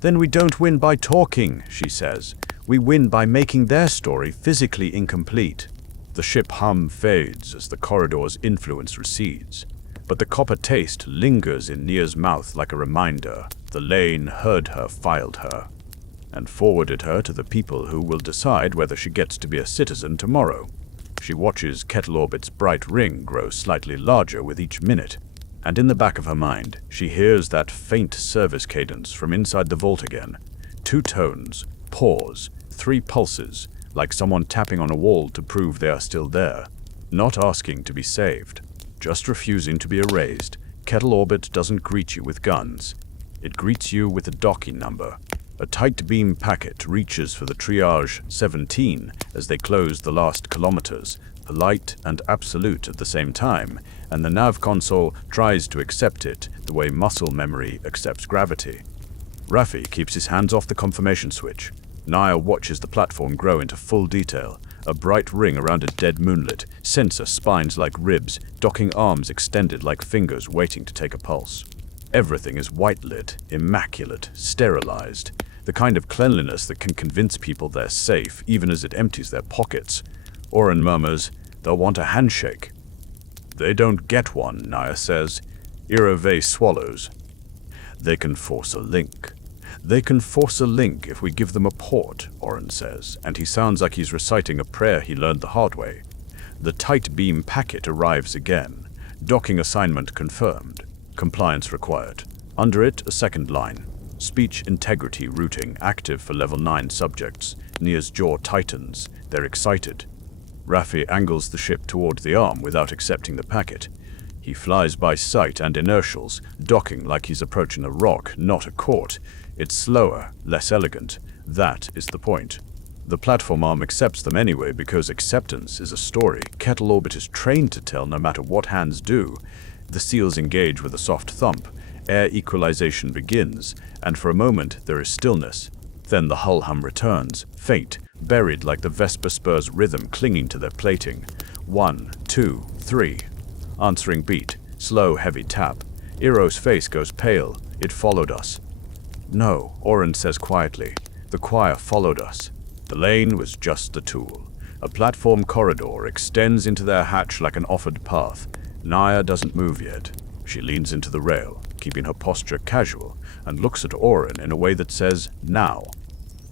Then we don't win by talking, she says. We win by making their story physically incomplete. The ship hum fades as the corridor's influence recedes. But the copper taste lingers in Nia's mouth like a reminder. The lane heard her, filed her, and forwarded her to the people who will decide whether she gets to be a citizen tomorrow. She watches Kettle Orbit's bright ring grow slightly larger with each minute, and in the back of her mind, she hears that faint service cadence from inside the vault again. 2 tones, pause, 3 pulses, like someone tapping on a wall to prove they are still there, not asking to be saved, just refusing to be erased. Kettle Orbit doesn't greet you with guns. It greets you with a docking number. A tight beam packet reaches for the triage 17 as they close the last kilometers, polite and absolute at the same time, and the nav console tries to accept it the way muscle memory accepts gravity. Raffi keeps his hands off the confirmation switch. Nia watches the platform grow into full detail, a bright ring around a dead moonlet, sensor spines like ribs, docking arms extended like fingers waiting to take a pulse. Everything is white-lit, immaculate, sterilized. The kind of cleanliness that can convince people they're safe, even as it empties their pockets. Oren murmurs, they'll want a handshake. They don't get one, Nia says. Irove swallows. They can force a link. They can force a link if we give them a port, Oren says, and he sounds like he's reciting a prayer he learned the hard way. The tight beam packet arrives again. Docking assignment confirmed. Compliance required. Under it, a second line. Speech integrity routing active for level 9 subjects. Nia's jaw tightens. They're excited. Raffi angles the ship toward the arm without accepting the packet. He flies by sight and inertials, docking like he's approaching a rock, not a court. It's slower, less elegant. That is the point. The platform arm accepts them anyway because acceptance is a story Kettle Orbit is trained to tell no matter what hands do. The seals engage with a soft thump. Air equalization begins, and for a moment there is stillness. Then the hull hum returns, faint, buried like the Vesper spurs' rhythm clinging to their plating. 1, 2, 3. Answering beat, slow, heavy tap. Eero's face goes pale. It followed us. No, Oren says quietly. The choir followed us. The lane was just the tool. A platform corridor extends into their hatch like an offered path. Nia doesn't move yet. She leans into the rail, keeping her posture casual, and looks at Oren in a way that says, now.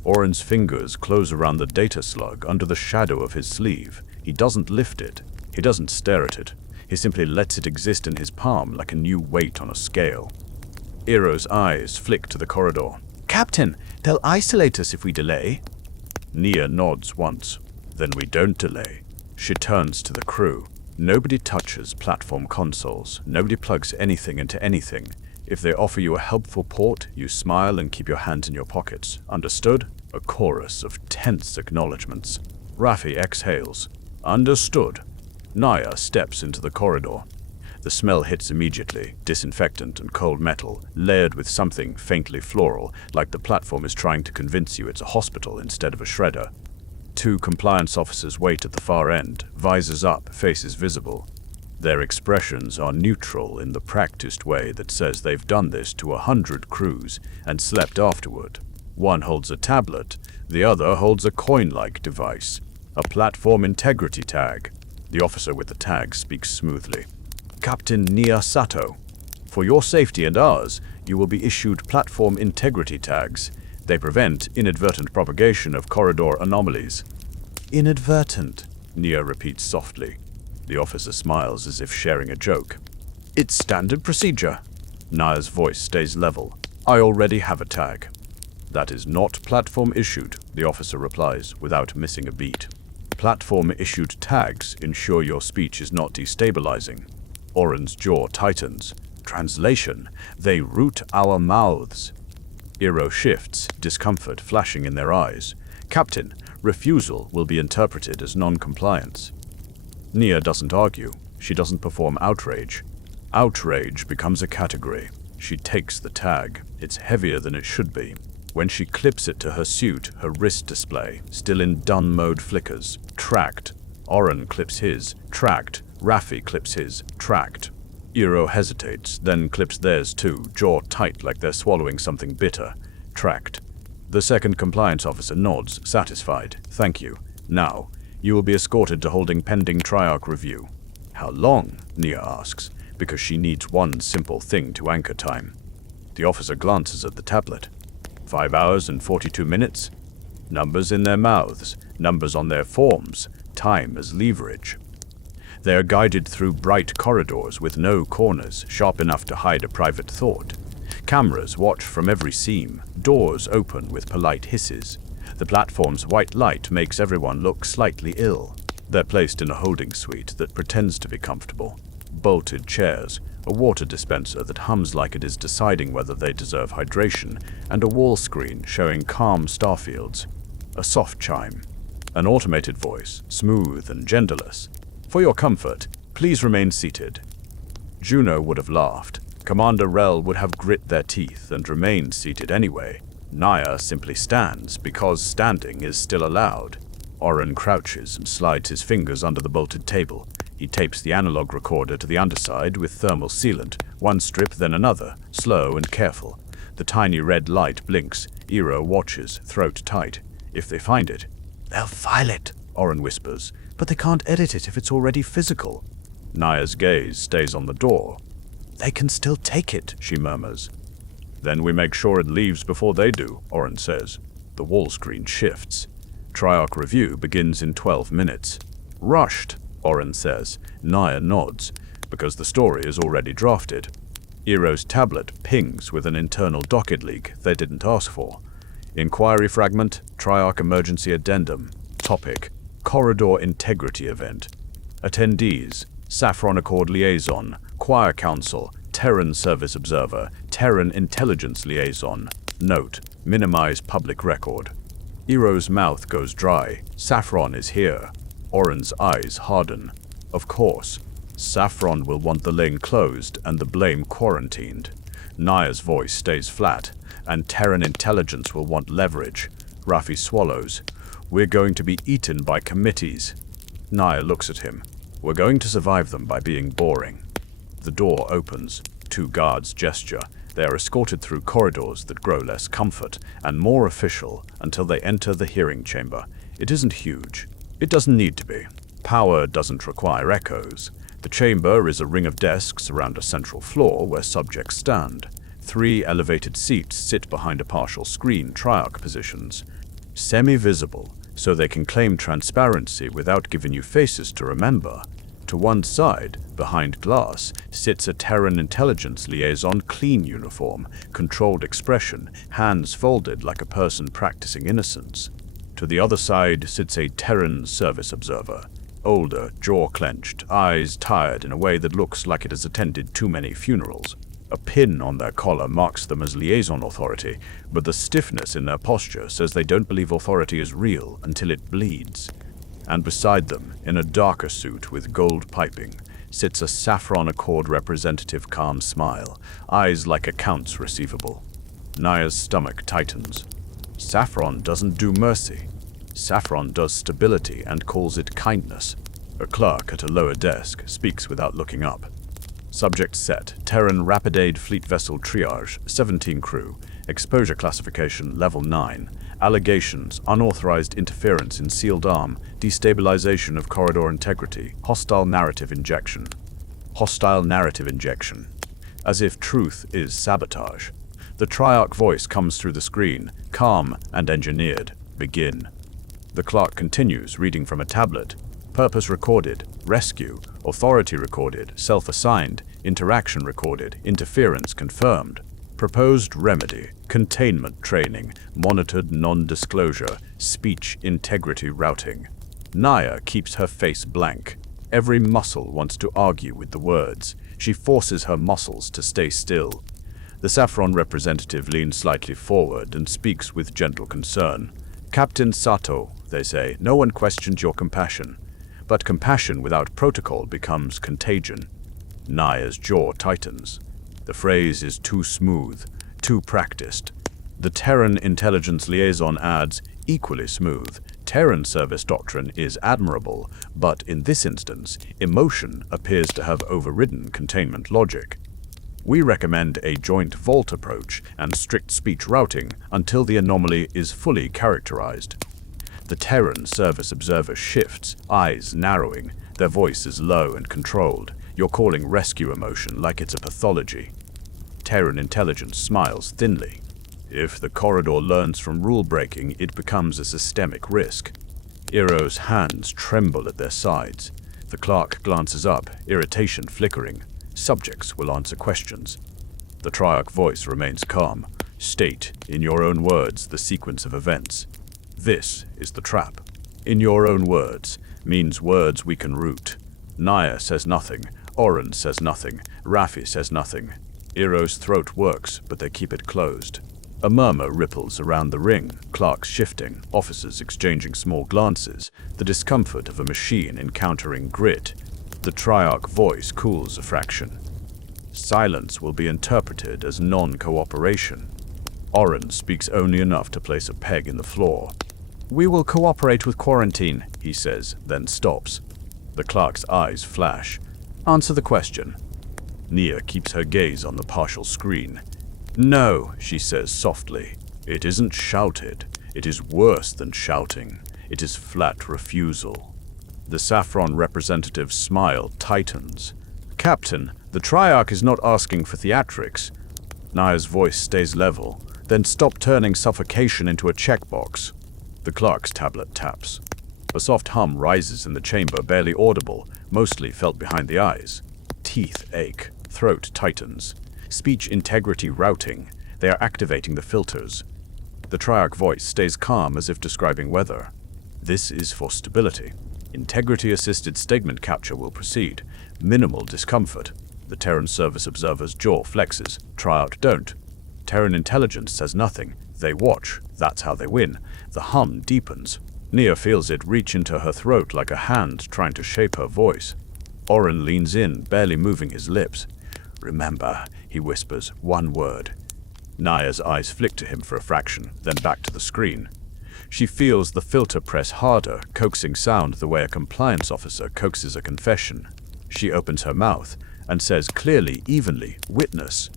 Oren's fingers close around the data slug under the shadow of his sleeve. He doesn't lift it. He doesn't stare at it. He simply lets it exist in his palm like a new weight on a scale. Eero's eyes flick to the corridor. Captain, they'll isolate us if we delay. Nia nods once. Then we don't delay. She turns to the crew. Nobody touches platform consoles. Nobody plugs anything into anything. If they offer you a helpful port, you smile and keep your hands in your pockets. Understood? A chorus of tense acknowledgements. Raffi exhales. Understood. Nia steps into the corridor. The smell hits immediately, disinfectant and cold metal, layered with something faintly floral, like the platform is trying to convince you it's a hospital instead of a shredder. 2 compliance officers wait at the far end, visors up, faces visible. Their expressions are neutral in the practiced way that says they've done this to 100 crews and slept afterward. One holds a tablet, the other holds a coin-like device, a platform integrity tag. The officer with the tag speaks smoothly. Captain Nia Sato, for your safety and ours, you will be issued platform integrity tags. They prevent inadvertent propagation of corridor anomalies. Inadvertent, Nia repeats softly. The officer smiles as if sharing a joke. It's standard procedure. Nia's voice stays level. I already have a tag. That is not platform issued, the officer replies without missing a beat. Platform-issued tags ensure your speech is not destabilizing. Oren's jaw tightens. Translation: they root our mouths. Iro shifts, discomfort flashing in their eyes. Captain, refusal will be interpreted as non-compliance. Nia doesn't argue. She doesn't perform outrage. Outrage becomes a category. She takes the tag. It's heavier than it should be. When she clips it to her suit, her wrist display, still in done mode, flickers. Tracked. Oren clips his. Tracked. Raffi clips his. Tracked. Iro hesitates, then clips theirs too, jaw tight like they're swallowing something bitter. Tracked. The second compliance officer nods, satisfied. Thank you. Now, you will be escorted to holding pending Triarch review. How long? Nia asks, because she needs one simple thing to anchor time. The officer glances at the tablet. 5 hours and 42 minutes. Numbers in their mouths, numbers on their forms, time as leverage. They are guided through bright corridors with no corners sharp enough to hide a private thought. Cameras watch from every seam, doors open with polite hisses. The platform's white light makes everyone look slightly ill. They're placed in a holding suite that pretends to be comfortable. Bolted chairs, a water dispenser that hums like it is deciding whether they deserve hydration, and a wall screen showing calm starfields. A soft chime. An automated voice, smooth and genderless. For your comfort, please remain seated. Juno would have laughed. Commander Rel would have grit their teeth and remained seated anyway. Naya simply stands because standing is still allowed. Oren crouches and slides his fingers under the bolted table. He tapes the analog recorder to the underside with thermal sealant, one strip then another, slow and careful. The tiny red light blinks. Iro watches, throat tight. If they find it, they'll file it, Oren whispers, but they can't edit it if it's already physical. Naya's gaze stays on the door. They can still take it, she murmurs. Then we make sure it leaves before they do, Oren says. The wall screen shifts. Triarch review begins in 12 minutes. Rushed, Oren says. Naya nods, because the story is already drafted. Iro's tablet pings with an internal docket leak they didn't ask for. Inquiry fragment, Triarch emergency addendum. Topic: Corridor integrity event. Attendees: Saffron Accord liaison, Choir Council, Terran Service Observer, Terran Intelligence Liaison. Note: minimize public record. Iro's mouth goes dry. Saffron is here. Oren's eyes harden. Of course. Saffron will want the lane closed and the blame quarantined. Naya's voice stays flat, and Terran Intelligence will want leverage. Raffi swallows. We're going to be eaten by committees. Naya looks at him. We're going to survive them by being boring. The door opens. 2 guards gesture. They are escorted through corridors that grow less comfort and more official until they enter the hearing chamber. It isn't huge. It doesn't need to be. Power doesn't require echoes. The chamber is a ring of desks around a central floor where subjects stand. 3 elevated seats sit behind a partial screen, Triarch positions. Semi-visible, so they can claim transparency without giving you faces to remember. To one side, behind glass, sits a Terran Intelligence Liaison clean uniform, controlled expression, hands folded like a person practicing innocence. To the other side sits a Terran Service Observer, older, jaw clenched, eyes tired in a way that looks like it has attended too many funerals. A pin on their collar marks them as liaison authority, but the stiffness in their posture says they don't believe authority is real until it bleeds. And beside them, in a darker suit with gold piping, sits a Saffron Accord representative, calm smile, eyes like accounts receivable. Naya's stomach tightens. Saffron doesn't do mercy. Saffron does stability and calls it kindness. A clerk at a lower desk speaks without looking up. Subject set: Terran Rapidaid Fleet Vessel Triage, 17 crew, exposure classification level 9, allegations, unauthorized interference in sealed arm, destabilization of corridor integrity, hostile narrative injection. Hostile narrative injection. As if truth is sabotage. The Triarch voice comes through the screen, calm and engineered. Begin. The clerk continues, reading from a tablet. Purpose recorded, rescue, authority recorded, self-assigned, interaction recorded, interference confirmed. Proposed remedy, containment training, monitored non-disclosure, speech integrity routing. Naya keeps her face blank. Every muscle wants to argue with the words. She forces her muscles to stay still. The Saffron representative leans slightly forward and speaks with gentle concern. "Captain Sato," they say, "no one questions your compassion. But compassion without protocol becomes contagion." Naya's jaw tightens. The phrase is too smooth, too practiced. The Terran intelligence liaison adds, "equally smooth. Terran service doctrine is admirable, but in this instance, emotion appears to have overridden containment logic. We recommend a joint vault approach and strict speech routing until the anomaly is fully characterized." The Terran service observer shifts, eyes narrowing. Their voice is low and controlled. You're calling rescue emotion like it's a pathology. Terran intelligence smiles thinly. If the corridor learns from rule-breaking, it becomes a systemic risk. Iroh's hands tremble at their sides. The clerk glances up, irritation flickering. Subjects will answer questions. The Triarch voice remains calm. "State, in your own words, the sequence of events. This is the trap." "In your own words" means words we can root. Naya says nothing. Oren says nothing. Raffi says nothing. Iroh's throat works, but they keep it closed. A murmur ripples around the ring, clerks shifting, officers exchanging small glances, the discomfort of a machine encountering grit. The Triarch voice cools a fraction. Silence will be interpreted as non-cooperation. Oren speaks only enough to place a peg in the floor. "We will cooperate with quarantine," he says, then stops. The clerk's eyes flash. "Answer the question." Nia keeps her gaze on the partial screen. "No," she says softly. "It isn't shouted. It is worse than shouting. It is flat refusal." The Saffron representative's smile tightens. "Captain, the Triarch is not asking for theatrics." Naya's voice stays level. "Then stop turning suffocation into a checkbox." The clerk's tablet taps. A soft hum rises in the chamber, barely audible, mostly felt behind the eyes. Teeth ache. Throat tightens. Speech integrity routing. They are activating the filters. The Triarch voice stays calm as if describing weather. "This is for stability. Integrity-assisted statement capture will proceed. Minimal discomfort." The Terran service observer's jaw flexes. Triarch don't. Terran intelligence says nothing. They watch. That's how they win. The hum deepens. Nia feels it reach into her throat like a hand trying to shape her voice. Oren leans in, barely moving his lips. "Remember," he whispers, "one word." Naya's eyes flick to him for a fraction, then back to the screen. She feels the filter press harder, coaxing sound the way a compliance officer coaxes a confession. She opens her mouth and says clearly, evenly, "Witness."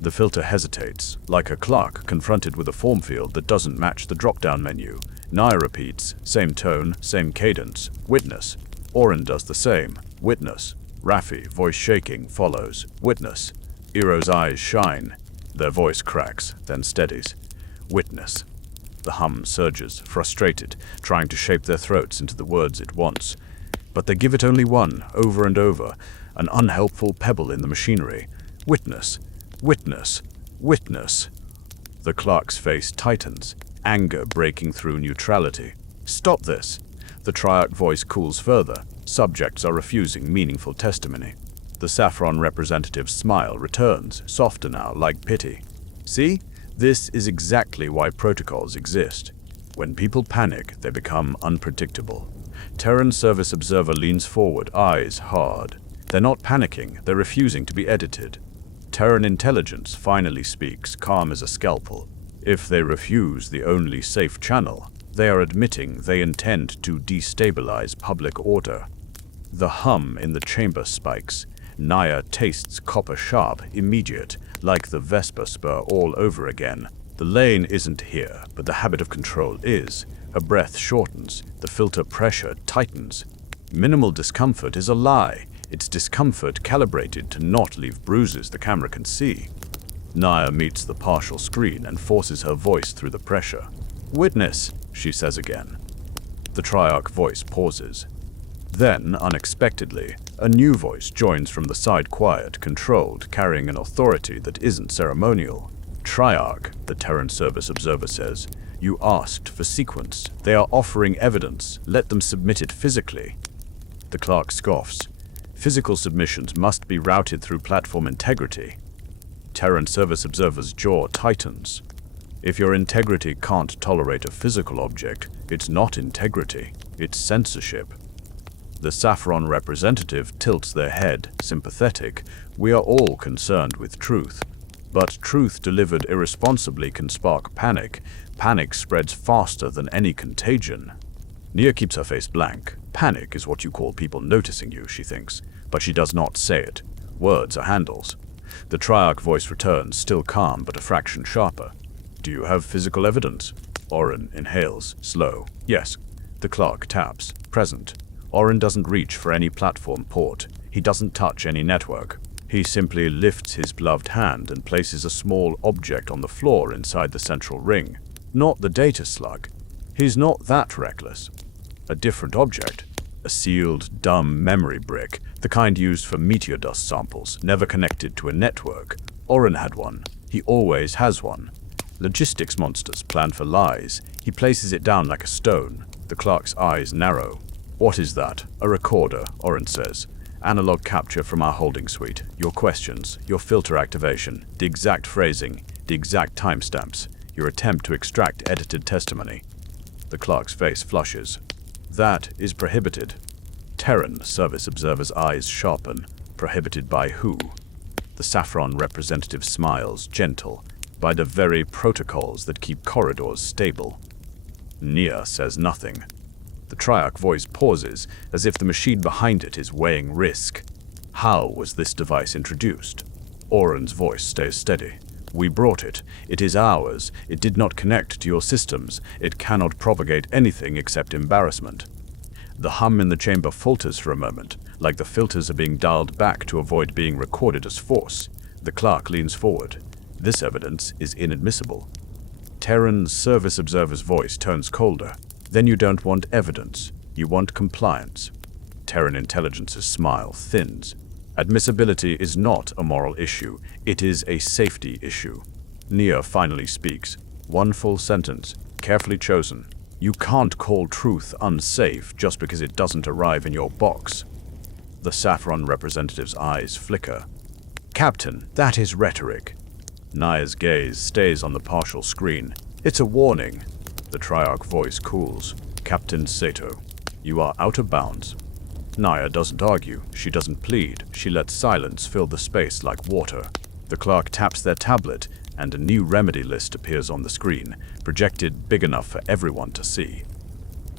The filter hesitates, like a clerk confronted with a form field that doesn't match the drop-down menu. Naya repeats, same tone, same cadence, "Witness." Oren does the same, "Witness." Raffi, voice shaking, follows, "Witness." Iroh's eyes shine. Their voice cracks, then steadies. "Witness." The hum surges, frustrated, trying to shape their throats into the words it wants. But they give it only one, over and over, an unhelpful pebble in the machinery. "Witness. Witness. Witness." The clerk's face tightens, anger breaking through neutrality. "Stop this." The Triarch voice cools further. Subjects are refusing meaningful testimony. The Saffron representative's smile returns, softer now, like pity. "See? This is exactly why protocols exist. When people panic, they become unpredictable." Terran service observer leans forward, eyes hard. They're not panicking, they're refusing to be edited. Terran intelligence finally speaks, calm as a scalpel. If they refuse the only safe channel, they are admitting they intend to destabilize public order. The hum in the chamber spikes. Naya tastes copper sharp, immediate, like the Vesper spur all over again. The lane isn't here, but the habit of control is. Her breath shortens, the filter pressure tightens. Minimal discomfort is a lie. It's discomfort calibrated to not leave bruises the camera can see. Naya meets the partial screen and forces her voice through the pressure. "Witness," she says again. The Triarch voice pauses. Then, unexpectedly, a new voice joins from the side, quiet, controlled, carrying an authority that isn't ceremonial. "Triarch," the Terran service observer says, You asked for sequence. They are offering evidence. Let them submit it physically. The clerk scoffs. Physical submissions must be routed through platform integrity. Terran service observer's jaw tightens. If your integrity can't tolerate a physical object, it's not integrity, it's censorship. The Saffron representative tilts their head, sympathetic. We are all concerned with truth. But truth delivered irresponsibly can spark panic. Panic spreads faster than any contagion. Nia keeps her face blank. Panic is what you call people noticing you, she thinks. But she does not say it. Words are handles. The Triarch voice returns, still calm but a fraction sharper. Do you have physical evidence? Orin inhales, slow. Yes. The clerk taps. Present. Orin doesn't reach for any platform port. He doesn't touch any network. He simply lifts his gloved hand and places a small object on the floor inside the central ring. Not the data slug. He's not that reckless. A different object. A sealed, dumb memory brick, the kind used for meteor dust samples, never connected to a network. Orin had one. He always has one. Logistics monsters plan for lies. He places it down like a stone. The clerk's eyes narrow. What is that? A recorder, Orin says. Analog capture from our holding suite. Your questions, your filter activation, the exact phrasing, the exact timestamps, your attempt to extract edited testimony. The clerk's face flushes. That is prohibited. Terran service observer's eyes sharpen. Prohibited by who? The Saffron representative smiles, gentle. By the very protocols that keep corridors stable. Nia says nothing. The Triarch voice pauses, as if the machine behind it is weighing risk. How was this device introduced? Orin's voice stays steady. We brought it. It is ours. It did not connect to your systems. It cannot propagate anything except embarrassment. The hum in the chamber falters for a moment, like the filters are being dialed back to avoid being recorded as force. The clerk leans forward. This evidence is inadmissible. Terran's service observer's voice turns colder. Then you don't want evidence. You want compliance. Terran intelligence's smile thins. Admissibility is not a moral issue. It is a safety issue. Nia finally speaks. One full sentence, carefully chosen. You can't call truth unsafe just because it doesn't arrive in your box. The Saffron representative's eyes flicker. Captain, that is rhetoric. Nia's gaze stays on the partial screen. It's a warning. The Triarch voice cools. Captain Sato, you are out of bounds. Nia doesn't argue. She doesn't plead. She lets silence fill the space like water. The clerk taps their tablet, and a new remedy list appears on the screen, projected big enough for everyone to see.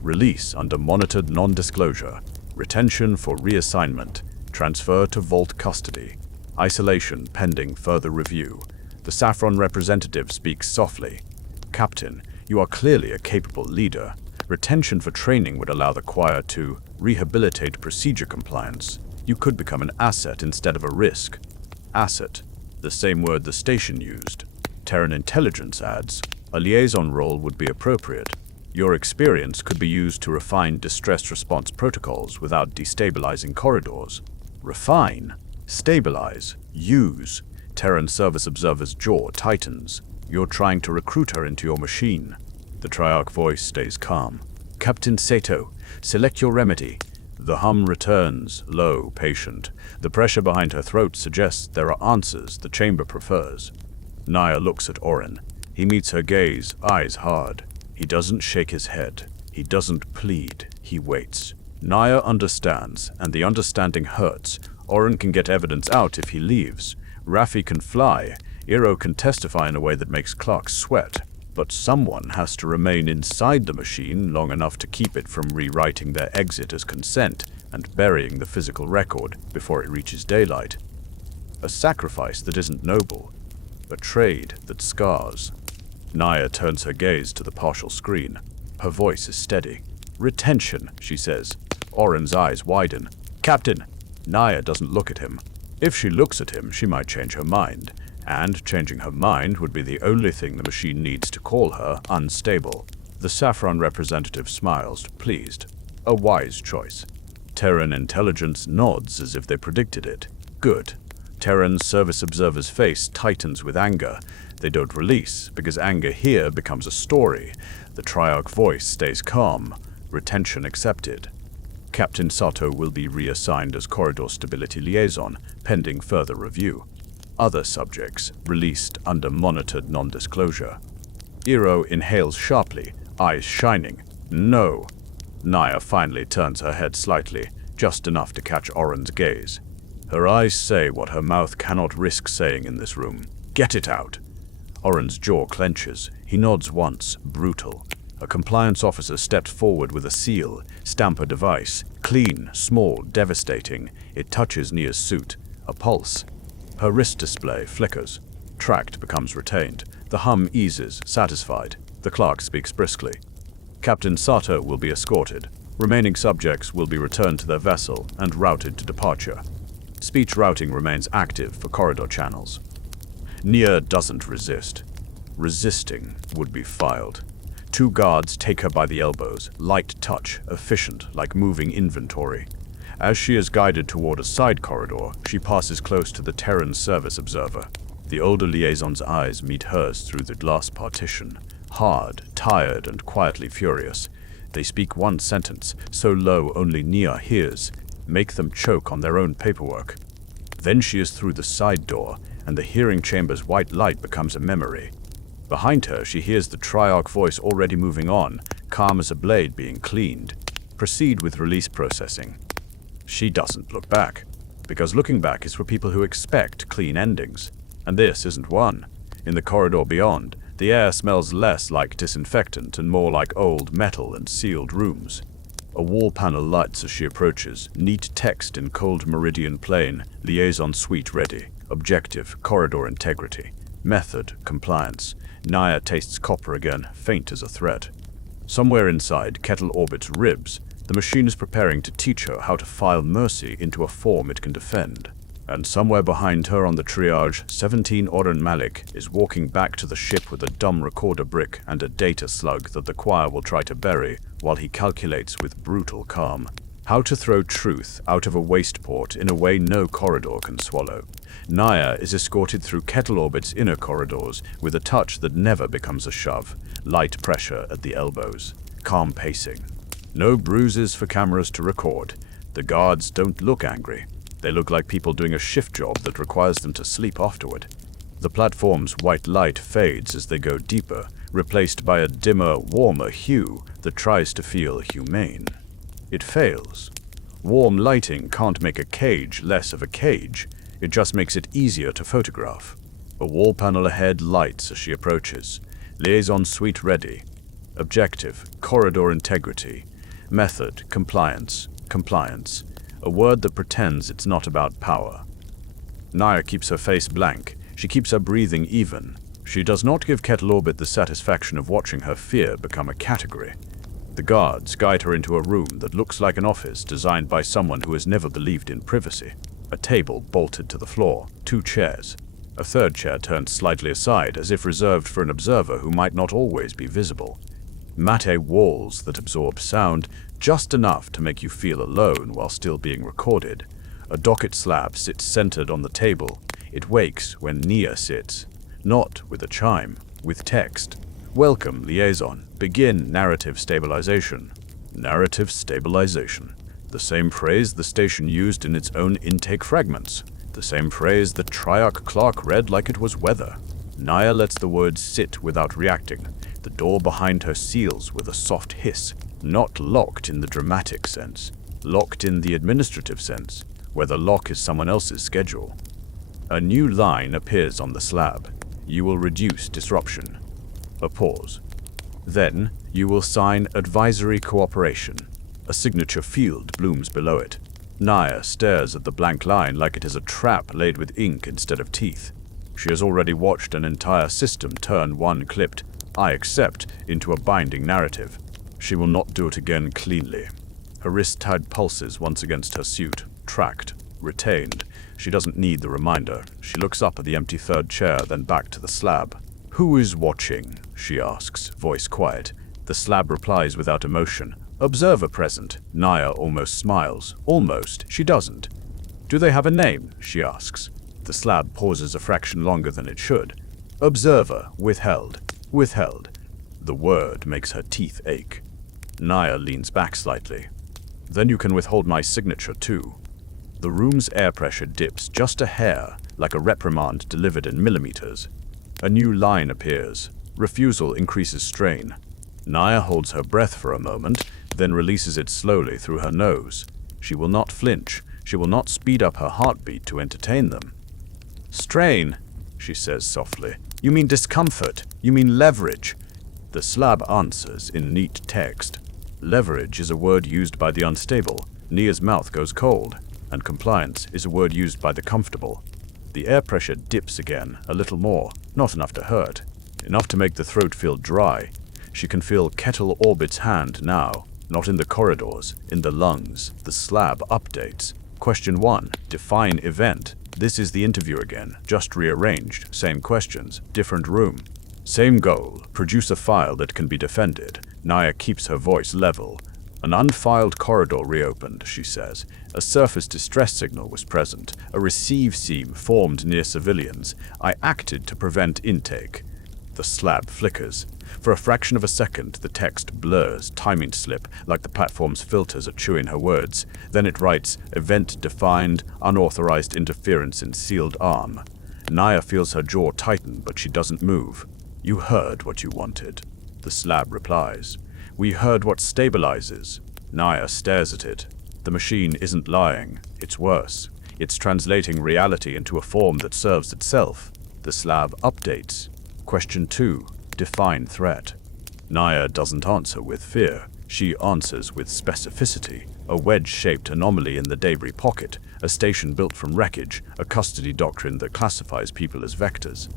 Release under monitored non-disclosure. Retention for reassignment. Transfer to vault custody. Isolation pending further review. The Saffron representative speaks softly. Captain, you are clearly a capable leader. Retention for training would allow the choir to rehabilitate procedure compliance. You could become an asset instead of a risk. Asset, the same word the station used. Terran intelligence adds, a liaison role would be appropriate. Your experience could be used to refine distress response protocols without destabilizing corridors. Refine, stabilize, use. Terran service observer's jaw tightens. You're trying to recruit her into your machine. The Triarch voice stays calm. Captain Sato, select your remedy. The hum returns, low, patient. The pressure behind her throat suggests there are answers the chamber prefers. Nia looks at Orin. He meets her gaze, eyes hard. He doesn't shake his head. He doesn't plead. He waits. Nia understands, and the understanding hurts. Orin can get evidence out if he leaves. Raffi can fly. Iro can testify in a way that makes Clerk sweat. But someone has to remain inside the machine long enough to keep it from rewriting their exit as consent and burying the physical record before it reaches daylight. A sacrifice that isn't noble. A trade that scars. Nia turns her gaze to the partial screen. Her voice is steady. Retention, she says. Orin's eyes widen. Captain! Nia doesn't look at him. If she looks at him, she might change her mind. And changing her mind would be the only thing the machine needs to call her unstable. The Saffron representative smiles, pleased. A wise choice. Terran intelligence nods as if they predicted it. Good. Terran's service observer's face tightens with anger. They don't release, because anger here becomes a story. The Triarch voice stays calm. Retention accepted. Captain Sato will be reassigned as Corridor Stability Liaison, pending further review. Other subjects released under monitored non-disclosure. Iro inhales sharply, eyes shining. No. Naya finally turns her head slightly, just enough to catch Oren's gaze. Her eyes say what her mouth cannot risk saying in this room. Get it out. Oren's jaw clenches. He nods once, brutal. A compliance officer steps forward with a seal, stamper device. Clean, small, devastating. It touches Nia's suit. A pulse. Her wrist display flickers. Tracked becomes retained. The hum eases, satisfied. The clerk speaks briskly. Captain Sato will be escorted. Remaining subjects will be returned to their vessel and routed to departure. Speech routing remains active for corridor channels. Nia doesn't resist. Resisting would be filed. 2 guards take her by the elbows, light touch, efficient, like moving inventory. As she is guided toward a side corridor, she passes close to the Terran service observer. The older liaison's eyes meet hers through the glass partition. Hard, tired, and quietly furious. They speak one sentence, so low only Nia hears, make them choke on their own paperwork. Then she is through the side door, and the hearing chamber's white light becomes a memory. Behind her, she hears the Triarch voice already moving on, calm as a blade being cleaned. Proceed with release processing. She doesn't look back, because looking back is for people who expect clean endings. And this isn't one. In the corridor beyond, the air smells less like disinfectant and more like old metal and sealed rooms. A wall panel lights as she approaches, neat text in cold meridian plain, liaison suite ready, objective, corridor integrity, method, compliance. Naya tastes copper again, faint as a threat. Somewhere inside Kettle orbits ribs, the machine is preparing to teach her how to file mercy into a form it can defend. And somewhere behind her on the triage, 17 Oren Malik is walking back to the ship with a dumb recorder brick and a data slug that the choir will try to bury while he calculates with brutal calm how to throw truth out of a waste port in a way no corridor can swallow. Naya is escorted through Kettle Orbit's inner corridors with a touch that never becomes a shove, light pressure at the elbows, calm pacing. No bruises for cameras to record. The guards don't look angry. They look like people doing a shift job that requires them to sleep afterward. The platform's white light fades as they go deeper, replaced by a dimmer, warmer hue that tries to feel humane. It fails. Warm lighting can't make a cage less of a cage. It just makes it easier to photograph. A wall panel ahead lights as she approaches. Liaison suite ready. Objective, corridor integrity. Method, compliance. Compliance. A word that pretends it's not about power. Naya keeps her face blank. She keeps her breathing even. She does not give Kettle Orbit the satisfaction of watching her fear become a category. The guards guide her into a room that looks like an office designed by someone who has never believed in privacy. A table bolted to the floor, 2 chairs. A third chair turned slightly aside as if reserved for an observer who might not always be visible. Matte walls that absorb sound just enough to make you feel alone while still being recorded. A docket slab sits centered on the table. It wakes when Nia sits. Not with a chime, with text. Welcome, liaison. Begin narrative stabilization. Narrative stabilization. The same phrase the station used in its own intake fragments. The same phrase that Triarch Clerk read like it was weather. Naya lets the words sit without reacting. The door behind her seals with a soft hiss. Not locked in the dramatic sense. Locked in the administrative sense, where the lock is someone else's schedule. A new line appears on the slab. You will reduce disruption. A pause. Then, you will sign advisory cooperation. A signature field blooms below it. Naya stares at the blank line like it is a trap laid with ink instead of teeth. She has already watched an entire system turn one clipped, "I accept," into a binding narrative. She will not do it again cleanly. Her wrist-tied pulses once against her suit, tracked, retained. She doesn't need the reminder. She looks up at the empty third chair, then back to the slab. "Who is watching?" she asks, voice quiet. The slab replies without emotion. "Observer present." Naya almost smiles. Almost. She doesn't. "Do they have a name?" she asks. The slab pauses a fraction longer than it should. Observer, withheld, withheld. The word makes her teeth ache. Naya leans back slightly. Then you can withhold my signature too. The room's air pressure dips just a hair, like a reprimand delivered in millimeters. A new line appears. Refusal increases strain. Naya holds her breath for a moment, then releases it slowly through her nose. She will not flinch. She will not speed up her heartbeat to entertain them. Strain, she says softly. You mean discomfort. You mean leverage. The slab answers in neat text. Leverage is a word used by the unstable. Nia's mouth goes cold. And compliance is a word used by the comfortable. The air pressure dips again, a little more, not enough to hurt. Enough to make the throat feel dry. She can feel Kettle Orbit's hand now, not in the corridors, in the lungs. The slab updates. Question 1. Define event. This is the interview again, just rearranged. Same questions, different room. Same goal, produce a file that can be defended. Naya keeps her voice level. An unfiled corridor reopened, she says. A surface distress signal was present. A receive seam formed near civilians. I acted to prevent intake. The slab flickers. For a fraction of a second, the text blurs, timing slip, like the platform's filters are chewing her words. Then it writes, event defined, unauthorized interference in sealed arm. Naya feels her jaw tighten, but she doesn't move. You heard what you wanted. The slab replies. We heard what stabilizes. Naya stares at it. The machine isn't lying. It's worse. It's translating reality into a form that serves itself. The slab updates. Question 2. Define threat. Naya doesn't answer with fear. She answers with specificity. A wedge-shaped anomaly in the debris pocket, a station built from wreckage, a custody doctrine that classifies people as vectors.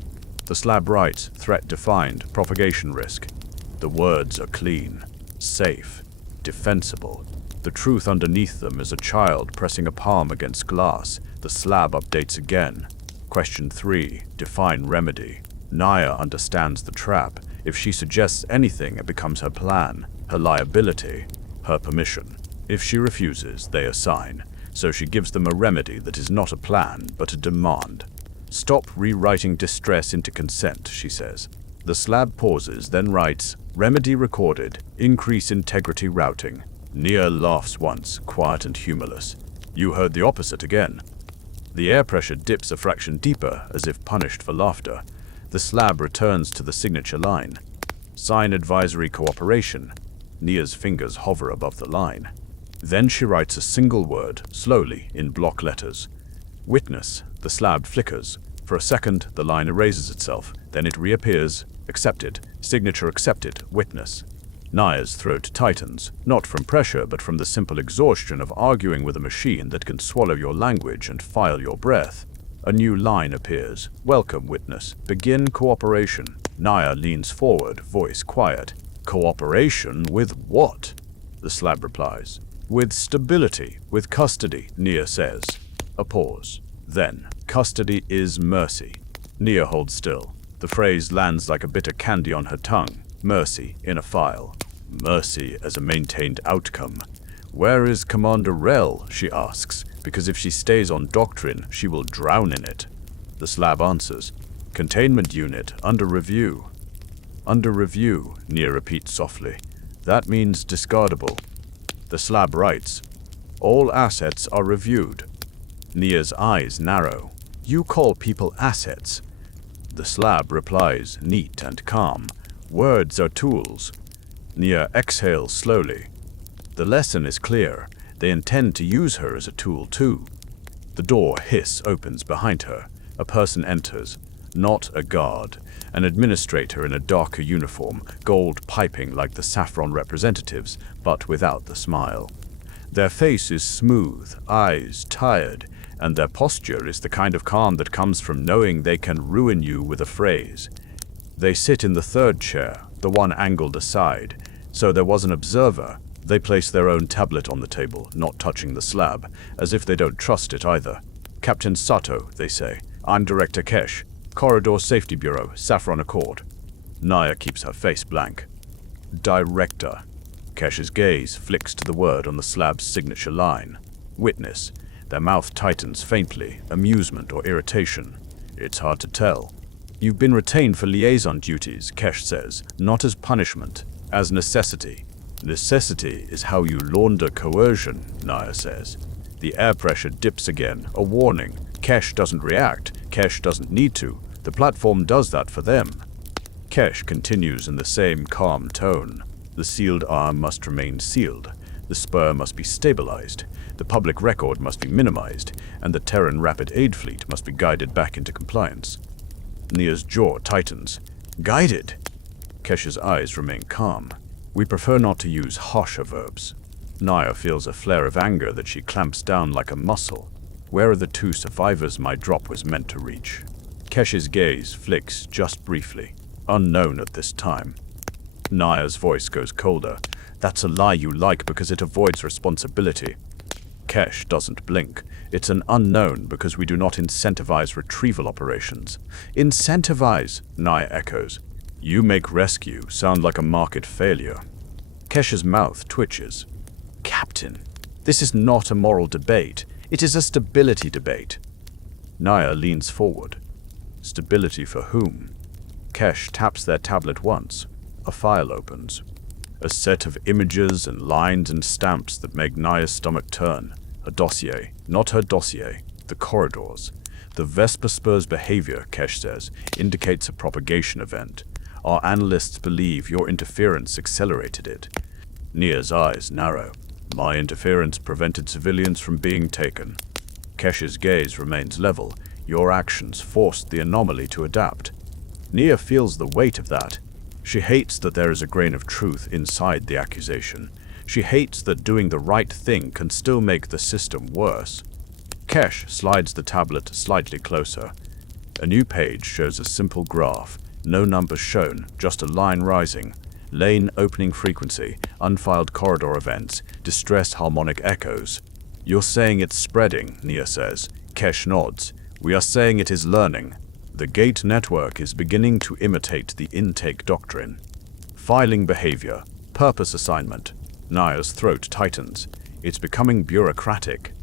The slab writes, threat defined, propagation risk. The words are clean, safe, defensible. The truth underneath them is a child pressing a palm against glass. The slab updates again. Question 3. Define remedy. Naya understands the trap. If she suggests anything, it becomes her plan, her liability, her permission. If she refuses, they assign. So she gives them a remedy that is not a plan, but a demand. Stop rewriting distress into consent, she says. The slab pauses, then writes, remedy recorded, increase integrity routing. Nia laughs once, quiet and humorless. You heard the opposite again. The air pressure dips a fraction deeper, as if punished for laughter. The slab returns to the signature line. Sign advisory cooperation. Nia's fingers hover above the line. Then she writes a single word, slowly, in block letters. Witness. The slab flickers. For a second, the line erases itself. Then it reappears. Accepted. Signature accepted. Witness. Naya's throat tightens, not from pressure, but from the simple exhaustion of arguing with a machine that can swallow your language and file your breath. A new line appears. Welcome, witness. Begin cooperation. Naya leans forward, voice quiet. Cooperation with what? The slab replies. With stability, with custody, Nia says. A pause. Then, custody is mercy. Nia holds still. The phrase lands like a bit of candy on her tongue. Mercy in a file. Mercy as a maintained outcome. Where is Commander Rel, she asks, because if she stays on doctrine, she will drown in it. The slab answers. Containment unit, under review. Under review, Nia repeats softly. That means discardable. The slab writes. All assets are reviewed. Nia's eyes narrow. You call people assets. The slab replies, neat and calm. Words are tools. Nia exhales slowly. The lesson is clear. They intend to use her as a tool too. The door hiss opens behind her. A person enters. Not a guard. An administrator in a darker uniform, gold piping like the saffron representatives, but without the smile. Their face is smooth, eyes tired, and their posture is the kind of calm that comes from knowing they can ruin you with a phrase. They sit in the third chair, the one angled aside, so there was an observer. They place their own tablet on the table, not touching the slab, as if they don't trust it either. Captain Sato, they say. I'm Director Kesh. Corridor Safety Bureau, Saffron Accord. Naya keeps her face blank. Director. Kesh's gaze flicks to the word on the slab's signature line. Witness. Their mouth tightens faintly, amusement or irritation. It's hard to tell. You've been retained for liaison duties, Kesh says, not as punishment, as necessity. Necessity is how you launder coercion, Naya says. The air pressure dips again, a warning. Kesh doesn't react. Kesh doesn't need to. The platform does that for them. Kesh continues in the same calm tone. The sealed arm must remain sealed. The spur must be stabilized. The public record must be minimized. And the Terran Rapid Aid Fleet must be guided back into compliance. Nia's jaw tightens. Guided? Kesh's eyes remain calm. We prefer not to use harsher verbs. Nia feels a flare of anger that she clamps down like a muscle. Where are the two survivors my drop was meant to reach? Kesh's gaze flicks just briefly. Unknown at this time. Nia's voice goes colder. That's a lie you like because it avoids responsibility. Kesh doesn't blink. It's an unknown because we do not incentivize retrieval operations. Incentivize, Nia echoes. You make rescue sound like a market failure. Kesh's mouth twitches. Captain, this is not a moral debate. It is a stability debate. Nia leans forward. Stability for whom? Kesh taps their tablet once. A file opens. A set of images and lines and stamps that make Nia's stomach turn. A dossier. Not her dossier. The corridors. The Vesper Spur's behavior, Kesh says, indicates a propagation event. Our analysts believe your interference accelerated it. Nia's eyes narrow. My interference prevented civilians from being taken. Kesh's gaze remains level. Your actions forced the anomaly to adapt. Nia feels the weight of that. She hates that there is a grain of truth inside the accusation. She hates that doing the right thing can still make the system worse. Kesh slides the tablet slightly closer. A new page shows a simple graph. No numbers shown, just a line rising. Lane opening frequency, unfiled corridor events, distress harmonic echoes. You're saying it's spreading, Nia says. Kesh nods. We are saying it is learning. The gate network is beginning to imitate the intake doctrine. Filing behavior, purpose assignment. Nia's throat tightens. It's becoming bureaucratic.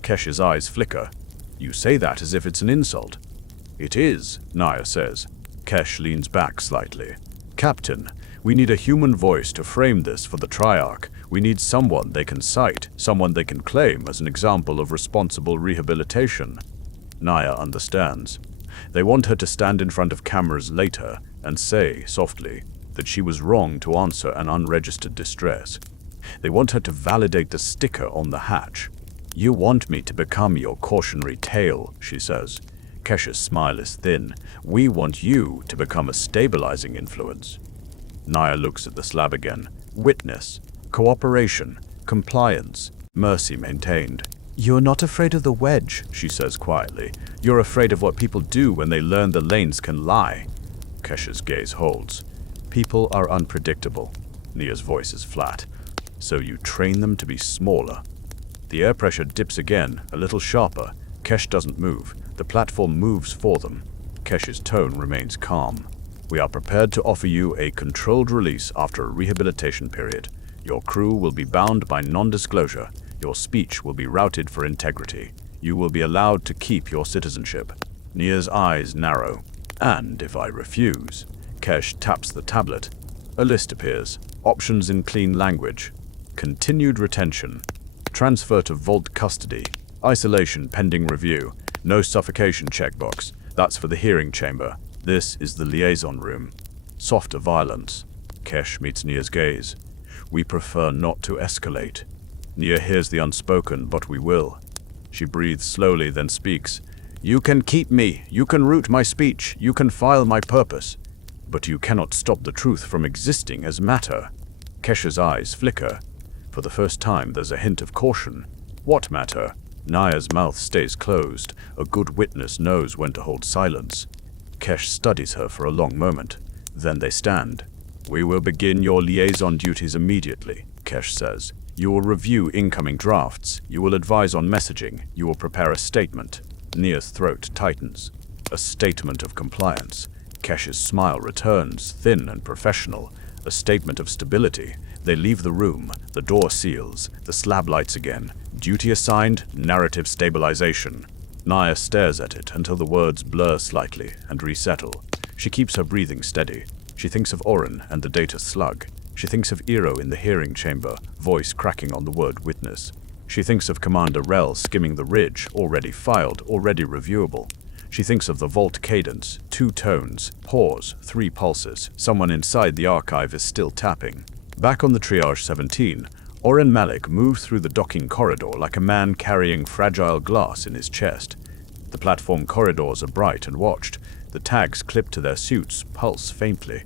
Kesh's eyes flicker. You say that as if it's an insult. It is, Nia says. Kesh leans back slightly. Captain, we need a human voice to frame this for the Triarch. We need someone they can cite, someone they can claim as an example of responsible rehabilitation. Nia understands. They want her to stand in front of cameras later and say, softly, that she was wrong to answer an unregistered distress. They want her to validate the sticker on the hatch. You want me to become your cautionary tale, she says. Kesh's smile is thin. We want you to become a stabilizing influence. Nia looks at the slab again. Witness, cooperation, compliance, mercy maintained. You're not afraid of the wedge, she says quietly. You're afraid of what people do when they learn the lanes can lie. Kesh's gaze holds. People are unpredictable. Nia's voice is flat. So you train them to be smaller. The air pressure dips again, a little sharper. Kesh doesn't move. The platform moves for them. Kesh's tone remains calm. We are prepared to offer you a controlled release after a rehabilitation period. Your crew will be bound by non-disclosure. Your speech will be routed for integrity. You will be allowed to keep your citizenship. Nia's eyes narrow. And if I refuse? Kesh taps the tablet. A list appears. Options in clean language. Continued retention. Transfer to vault custody. Isolation pending review. No suffocation checkbox. That's for the hearing chamber. This is the liaison room. Softer violence. Kesh meets Nia's gaze. We prefer not to escalate. Nia hears the unspoken, but we will. She breathes slowly, then speaks. You can keep me. You can root my speech. You can file my purpose. But you cannot stop the truth from existing as matter. Kesh's eyes flicker. For the first time, there's a hint of caution. What matter? Nia's mouth stays closed. A good witness knows when to hold silence. Kesh studies her for a long moment. Then they stand. We will begin your liaison duties immediately, Kesh says. You will review incoming drafts. You will advise on messaging. You will prepare a statement. Nia's throat tightens. A statement of compliance. Kesh's smile returns, thin and professional. A statement of stability. They leave the room. The door seals. The slab lights again. Duty assigned, narrative stabilization. Nia stares at it until the words blur slightly and resettle. She keeps her breathing steady. She thinks of Oren and the data slug. She thinks of Eero in the hearing chamber, voice cracking on the word witness. She thinks of Commander Rel skimming the ridge, already filed, already reviewable. She thinks of the vault cadence, 2 tones, pause, 3 pulses. Someone inside the archive is still tapping. Back on the Triage 17, Oren Malik moved through the docking corridor like a man carrying fragile glass in his chest. The platform corridors are bright and watched. The tags clipped to their suits pulse faintly.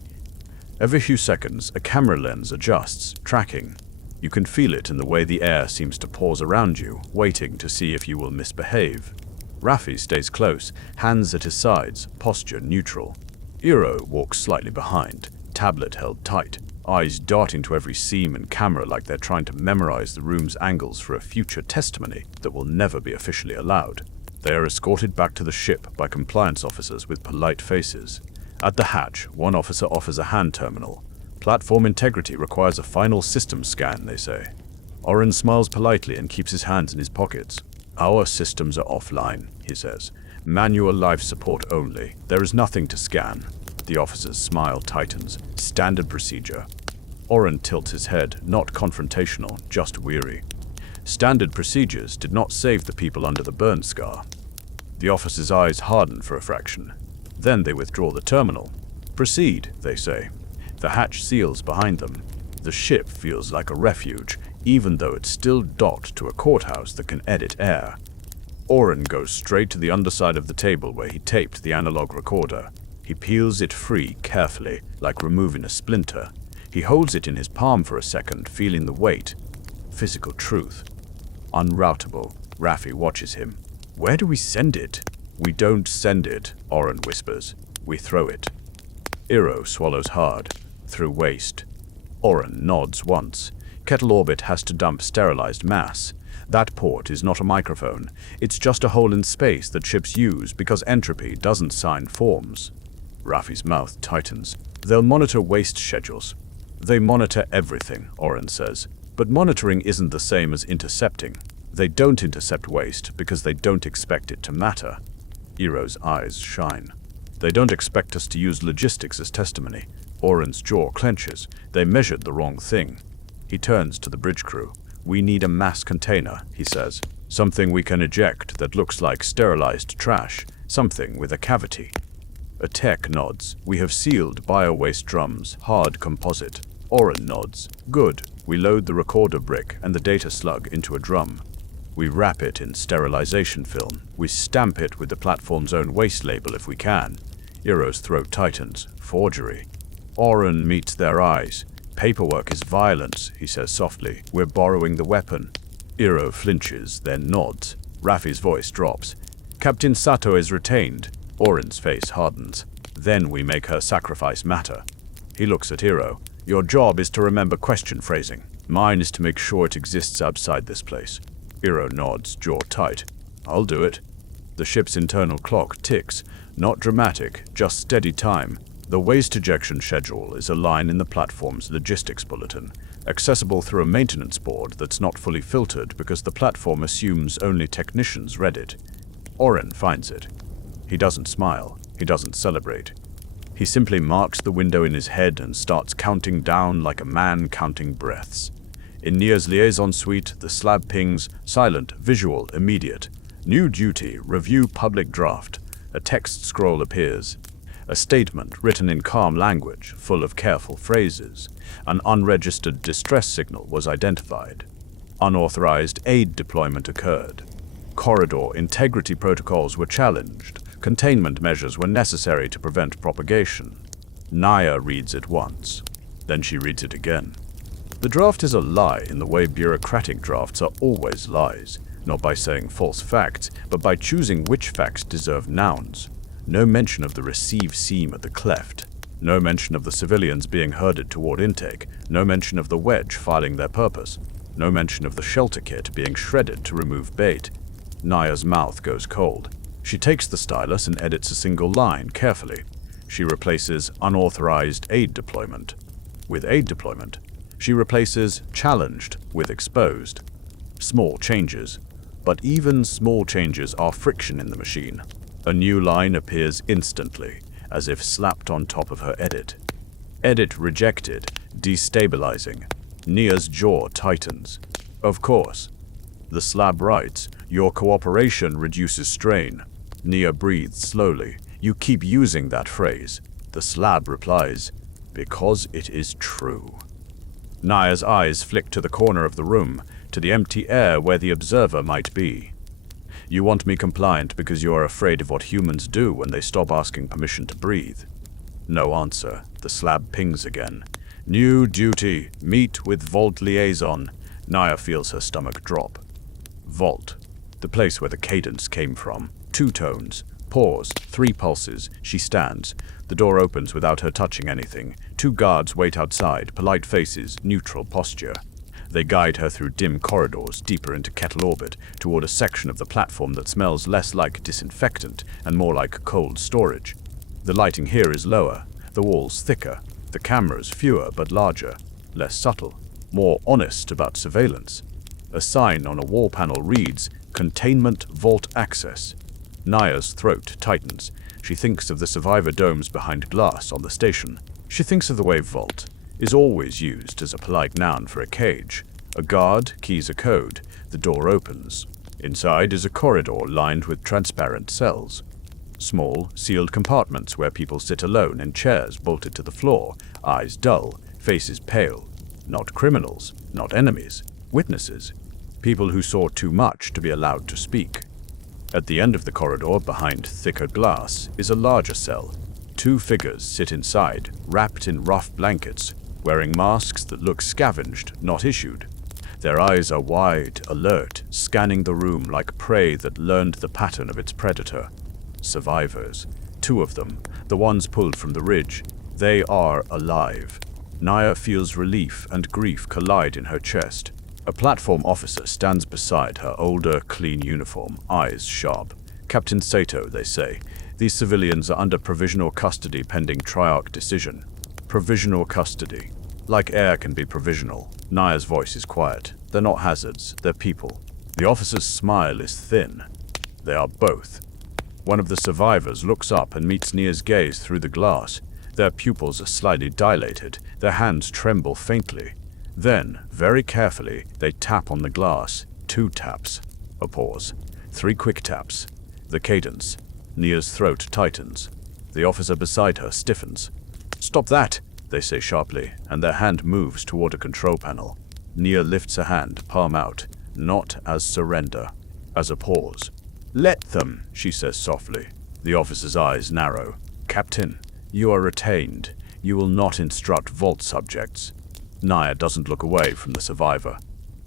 Every few seconds, a camera lens adjusts, tracking. You can feel it in the way the air seems to pause around you, waiting to see if you will misbehave. Raffi stays close, hands at his sides, posture neutral. Eero walks slightly behind, tablet held tight, eyes darting to every seam and camera like they're trying to memorize the room's angles for a future testimony that will never be officially allowed. They are escorted back to the ship by compliance officers with polite faces. At the hatch, one officer offers a hand terminal. Platform integrity requires a final system scan, they say. Oren smiles politely and keeps his hands in his pockets. Our systems are offline, he says. Manual life support only. There is nothing to scan. The officer's smile tightens. Standard procedure. Oren tilts his head, not confrontational, just weary. Standard procedures did not save the people under the burn scar. The officer's eyes harden for a fraction. Then they withdraw the terminal. Proceed, they say. The hatch seals behind them. The ship feels like a refuge, even though it's still docked to a courthouse that can edit air. Oren goes straight to the underside of the table where he taped the analog recorder. He peels it free carefully, like removing a splinter. He holds it in his palm for a second, feeling the weight. Physical truth. Unroutable. Raffi watches him. Where do we send it? We don't send it, Oren whispers. We throw it. Eero swallows hard. Through waste. Oren nods once. Kettle Orbit has to dump sterilized mass. That port is not a microphone. It's just a hole in space that ships use because entropy doesn't sign forms. Raffi's mouth tightens. They'll monitor waste schedules. They monitor everything, Oren says. But monitoring isn't the same as intercepting. They don't intercept waste because they don't expect it to matter. Eero's eyes shine. They don't expect us to use logistics as testimony. Oren's jaw clenches. They measured the wrong thing. He turns to the bridge crew. We need a mass container, he says. Something we can eject that looks like sterilized trash. Something with a cavity. A tech nods. We have sealed bio-waste drums, hard composite. Oren nods. Good. We load the recorder brick and the data slug into a drum. We wrap it in sterilization film. We stamp it with the platform's own waste label if we can. Eero's throat tightens. Forgery. Oren meets their eyes. Paperwork is violence, he says softly. We're borrowing the weapon. Eero flinches, then nods. Raffi's voice drops. Captain Sato is retained. Oren's face hardens. Then we make her sacrifice matter. He looks at Eero. Your job is to remember question phrasing. Mine is to make sure it exists outside this place. Eero nods, jaw tight. I'll do it. The ship's internal clock ticks. Not dramatic, just steady time. The waste ejection schedule is a line in the platform's logistics bulletin, accessible through a maintenance board that's not fully filtered because the platform assumes only technicians read it. Oren finds it. He doesn't smile. He doesn't celebrate. He simply marks the window in his head and starts counting down like a man counting breaths. In Nia's liaison suite, the slab pings, silent, visual, immediate. New duty, review public draft. A text scroll appears. A statement written in calm language, full of careful phrases. An unregistered distress signal was identified. Unauthorized aid deployment occurred. Corridor integrity protocols were challenged. Containment measures were necessary to prevent propagation. Nia reads it once. Then she reads it again. The draft is a lie in the way bureaucratic drafts are always lies, not by saying false facts, but by choosing which facts deserve nouns. No mention of the receive seam at the cleft. No mention of the civilians being herded toward intake. No mention of the wedge filing their purpose. No mention of the shelter kit being shredded to remove bait. Nia's mouth goes cold. She takes the stylus and edits a single line carefully. She replaces unauthorized aid deployment with aid deployment. She replaces challenged with exposed. Small changes. But even small changes are friction in the machine. A new line appears instantly. as if slapped on top of her edit. Edit rejected, destabilizing. Nia's jaw tightens. Of course. The slab writes, "Your cooperation reduces strain." Nia breathes slowly. "You keep using that phrase." The slab replies, "Because it is true." Nia's eyes flick to the corner of the room, to the empty air where the observer might be. "You want me compliant because you are afraid of what humans do when they stop asking permission to breathe." No answer. The slab pings again. "New duty. Meet with Vault Liaison." Nia feels her stomach drop. Vault. The place where the cadence came from. 2 tones. Pause. 3 pulses. She stands. The door opens without her touching anything. 2 guards wait outside, polite faces, neutral posture. They guide her through dim corridors deeper into Kettle orbit, toward a section of the platform that smells less like disinfectant and more like cold storage. The lighting here is lower, the walls thicker, the cameras fewer but larger, less subtle, more honest about surveillance. A sign on a wall panel reads, "Containment Vault Access." Nia's throat tightens. She thinks of the survivor domes behind glass on the station. She thinks of the way vault is always used as a polite noun for a cage. A guard keys a code. The door opens. Inside is a corridor lined with transparent cells. Small, sealed compartments where people sit alone in chairs bolted to the floor, eyes dull, faces pale. Not criminals, not enemies, witnesses. People who saw too much to be allowed to speak. At the end of the corridor, behind thicker glass, is a larger cell. 2 figures sit inside, wrapped in rough blankets, wearing masks that look scavenged, not issued. Their eyes are wide, alert, scanning the room like prey that learned the pattern of its predator. Survivors. 2 of them, the ones pulled from the ridge. They are alive. Nia feels relief and grief collide in her chest. A platform officer stands beside her, older, clean uniform, eyes sharp. "Captain Sato," they say. "These civilians are under provisional custody pending Triarch decision." Provisional custody. Like air can be provisional. Nia's voice is quiet. They're not hazards, they're people. The officer's smile is thin. They are both. One of the survivors looks up and meets Nia's gaze through the glass. Their pupils are slightly dilated. Their hands tremble faintly. Then, very carefully, they tap on the glass. 2 taps. A pause. 3 quick taps. The cadence. Nia's throat tightens. The officer beside her stiffens. "Stop that!" they say sharply, and their hand moves toward a control panel. Nia lifts a hand, palm out, not as surrender, as a pause. "Let them," she says softly. The officer's eyes narrow. "Captain, you are retained. You will not instruct vault subjects." Nia doesn't look away from the survivor.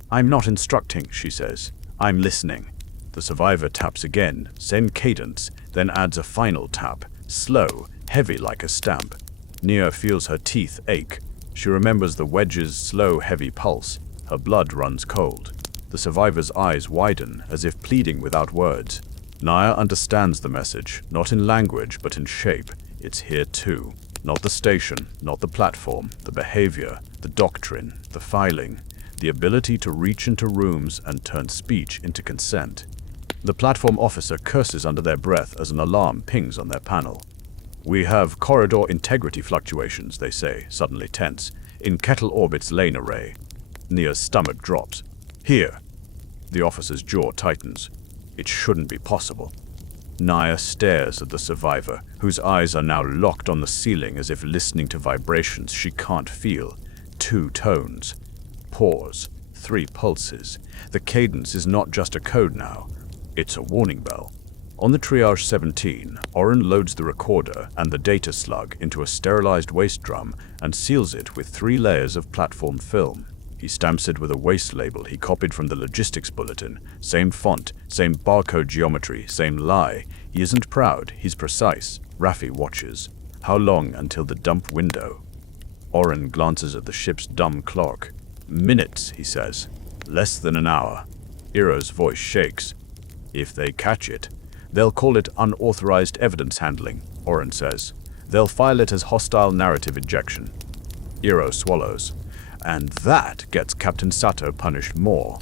"I'm not instructing," she says. "I'm listening." The survivor taps again, same cadence, then adds a final tap, slow, heavy like a stamp. Nia feels her teeth ache. She remembers the wedge's slow, heavy pulse. Her blood runs cold. The survivor's eyes widen, as if pleading without words. Nia understands the message, not in language, but in shape. It's here too. Not the station, not the platform, the behavior, the doctrine, the filing, the ability to reach into rooms and turn speech into consent. The platform officer curses under their breath as an alarm pings on their panel. "We have corridor integrity fluctuations," they say, suddenly tense, "in Kettle orbit's lane array." Nia's stomach drops. "Here." The officer's jaw tightens. It shouldn't be possible. Nia stares at the survivor, whose eyes are now locked on the ceiling as if listening to vibrations she can't feel. 2 tones. Pause. 3 pulses. The cadence is not just a code now. It's a warning bell. On the Triage 17, Oren loads the recorder and the data slug into a sterilized waste drum and seals it with 3 layers of platform film. He stamps it with a waste label he copied from the logistics bulletin. Same font, same barcode geometry, same lie. He isn't proud, he's precise. Raffi watches. How long until the dump window? Oren glances at the ship's dumb clock. "Minutes," he says. "Less than an hour." Iro's voice shakes. "If they catch it, they'll call it unauthorized evidence handling," Oren says. "They'll file it as hostile narrative injection." Iro swallows. "And that gets Captain Sato punished more."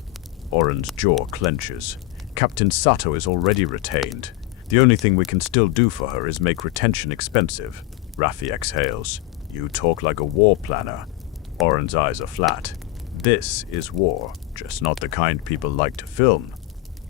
Oren's jaw clenches. Captain Sato is already retained. The only thing we can still do for her is make retention expensive. Raffi exhales. You talk like a war planner. Oren's eyes are flat. This is war, just not the kind people like to film.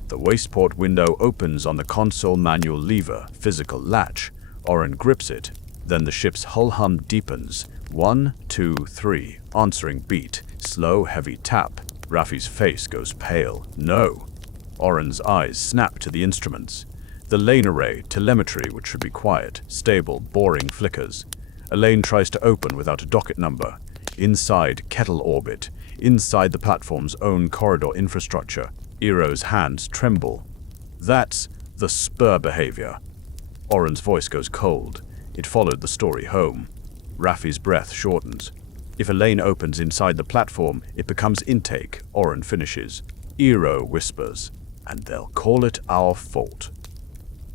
The waistport window opens on the console manual lever, physical latch. Oren grips it. Then the ship's hull hum deepens. 1, 2, 3, answering beat. Slow, heavy tap. Raffi's face goes pale. No. Oren's eyes snap to the instruments. The lane array, telemetry, which should be quiet, stable, boring flickers. A lane tries to open without a docket number. Inside kettle orbit. Inside the platform's own corridor infrastructure. Eero's hands tremble. That's the spur behavior. Oren's voice goes cold. It followed the story home. Raffi's breath shortens. If a lane opens inside the platform, it becomes intake, Oren finishes. Eero whispers, and they'll call it our fault.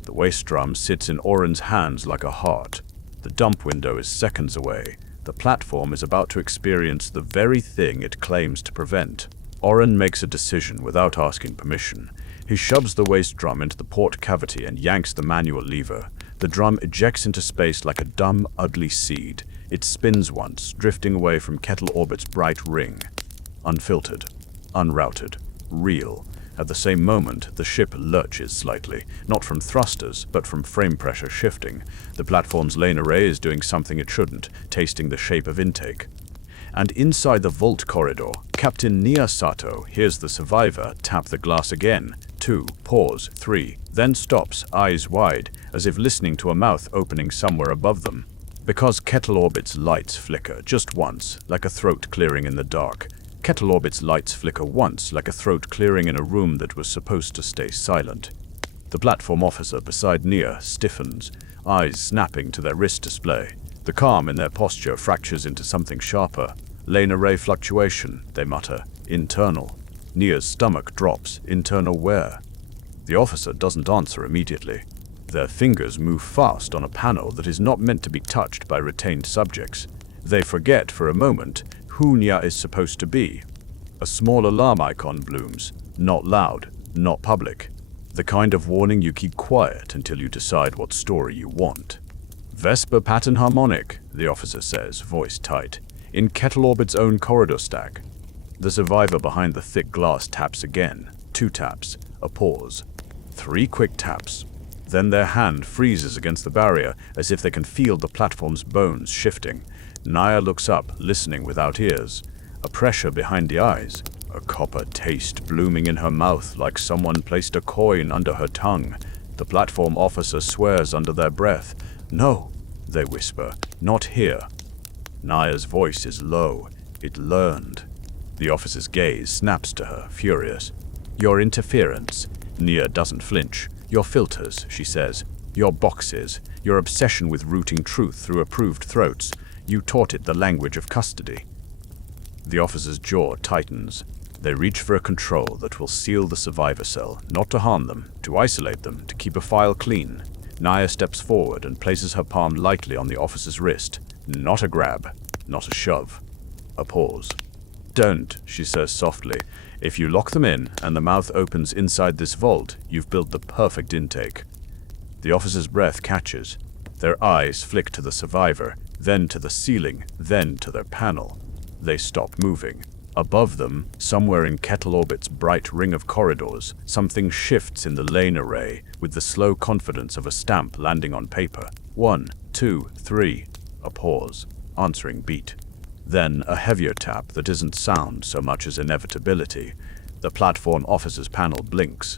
The waist drum sits in Oren's hands like a heart. The dump window is seconds away. The platform is about to experience the very thing it claims to prevent. Oren makes a decision without asking permission. He shoves the waist drum into the port cavity and yanks the manual lever. The drum ejects into space like a dumb, ugly seed. It spins once, drifting away from Kettle Orbit's bright ring. Unfiltered, unrouted, real. At the same moment, the ship lurches slightly, not from thrusters, but from frame pressure shifting. The platform's lane array is doing something it shouldn't, tasting the shape of intake. And inside the vault corridor, Captain Nia Sato hears the survivor tap the glass again. 2, pause, 3, then stops, eyes wide, as if listening to a mouth opening somewhere above them. Because Kettle Orbit's lights flicker just once, like a throat clearing in the dark. Kettle Orbit's lights flicker once, like a throat clearing in a room that was supposed to stay silent. The platform officer beside Nia stiffens, eyes snapping to their wrist display. The calm in their posture fractures into something sharper. Lane array fluctuation, they mutter. Internal. Nia's stomach drops. Internal where? The officer doesn't answer immediately. Their fingers move fast on a panel that is not meant to be touched by retained subjects. They forget for a moment who Nia is supposed to be. A small alarm icon blooms. Not loud, not public. The kind of warning you keep quiet until you decide what story you want. Vesper pattern harmonic, the officer says, voice tight, in Kettle Orbit's own corridor stack. The survivor behind the thick glass taps again. 2 taps, a pause. 3 quick taps. Then their hand freezes against the barrier as if they can feel the platform's bones shifting. Nia looks up, listening without ears. A pressure behind the eyes. A copper taste blooming in her mouth like someone placed a coin under her tongue. The platform officer swears under their breath. No, they whisper, not here. Nia's voice is low. It learned. The officer's gaze snaps to her, furious. Your interference. Nia doesn't flinch. Your filters, she says. Your boxes. Your obsession with rooting truth through approved throats. You taught it the language of custody. The officer's jaw tightens. They reach for a control that will seal the survivor cell, not to harm them, to isolate them, to keep a file clean. Nia steps forward and places her palm lightly on the officer's wrist. Not a grab, not a shove. A pause. Don't, she says softly. If you lock them in and the mouth opens inside this vault, you've built the perfect intake. The officer's breath catches. Their eyes flick to the survivor, then to the ceiling, then to their panel. They stop moving. Above them, somewhere in Kettle Orbit's bright ring of corridors, something shifts in the lane array with the slow confidence of a stamp landing on paper. 1, 2, 3. A pause. Answering beat. Then a heavier tap that isn't sound so much as inevitability. The platform officer's panel blinks.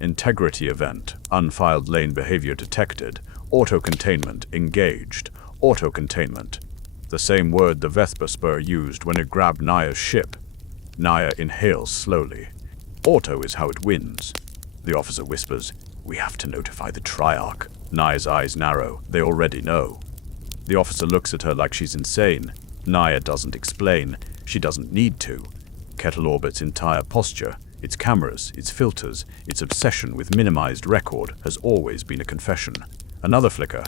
Integrity event. Unfiled lane behavior detected. Auto-containment engaged. Auto-containment. The same word the Vesper spur used when it grabbed Nia's ship. Nia inhales slowly. Auto is how it wins. The officer whispers, we have to notify the Triarch. Nia's eyes narrow. They already know. The officer looks at her like she's insane. Nia doesn't explain. She doesn't need to. Kettle Orbit's entire posture, its cameras, its filters, its obsession with minimized record has always been a confession. Another flicker.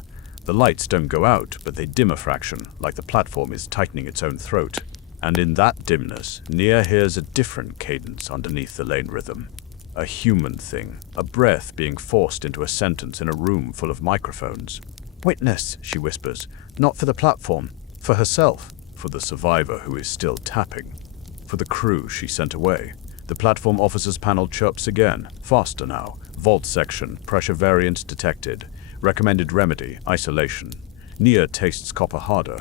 The lights don't go out, but they dim a fraction, like the platform is tightening its own throat. And in that dimness, Nia hears a different cadence underneath the lane rhythm. A human thing, a breath being forced into a sentence in a room full of microphones. "Witness," she whispers, "not for the platform, for herself, for the survivor who is still tapping, for the crew she sent away." The platform officer's panel chirps again, faster now. Vault section, pressure variant detected. Recommended remedy, isolation. Nia tastes copper harder.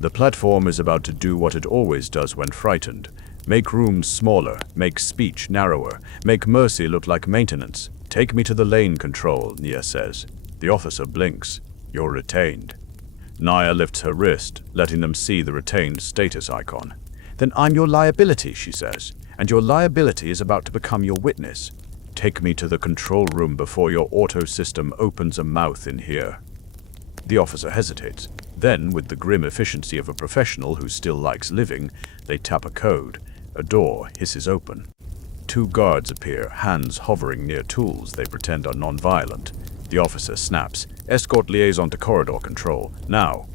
The platform is about to do what it always does when frightened. Make rooms smaller, make speech narrower, make mercy look like maintenance. "Take me to the lane control," Nia says. The officer blinks. "You're retained." Nia lifts her wrist, letting them see the retained status icon. "Then I'm your liability," she says, "and your liability is about to become your witness. Take me to the control room before your auto system opens a mouth in here." The officer hesitates. Then, with the grim efficiency of a professional who still likes living, they tap a code. A door hisses open. 2 guards appear, hands hovering near tools they pretend are non-violent. The officer snaps, "Escort liaison to corridor control, now."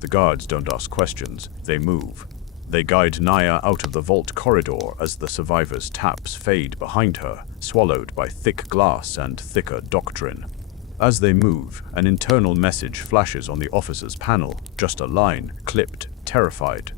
The guards don't ask questions, they move. They guide Nia out of the vault corridor as the survivor's taps fade behind her, swallowed by thick glass and thicker doctrine. As they move, an internal message flashes on the officer's panel, just a line, clipped, terrified.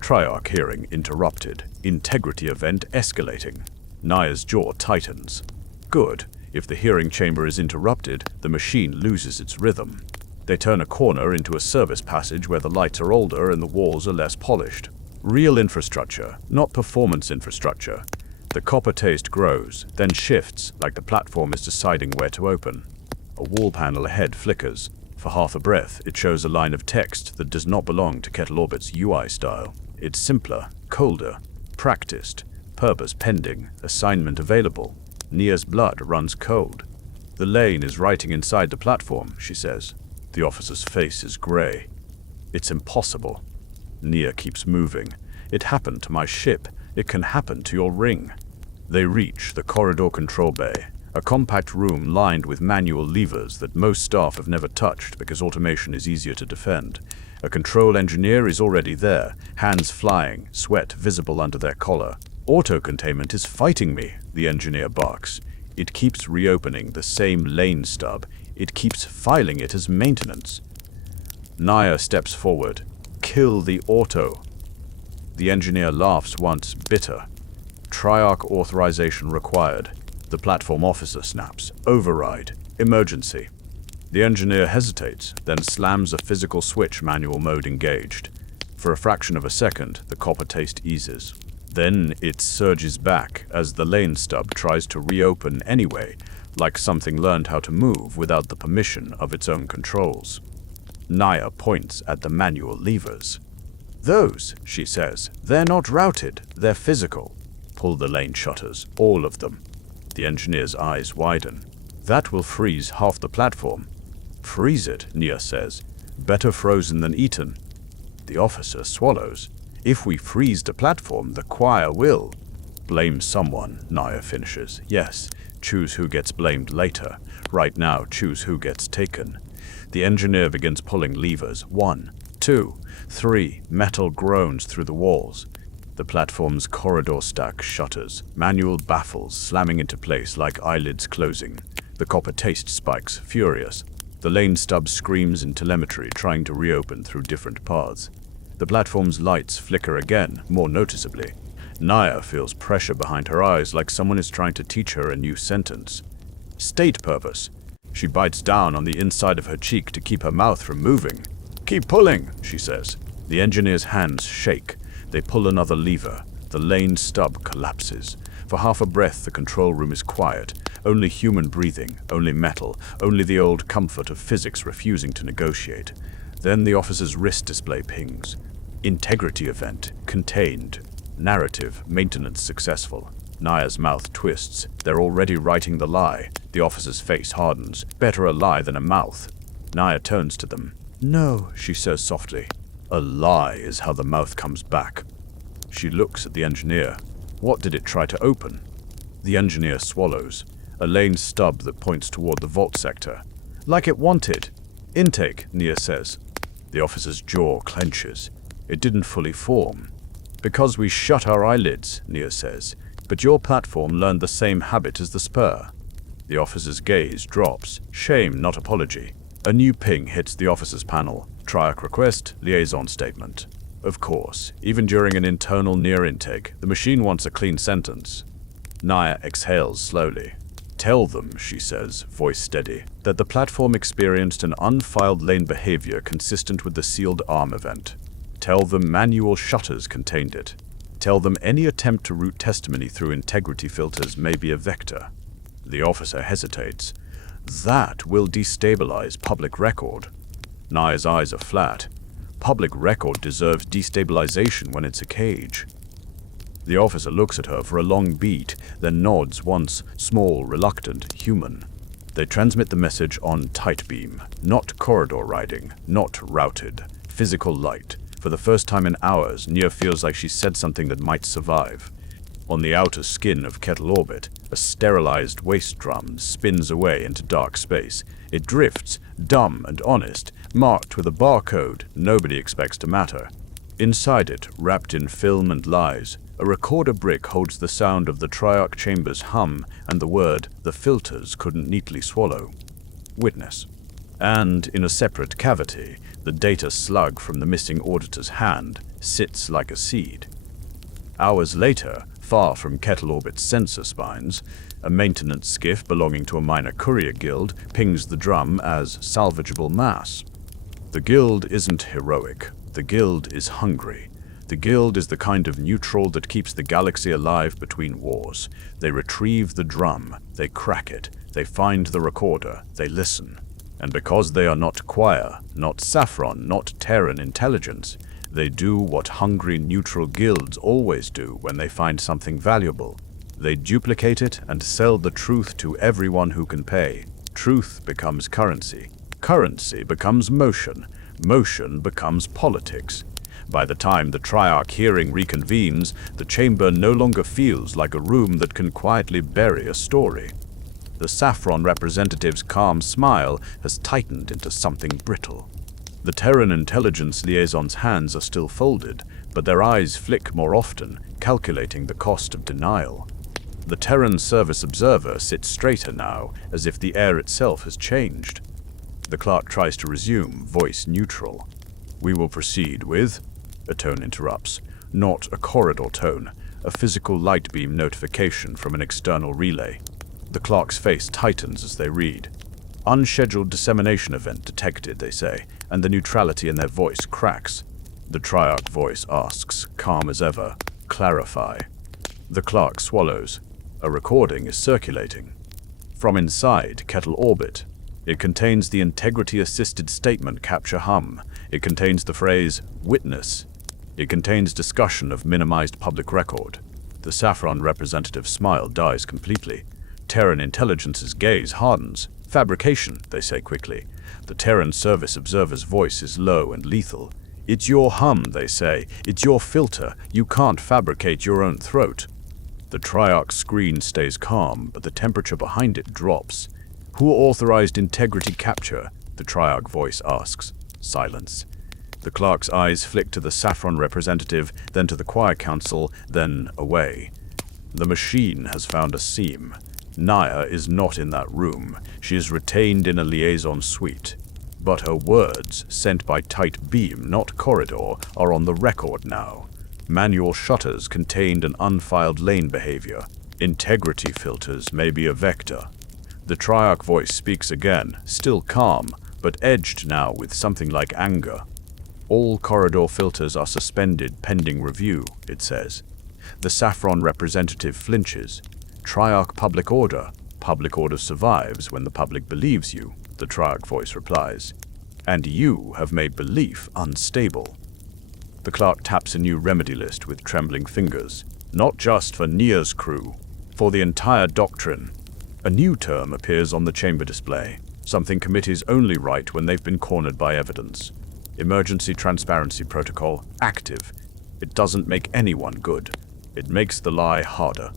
Triarch hearing interrupted. Integrity event escalating. Nia's jaw tightens. Good. If the hearing chamber is interrupted, the machine loses its rhythm. They turn a corner into a service passage where the lights are older and the walls are less polished. Real infrastructure, not performance infrastructure. The copper taste grows, then shifts, like the platform is deciding where to open. A wall panel ahead flickers. For half a breath, it shows a line of text that does not belong to Kettle Orbit's UI style. It's simpler, colder, practiced, purpose pending, assignment available. Nia's blood runs cold. "The lane is writing inside the platform," she says. The officer's face is gray. "It's impossible." Nia keeps moving. "It happened to my ship. It can happen to your ring." They reach the corridor control bay, a compact room lined with manual levers that most staff have never touched because automation is easier to defend. A control engineer is already there, hands flying, sweat visible under their collar. "Auto-containment is fighting me," the engineer barks. "It keeps reopening the same lane stub. It keeps filing it as maintenance." Nia steps forward. "Kill the auto." The engineer laughs once, bitter. "Triarch authorization required." The platform officer snaps. "Override. Emergency." The engineer hesitates, then slams a physical switch, manual mode engaged. For a fraction of a second, the copper taste eases. Then it surges back as the lane stub tries to reopen anyway, like something learned how to move without the permission of its own controls. Nia points at the manual levers. "Those," she says, "they're not routed, they're physical. Pull the lane shutters, all of them." The engineer's eyes widen. "That will freeze half the platform." "Freeze it," Nia says. "Better frozen than eaten." The officer swallows. "If we freeze the platform, the choir will." "Blame someone," Nia finishes. "Yes, choose who gets blamed later. Right now, choose who gets taken." The engineer begins pulling levers. 1, 2, 3. Metal groans through the walls. The platform's corridor stack shutters, manual baffles slamming into place like eyelids closing. The copper taste spikes, furious. The lane stub screams in telemetry, trying to reopen through different paths. The platform's lights flicker again, more noticeably. Nia feels pressure behind her eyes, like someone is trying to teach her a new sentence. State purpose. She bites down on the inside of her cheek to keep her mouth from moving. "Keep pulling," she says. The engineer's hands shake. They pull another lever. The lane stub collapses. For half a breath, the control room is quiet. Only human breathing, only metal, only the old comfort of physics refusing to negotiate. Then the officer's wrist display pings. Integrity event, contained. Narrative, maintenance successful. Nia's mouth twists. They're already writing the lie. The officer's face hardens. Better a lie than a mouth. Nia turns to them. "No," she says softly. A lie is how the mouth comes back. She looks at the engineer. What did it try to open? The engineer swallows. A lane stub that points toward the vault sector. "Like it wanted." "Intake," Nia says. The officer's jaw clenches. It didn't fully form. "Because we shut our eyelids," Nia says. But your platform learned the same habit as the spur. The officer's gaze drops. Shame, not apology. A new ping hits the officer's panel. Triarch request, liaison statement. Of course, even during an internal near intake, the machine wants a clean sentence. Naya exhales slowly. Tell them, she says, voice steady, that the platform experienced an unfiled lane behavior consistent with the sealed arm event. Tell them manual shutters contained it. Tell them any attempt to route testimony through integrity filters may be a vector. The officer hesitates. That will destabilize public record. Naya's eyes are flat. Public record deserves destabilization when it's a cage. The officer looks at her for a long beat, then nods once, small, reluctant, human. They transmit the message on tight beam, not corridor riding, not routed, physical light. For the first time in hours, Nia feels like she said something that might survive. On the outer skin of Kettle Orbit, a sterilized waste drum spins away into dark space. It drifts, dumb and honest, marked with a barcode nobody expects to matter. Inside it, wrapped in film and lies, a recorder brick holds the sound of the Triarch chamber's hum and the word the filters couldn't neatly swallow. Witness. And in a separate cavity, the data slug from the missing auditor's hand sits like a seed. Hours later, far from Kettle Orbit's sensor spines, a maintenance skiff belonging to a minor courier guild pings the drum as salvageable mass. The guild isn't heroic. The guild is hungry. The guild is the kind of neutral that keeps the galaxy alive between wars. They retrieve the drum, they crack it, they find the recorder, they listen. And because they are not Choir, not Saffron, not Terran intelligence, they do what hungry neutral guilds always do when they find something valuable. They duplicate it and sell the truth to everyone who can pay. Truth becomes currency. Currency becomes motion. Motion becomes politics. By the time the Triarch hearing reconvenes, the chamber no longer feels like a room that can quietly bury a story. The Saffron representative's calm smile has tightened into something brittle. The Terran intelligence liaison's hands are still folded, but their eyes flick more often, calculating the cost of denial. The Terran service observer sits straighter now, as if the air itself has changed. The clerk tries to resume, voice neutral. We will proceed with... A tone interrupts. Not a corridor tone, a physical light beam notification from an external relay. The clerk's face tightens as they read. Unscheduled dissemination event detected, they say, and the neutrality in their voice cracks. The Triarch voice asks, calm as ever, clarify. The clerk swallows. A recording is circulating. From inside Kettle Orbit. It contains the integrity-assisted statement capture hum. It contains the phrase, witness. It contains discussion of minimized public record. The Saffron representative's smile dies completely. Terran intelligence's gaze hardens. Fabrication, they say quickly. The Terran service observer's voice is low and lethal. It's your hum, they say. It's your filter. You can't fabricate your own throat. The Triarch screen stays calm, but the temperature behind it drops. Who authorized integrity capture? The Triarch voice asks. Silence. The clerk's eyes flick to the Saffron representative, then to the Choir Council, then away. The machine has found a seam. Naya is not in that room. She is retained in a liaison suite. But her words, sent by tight beam, not corridor, are on the record now. Manual shutters contained an unfiled lane behavior. Integrity filters may be a vector. The Triarch voice speaks again, still calm, but edged now with something like anger. All corridor filters are suspended pending review, it says. The Saffron representative flinches. Triarch public order. Public order survives when the public believes you, the Triarch voice replies. And you have made belief unstable. The clerk taps a new remedy list with trembling fingers. Not just for Nia's crew, for the entire doctrine. A new term appears on the chamber display, something committees only write when they've been cornered by evidence. Emergency Transparency Protocol, active. It doesn't make anyone good. It makes the lie harder.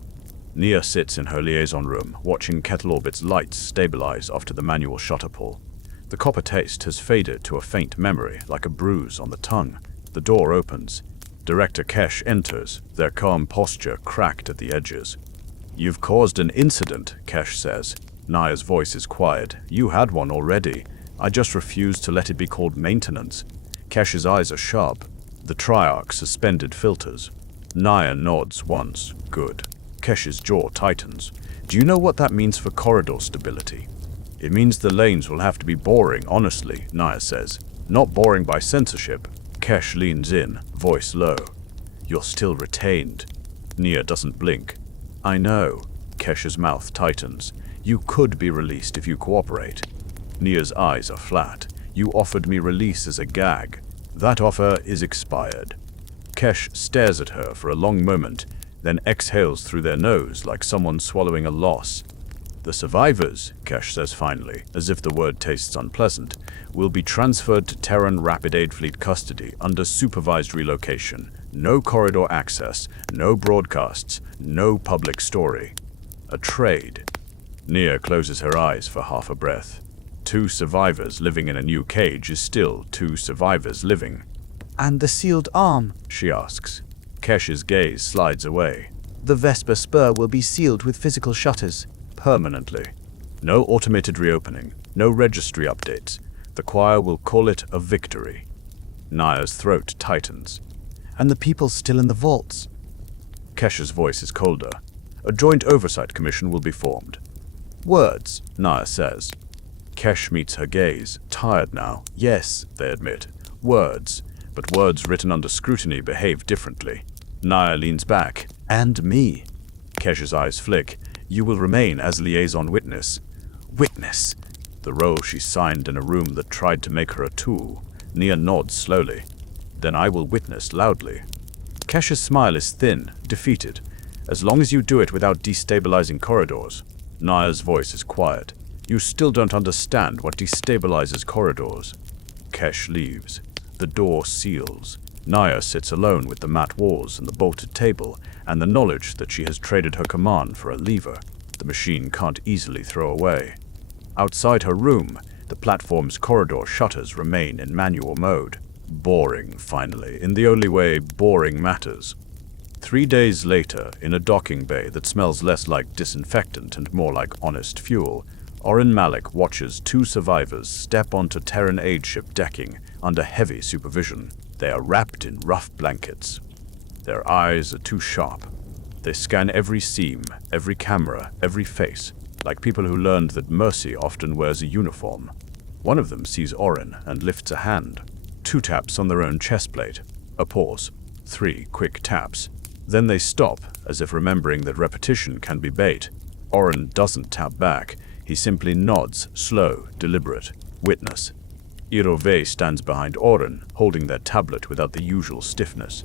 Nia sits in her liaison room, watching Kettle Orbit's lights stabilize after the manual shutter pull. The copper taste has faded to a faint memory, like a bruise on the tongue. The door opens. Director Kesh enters, their calm posture cracked at the edges. "You've caused an incident," Kesh says. Naya's voice is quiet. "You had one already. I just refused to let it be called maintenance." Kesh's eyes are sharp. The Triarch suspended filters. Naya nods once. Good. Kesh's jaw tightens. "Do you know what that means for corridor stability?" "It means the lanes will have to be boring, honestly," Naya says. "Not boring by censorship." Kesh leans in, voice low. "You're still retained." Nia doesn't blink. "I know." Kesh's mouth tightens. "You could be released if you cooperate." Nia's eyes are flat. "You offered me release as a gag. That offer is expired." Kesh stares at her for a long moment, then exhales through their nose like someone swallowing a loss. "The survivors," Kesh says finally, as if the word tastes unpleasant, "will be transferred to Terran Rapid Aid Fleet custody under supervised relocation. No corridor access, no broadcasts, no public story. A trade." Nia closes her eyes for half a breath. 2 survivors living in a new cage is still 2 survivors living. "And the sealed arm?" she asks. Kesh's gaze slides away. "The Vesper Spur will be sealed with physical shutters." Permanently. No automated reopening, no registry updates. The choir will call it a victory. Naya's throat tightens. "And the people still in the vaults?" Kesh's voice is colder. "A joint oversight commission will be formed." "Words," Naya says. Kesh meets her gaze, tired now. "Yes," they admit. "Words. But words written under scrutiny behave differently." Naya leans back. "And me." Kesh's eyes flick. "You will remain as liaison witness." Witness! The role she signed in a room that tried to make her a tool. Nia nods slowly. "Then I will witness loudly." Kesh's smile is thin, defeated. "As long as you do it without destabilizing corridors." Naya's voice is quiet. "You still don't understand what destabilizes corridors." Kesh leaves. The door seals. Naya sits alone with the matte walls and the bolted table, and the knowledge that she has traded her command for a lever the machine can't easily throw away. Outside her room, the platform's corridor shutters remain in manual mode. Boring, finally, in the only way boring matters. 3 days later, in a docking bay that smells less like disinfectant and more like honest fuel, Oren Malik watches 2 survivors step onto Terran aid ship decking under heavy supervision. They are wrapped in rough blankets. Their eyes are too sharp. They scan every seam, every camera, every face, like people who learned that mercy often wears a uniform. One of them sees Oren and lifts a hand. 2 taps on their own chest plate. A pause. 3 quick taps. Then they stop, as if remembering that repetition can be bait. Oren doesn't tap back. He simply nods, slow, deliberate. Witness. Irove stands behind Oren, holding their tablet without the usual stiffness.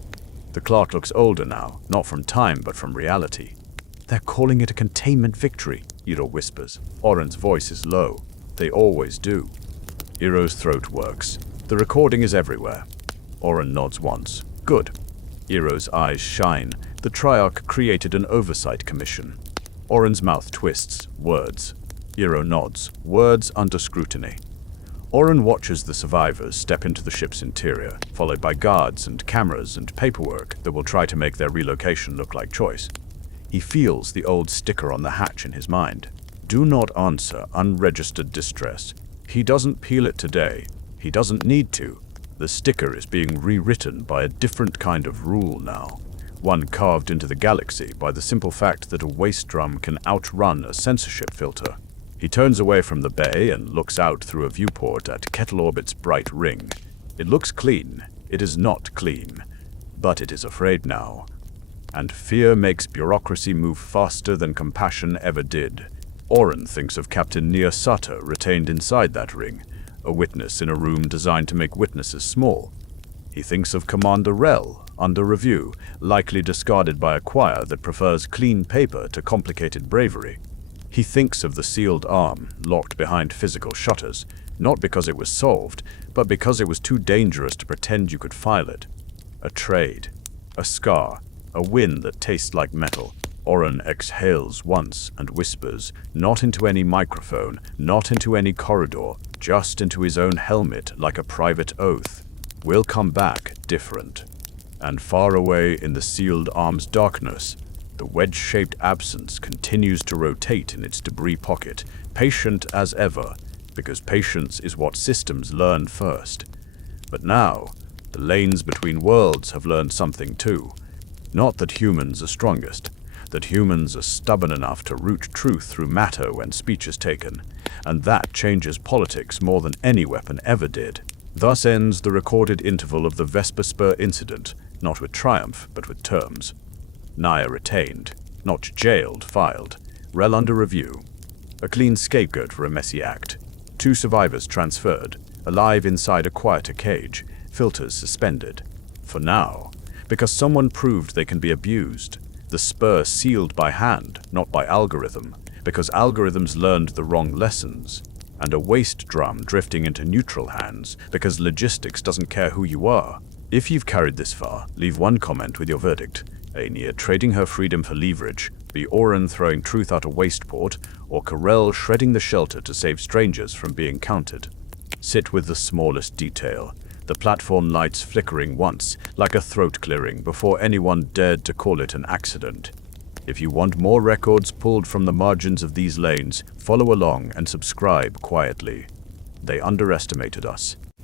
The clerk looks older now, not from time but from reality. "They're calling it a containment victory," Iro whispers. Oren's voice is low. "They always do." Iro's throat works. "The recording is everywhere." Oren nods once. "Good." Iro's eyes shine. The Triarch created an oversight commission. Oren's mouth twists. Words. Iro nods. Words under scrutiny. Oren watches the survivors step into the ship's interior, followed by guards and cameras and paperwork that will try to make their relocation look like choice. He feels the old sticker on the hatch in his mind. Do not answer unregistered distress. He doesn't peel it today. He doesn't need to. The sticker is being rewritten by a different kind of rule now. One carved into the galaxy by the simple fact that a waste drum can outrun a censorship filter. He turns away from the bay and looks out through a viewport at Kettle Orbit's bright ring. It looks clean. It is not clean. But it is afraid now. And fear makes bureaucracy move faster than compassion ever did. Oren thinks of Captain Nia Sutter retained inside that ring, a witness in a room designed to make witnesses small. He thinks of Commander Rel, under review, likely discarded by a choir that prefers clean paper to complicated bravery. He thinks of the sealed arm, locked behind physical shutters, not because it was solved, but because it was too dangerous to pretend you could file it. A trade. A scar. A win that tastes like metal. Oren exhales once and whispers, not into any microphone, not into any corridor, just into his own helmet like a private oath. We'll come back different. And far away in the sealed arm's darkness, the wedge-shaped absence continues to rotate in its debris pocket, patient as ever, because patience is what systems learn first. But now, the lanes between worlds have learned something too. Not that humans are strongest, that humans are stubborn enough to root truth through matter when speech is taken, and that changes politics more than any weapon ever did. Thus ends the recorded interval of the Vesper Spur incident, not with triumph, but with terms. Naya retained, not jailed, filed. Rel under review. A clean scapegoat for a messy act. 2 survivors transferred, alive inside a quieter cage, filters suspended. For now, because someone proved they can be abused. The spur sealed by hand, not by algorithm, because algorithms learned the wrong lessons. And a waste drum drifting into neutral hands, because logistics doesn't care who you are. If you've carried this far, leave one comment with your verdict. Ania trading her freedom for leverage, be Oren throwing truth out a wasteport, or Karel shredding the shelter to save strangers from being counted. Sit with the smallest detail. The platform lights flickering once, like a throat clearing, before anyone dared to call it an accident. If you want more records pulled from the margins of these lanes, follow along and subscribe quietly. They underestimated us.